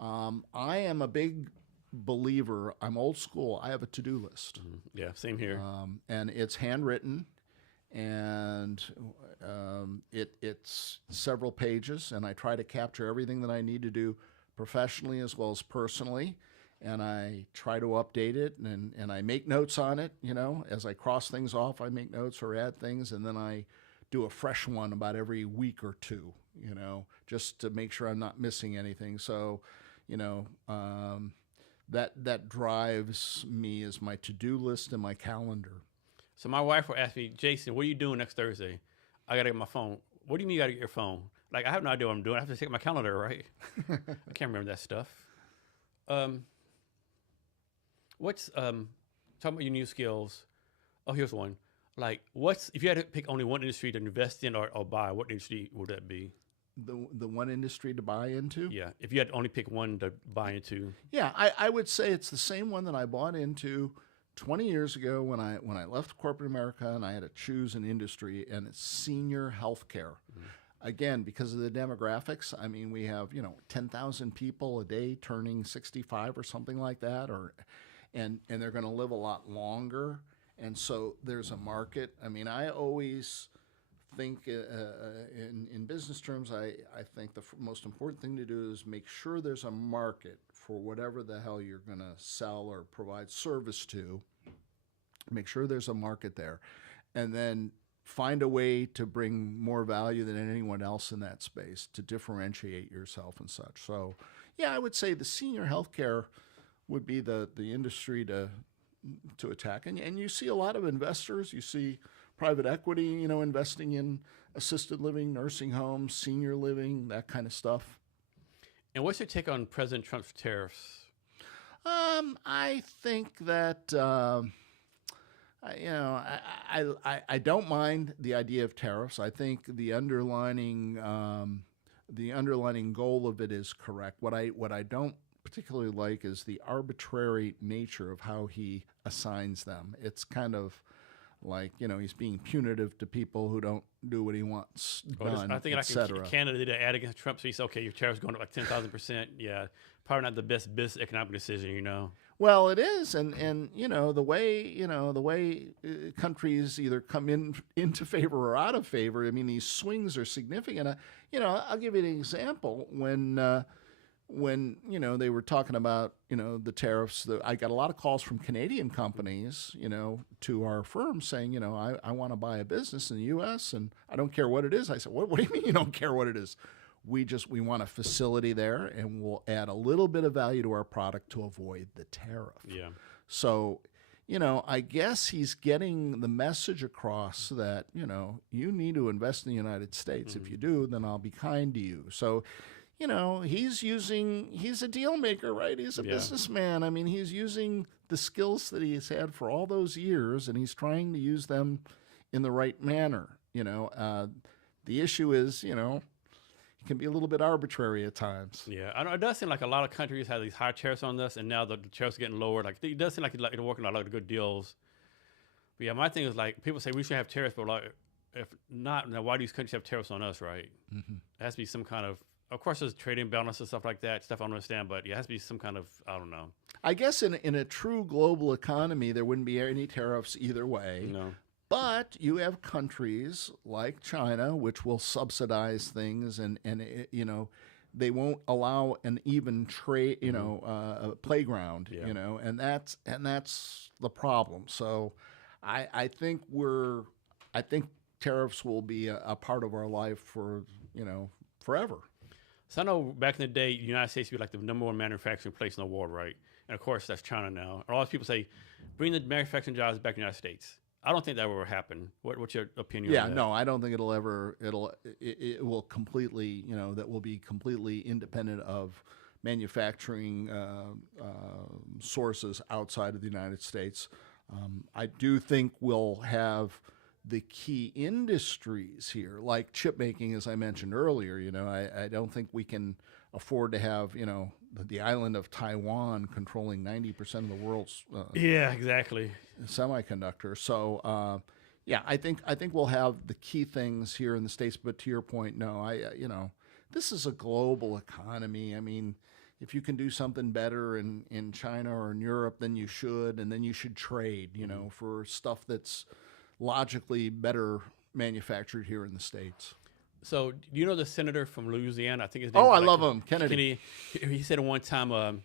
I am a big believer. I'm old school. I have a to-do list. Yeah, same here. And it's handwritten. And it's several pages, and I try to capture everything that I need to do professionally as well as personally, and I try to update it, and I make notes on it, as I cross things off, I make notes or add things, and then I do a fresh one about every week or two, just to make sure I'm not missing anything. So, that drives me as my to-do list and my calendar. So my wife will ask me, Jason, what are you doing next Thursday? I got to get my phone. What do you mean you got to get your phone? Like, I have no idea what I'm doing. I have to check my calendar, right? I can't remember that stuff. Talking about your new skills. Oh, here's one. Like, if you had to pick only one industry to invest in or buy, what industry would that be? The one industry to buy into? Yeah, if you had to only pick one to buy into. Yeah, I would say it's the same one that I bought into 20 years ago when I left corporate America, and I had to choose an industry, and it's senior health care. Again, because of the demographics, I mean, we have 10,000 people a day turning 65 or something like that, and they're going to live a lot longer, and so there's a market. I mean, I always think in business terms, I think the most important thing to do is make sure there's a market for whatever the hell you're going to sell or provide service to. Make sure there's a market there, and then find a way to bring more value than anyone else in that space to differentiate yourself and such. So, yeah, I would say the senior healthcare would be the industry to attack. And you see a lot of investors. You see private equity, investing in assisted living, nursing homes, senior living, that kind of stuff. And what's your take on President Trump's tariffs? I think that I don't mind the idea of tariffs. I think the underlining goal of it is correct. What I don't particularly like is the arbitrary nature of how he assigns them. It's kind of like, he's being punitive to people who don't do what he wants done, I think etc. Canada did an ad against Trump, so he said, okay, your tariff's going up like 10,000%. Yeah, probably not the best business economic decision, Well, it is, and the way countries either come into favor or out of favor. I mean, these swings are significant. I'll give you an example. When they were talking about the tariffs, I got a lot of calls from Canadian companies to our firm saying I want to buy a business in the U.S. and I don't care what it is. I said, what do you mean you don't care what it is? We want a facility there, and we'll add a little bit of value to our product to avoid the tariff. Yeah. So, I guess he's getting the message across that, you need to invest in the United States. If you do, then I'll be kind to you. So, he's a deal maker, right? He's a businessman. I mean, he's using the skills that he's had for all those years, and he's trying to use them in the right manner. The issue is, it can be a little bit arbitrary at times. Yeah, I know it does seem like a lot of countries have these high tariffs on us, and now the tariffs are getting lowered. Like it does seem like they're working on a lot of good deals. But yeah, my thing is like people say we should have tariffs, but like if not, then why do these countries have tariffs on us, right? Mm-hmm. It has to be some kind of course, there's trade imbalance and stuff like that. Stuff I don't understand, but it has to be some kind of I don't know. I guess in a true global economy, there wouldn't be any tariffs either way. No. But you have countries like China, which will subsidize things, and they won't allow an even trade, a playground, and that's the problem. So, I think tariffs will be a part of our life for forever. So I know back in the day, the United States would be like the number one manufacturing place in the world, right? And of course, that's China now. A lot of people say, bring the manufacturing jobs back to the United States. I don't think that will ever happen. What's your opinion on that? No, I don't think it will completely, that will be completely independent of manufacturing sources outside of the United States. I do think we'll have the key industries here, like chip making, as I mentioned earlier. I don't think we can afford to have, the island of Taiwan controlling 90% of the world's exactly semiconductor. So I think we'll have the key things here in the States. But to your point, no, this is a global economy. I mean, if you can do something better in China or in Europe, then you should, and then you should trade, for stuff that's logically better manufactured here in the States. So, do you know the senator from Louisiana? I think his name. Oh, I love him, Kennedy. He said at one time,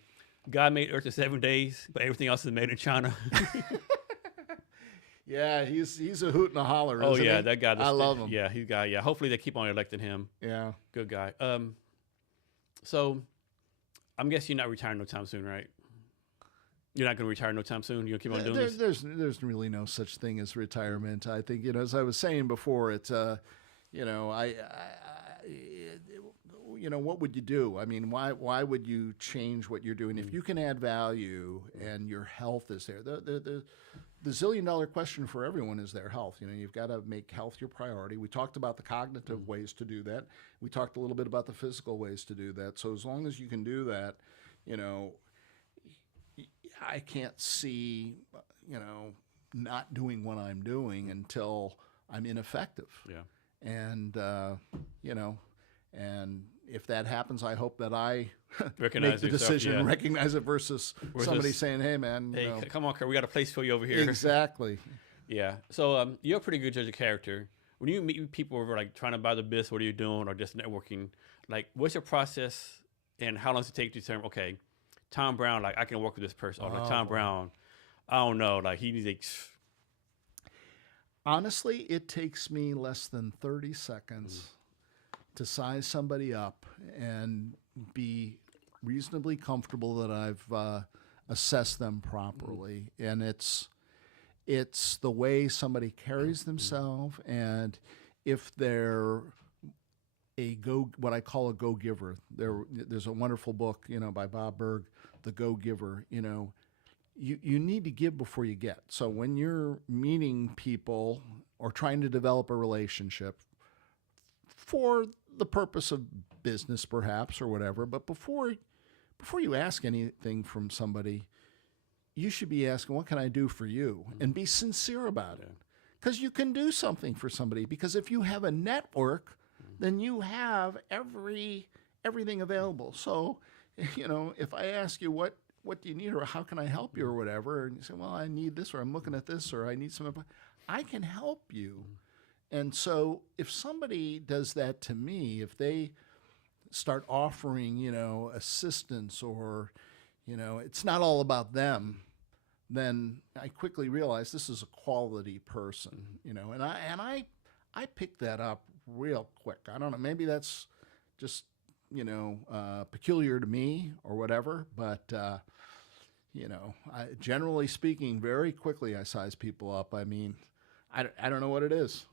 God made Earth in 7 days, but everything else is made in China. Yeah, he's a hoot and a holler. Oh isn't yeah, he? that guy. I love him. Yeah, he's guy. Yeah, hopefully they keep on electing him. Yeah, good guy. So, I'm guessing you're not retiring no time soon, right? You're not going to retire no time soon. You'll keep on doing this. There's really no such thing as retirement. I think as I was saying before, it's what would you do? I mean, why would you change what you're doing if you can add value and your health is there? The zillion-dollar question for everyone is their health. You've got to make health your priority. We talked about the cognitive ways to do that. We talked a little bit about the physical ways to do that. So as long as you can do that, I can't see, not doing what I'm doing until I'm ineffective. Yeah. And, and if that happens, I hope that I recognize make the decision, recognize it versus somebody saying, hey, man. Hey, come on, Curt, we got a place for you over here. Exactly. Yeah. So you're a pretty good judge of character. When you meet people who are like trying to buy the business, what are you doing, or just networking, like what's your process and how long does it take to determine, okay, Tom Brown, like I can work with this person. Or like Tom Brown, I don't know, like he needs a... Honestly, it takes me less than 30 seconds to size somebody up and be reasonably comfortable that assess them properly. And it's the way somebody carries themselves, and if they're what I call a go-giver. There's a wonderful book, by Bob Berg, The Go-Giver. You need to give before you get. So when you're meeting people or trying to develop a relationship for the purpose of business, perhaps, or whatever, but before you ask anything from somebody, you should be asking, what can I do for you? And be sincere about it. Because you can do something for somebody. Because if you have a network, then you have everything available. So, if I ask you what do you need, or how can I help you, or whatever, and you say, well, I need this, or I'm looking at this, or I need some advice, I can help you. And so if somebody does that to me, if they start offering, assistance, or, it's not all about them, then I quickly realize this is a quality person, and I picked that up real quick. I don't know, maybe that's just, peculiar to me or whatever, but, generally speaking, very quickly I size people up. I mean, I don't know what it is.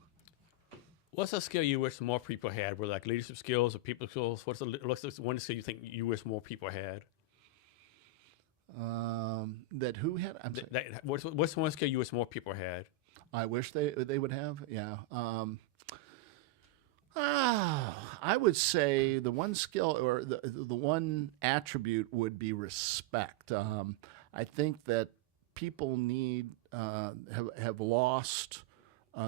What's a skill you wish more people had? Were like leadership skills or people skills? What's the one skill you think you wish more people had? That who had? I'm sorry. What's one skill you wish more people had? I wish they would have. Yeah. I would say the one skill, or the one attribute, would be respect. I think that people have lost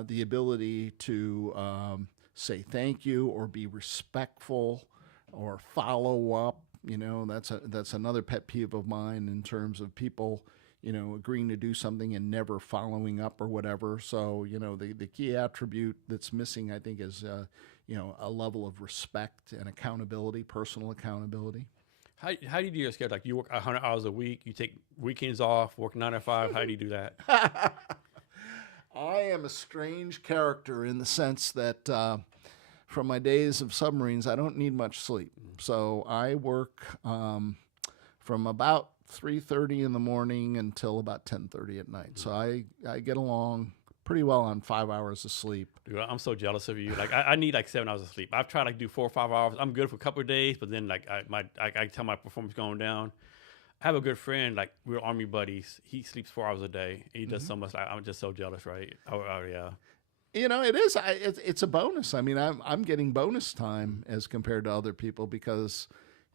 the ability to say thank you, or be respectful, or follow up. That's another pet peeve of mine, in terms of people, agreeing to do something and never following up, or whatever. So, the key attribute that's missing, I think, is a level of respect and accountability, personal accountability. How do you do your schedule? Like, you work 100 hours a week, you take weekends off, work 9 to 5. How do you do that? I am a strange character, in the sense that from my days of submarines, I don't need much sleep. So I work from about 3:30 in the morning until about 10:30 at night. So I get along pretty well on 5 hours of sleep. Dude, I'm so jealous of you. Like, I need like 7 hours of sleep. I've tried to do 4 or 5 hours. I'm good for a couple of days, but then like I tell my performance going down. I have a good friend, like, we're Army buddies. He sleeps 4 hours a day. He does so much. I'm just so jealous, right? Oh yeah. It is. It's a bonus. I mean, I'm getting bonus time as compared to other people, because,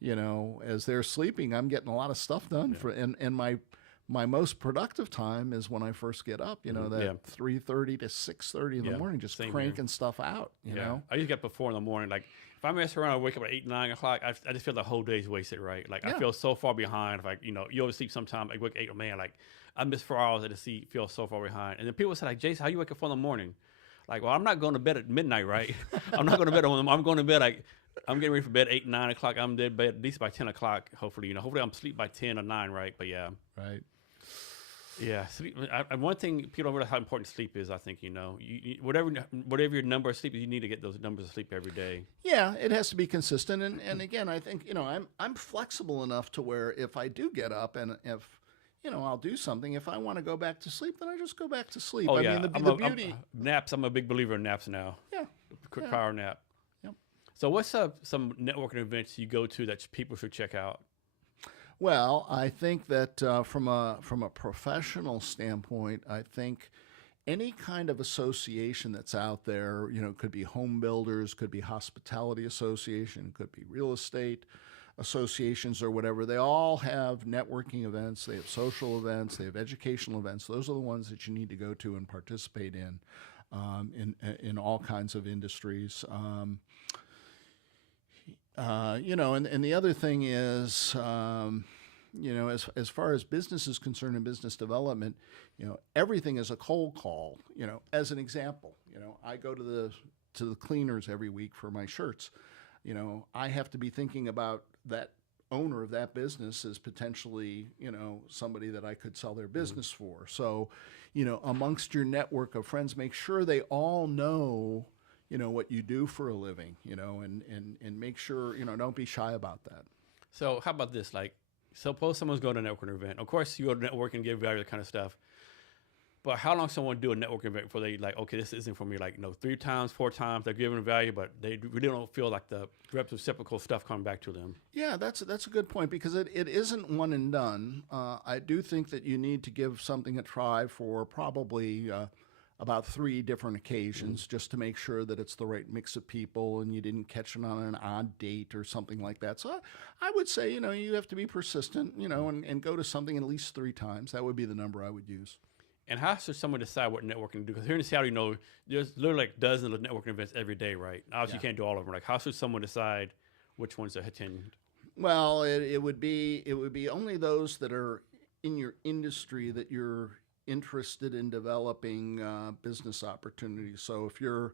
as they're sleeping, I'm getting a lot of stuff done. And my most productive time is when I first get up. 3:30 to 6:30 in the morning, just cranking stuff out. You know. I usually get up at 4 in the morning. Like, if I mess around, I wake up at 8, 9 o'clock. I just feel the whole day's wasted, right? Like, I feel so far behind. If you always sleep sometime. I wake 8, oh man, like, I miss 4 hours and feel so far behind. And then people say, like, Jason, how you wake up 4 in the morning? Like, well, I'm not going to bed at midnight, right? I'm not going to bed I'm going to bed, like, I'm getting ready for bed 8, 9 o'clock. I'm in bed at least by 10 o'clock, hopefully. Hopefully I'm asleep by 10 or 9, right? But yeah. Right. Yeah, sleep. One thing people don't realize how important sleep is. I think you whatever your number of sleep is, you need to get those numbers of sleep every day. Yeah, it has to be consistent, and again, I think I'm flexible enough to where if I do get up, and if I'll do something. If I want to go back to sleep, then I just go back to sleep. Oh, I yeah. mean, the beauty. Naps. I'm a big believer in naps now. Yeah. Quick power nap. Yep. So, what's some networking events you go to that people should check out? Well, I think that from a professional standpoint, I think any kind of association that's out there, could be home builders, could be hospitality association, could be real estate associations or whatever. They all have networking events. They have social events. They have educational events. Those are the ones that you need to go to and participate in all kinds of industries. And the other thing is, as far as business is concerned and business development, everything is a cold call. As an example, I go to the cleaners every week for my shirts. I have to be thinking about that owner of that business as potentially, somebody that I could sell their business for. So, amongst your network of friends, make sure they all know what you do for a living, and make sure, don't be shy about that. So how about this? Like, Suppose someone's going to a networking event. Of course, you go to network and give value, that kind of stuff. But how long someone do a networking event before they like, okay, this isn't for me? Like, 3 times, 4 times, they're giving value, but they really don't feel like the reciprocal stuff coming back to them. Yeah, that's a good point because it isn't one and done. I do think that you need to give something a try for probably about 3 different occasions just to make sure that it's the right mix of people and you didn't catch it on an odd date or something like that. So I would say, you have to be persistent, and go to something at least 3 times. That would be the number I would use. And how should someone decide what networking to do? Because here in Seattle, there's literally like dozens of networking events every day, right? Obviously, you can't do all of them. Like, how should someone decide which ones to attend? Well, it would be only those that are in your industry that you're interested in developing business opportunities. So if you're,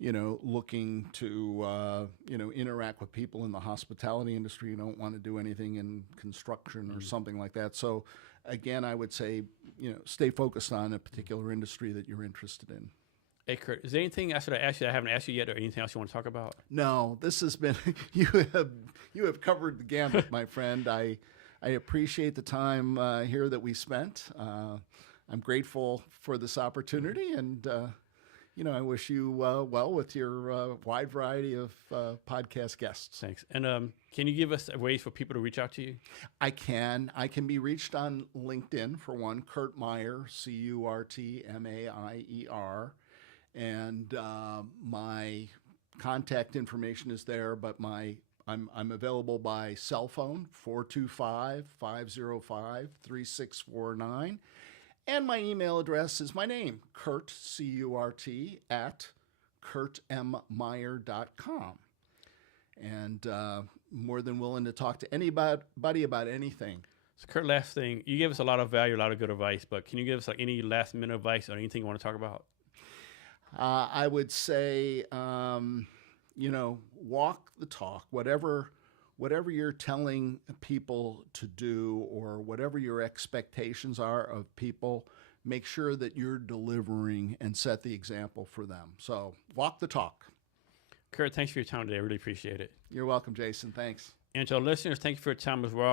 looking to, interact with people in the hospitality industry, you don't want to do anything in construction or something like that. So again, I would say, stay focused on a particular industry that you're interested in. Hey, Curt, is there anything I should have asked you that I haven't asked you yet, or anything else you want to talk about? No, this has been you have covered the gamut, my friend. I appreciate the time here that we spent. I'm grateful for this opportunity, and I wish you well with your wide variety of podcast guests. Thanks. And can you give us ways for people to reach out to you? I can be reached on LinkedIn for one, Curt Maier, CurtMaier. And my contact information is there, but I'm available by cell phone, 425-505-3649. And my email address is my name, Curt, C-U-R-T, at curtmmaier.com. And more than willing to talk to anybody about anything. So, Curt, last thing, you gave us a lot of value, a lot of good advice, but can you give us like any last minute advice or anything you want to talk about? I would say, walk the talk. Whatever you're telling people to do or whatever your expectations are of people, make sure that you're delivering and set the example for them. So walk the talk. Curt, thanks for your time today. I really appreciate it. You're welcome, Jason. Thanks. And to our listeners, thank you for your time as well.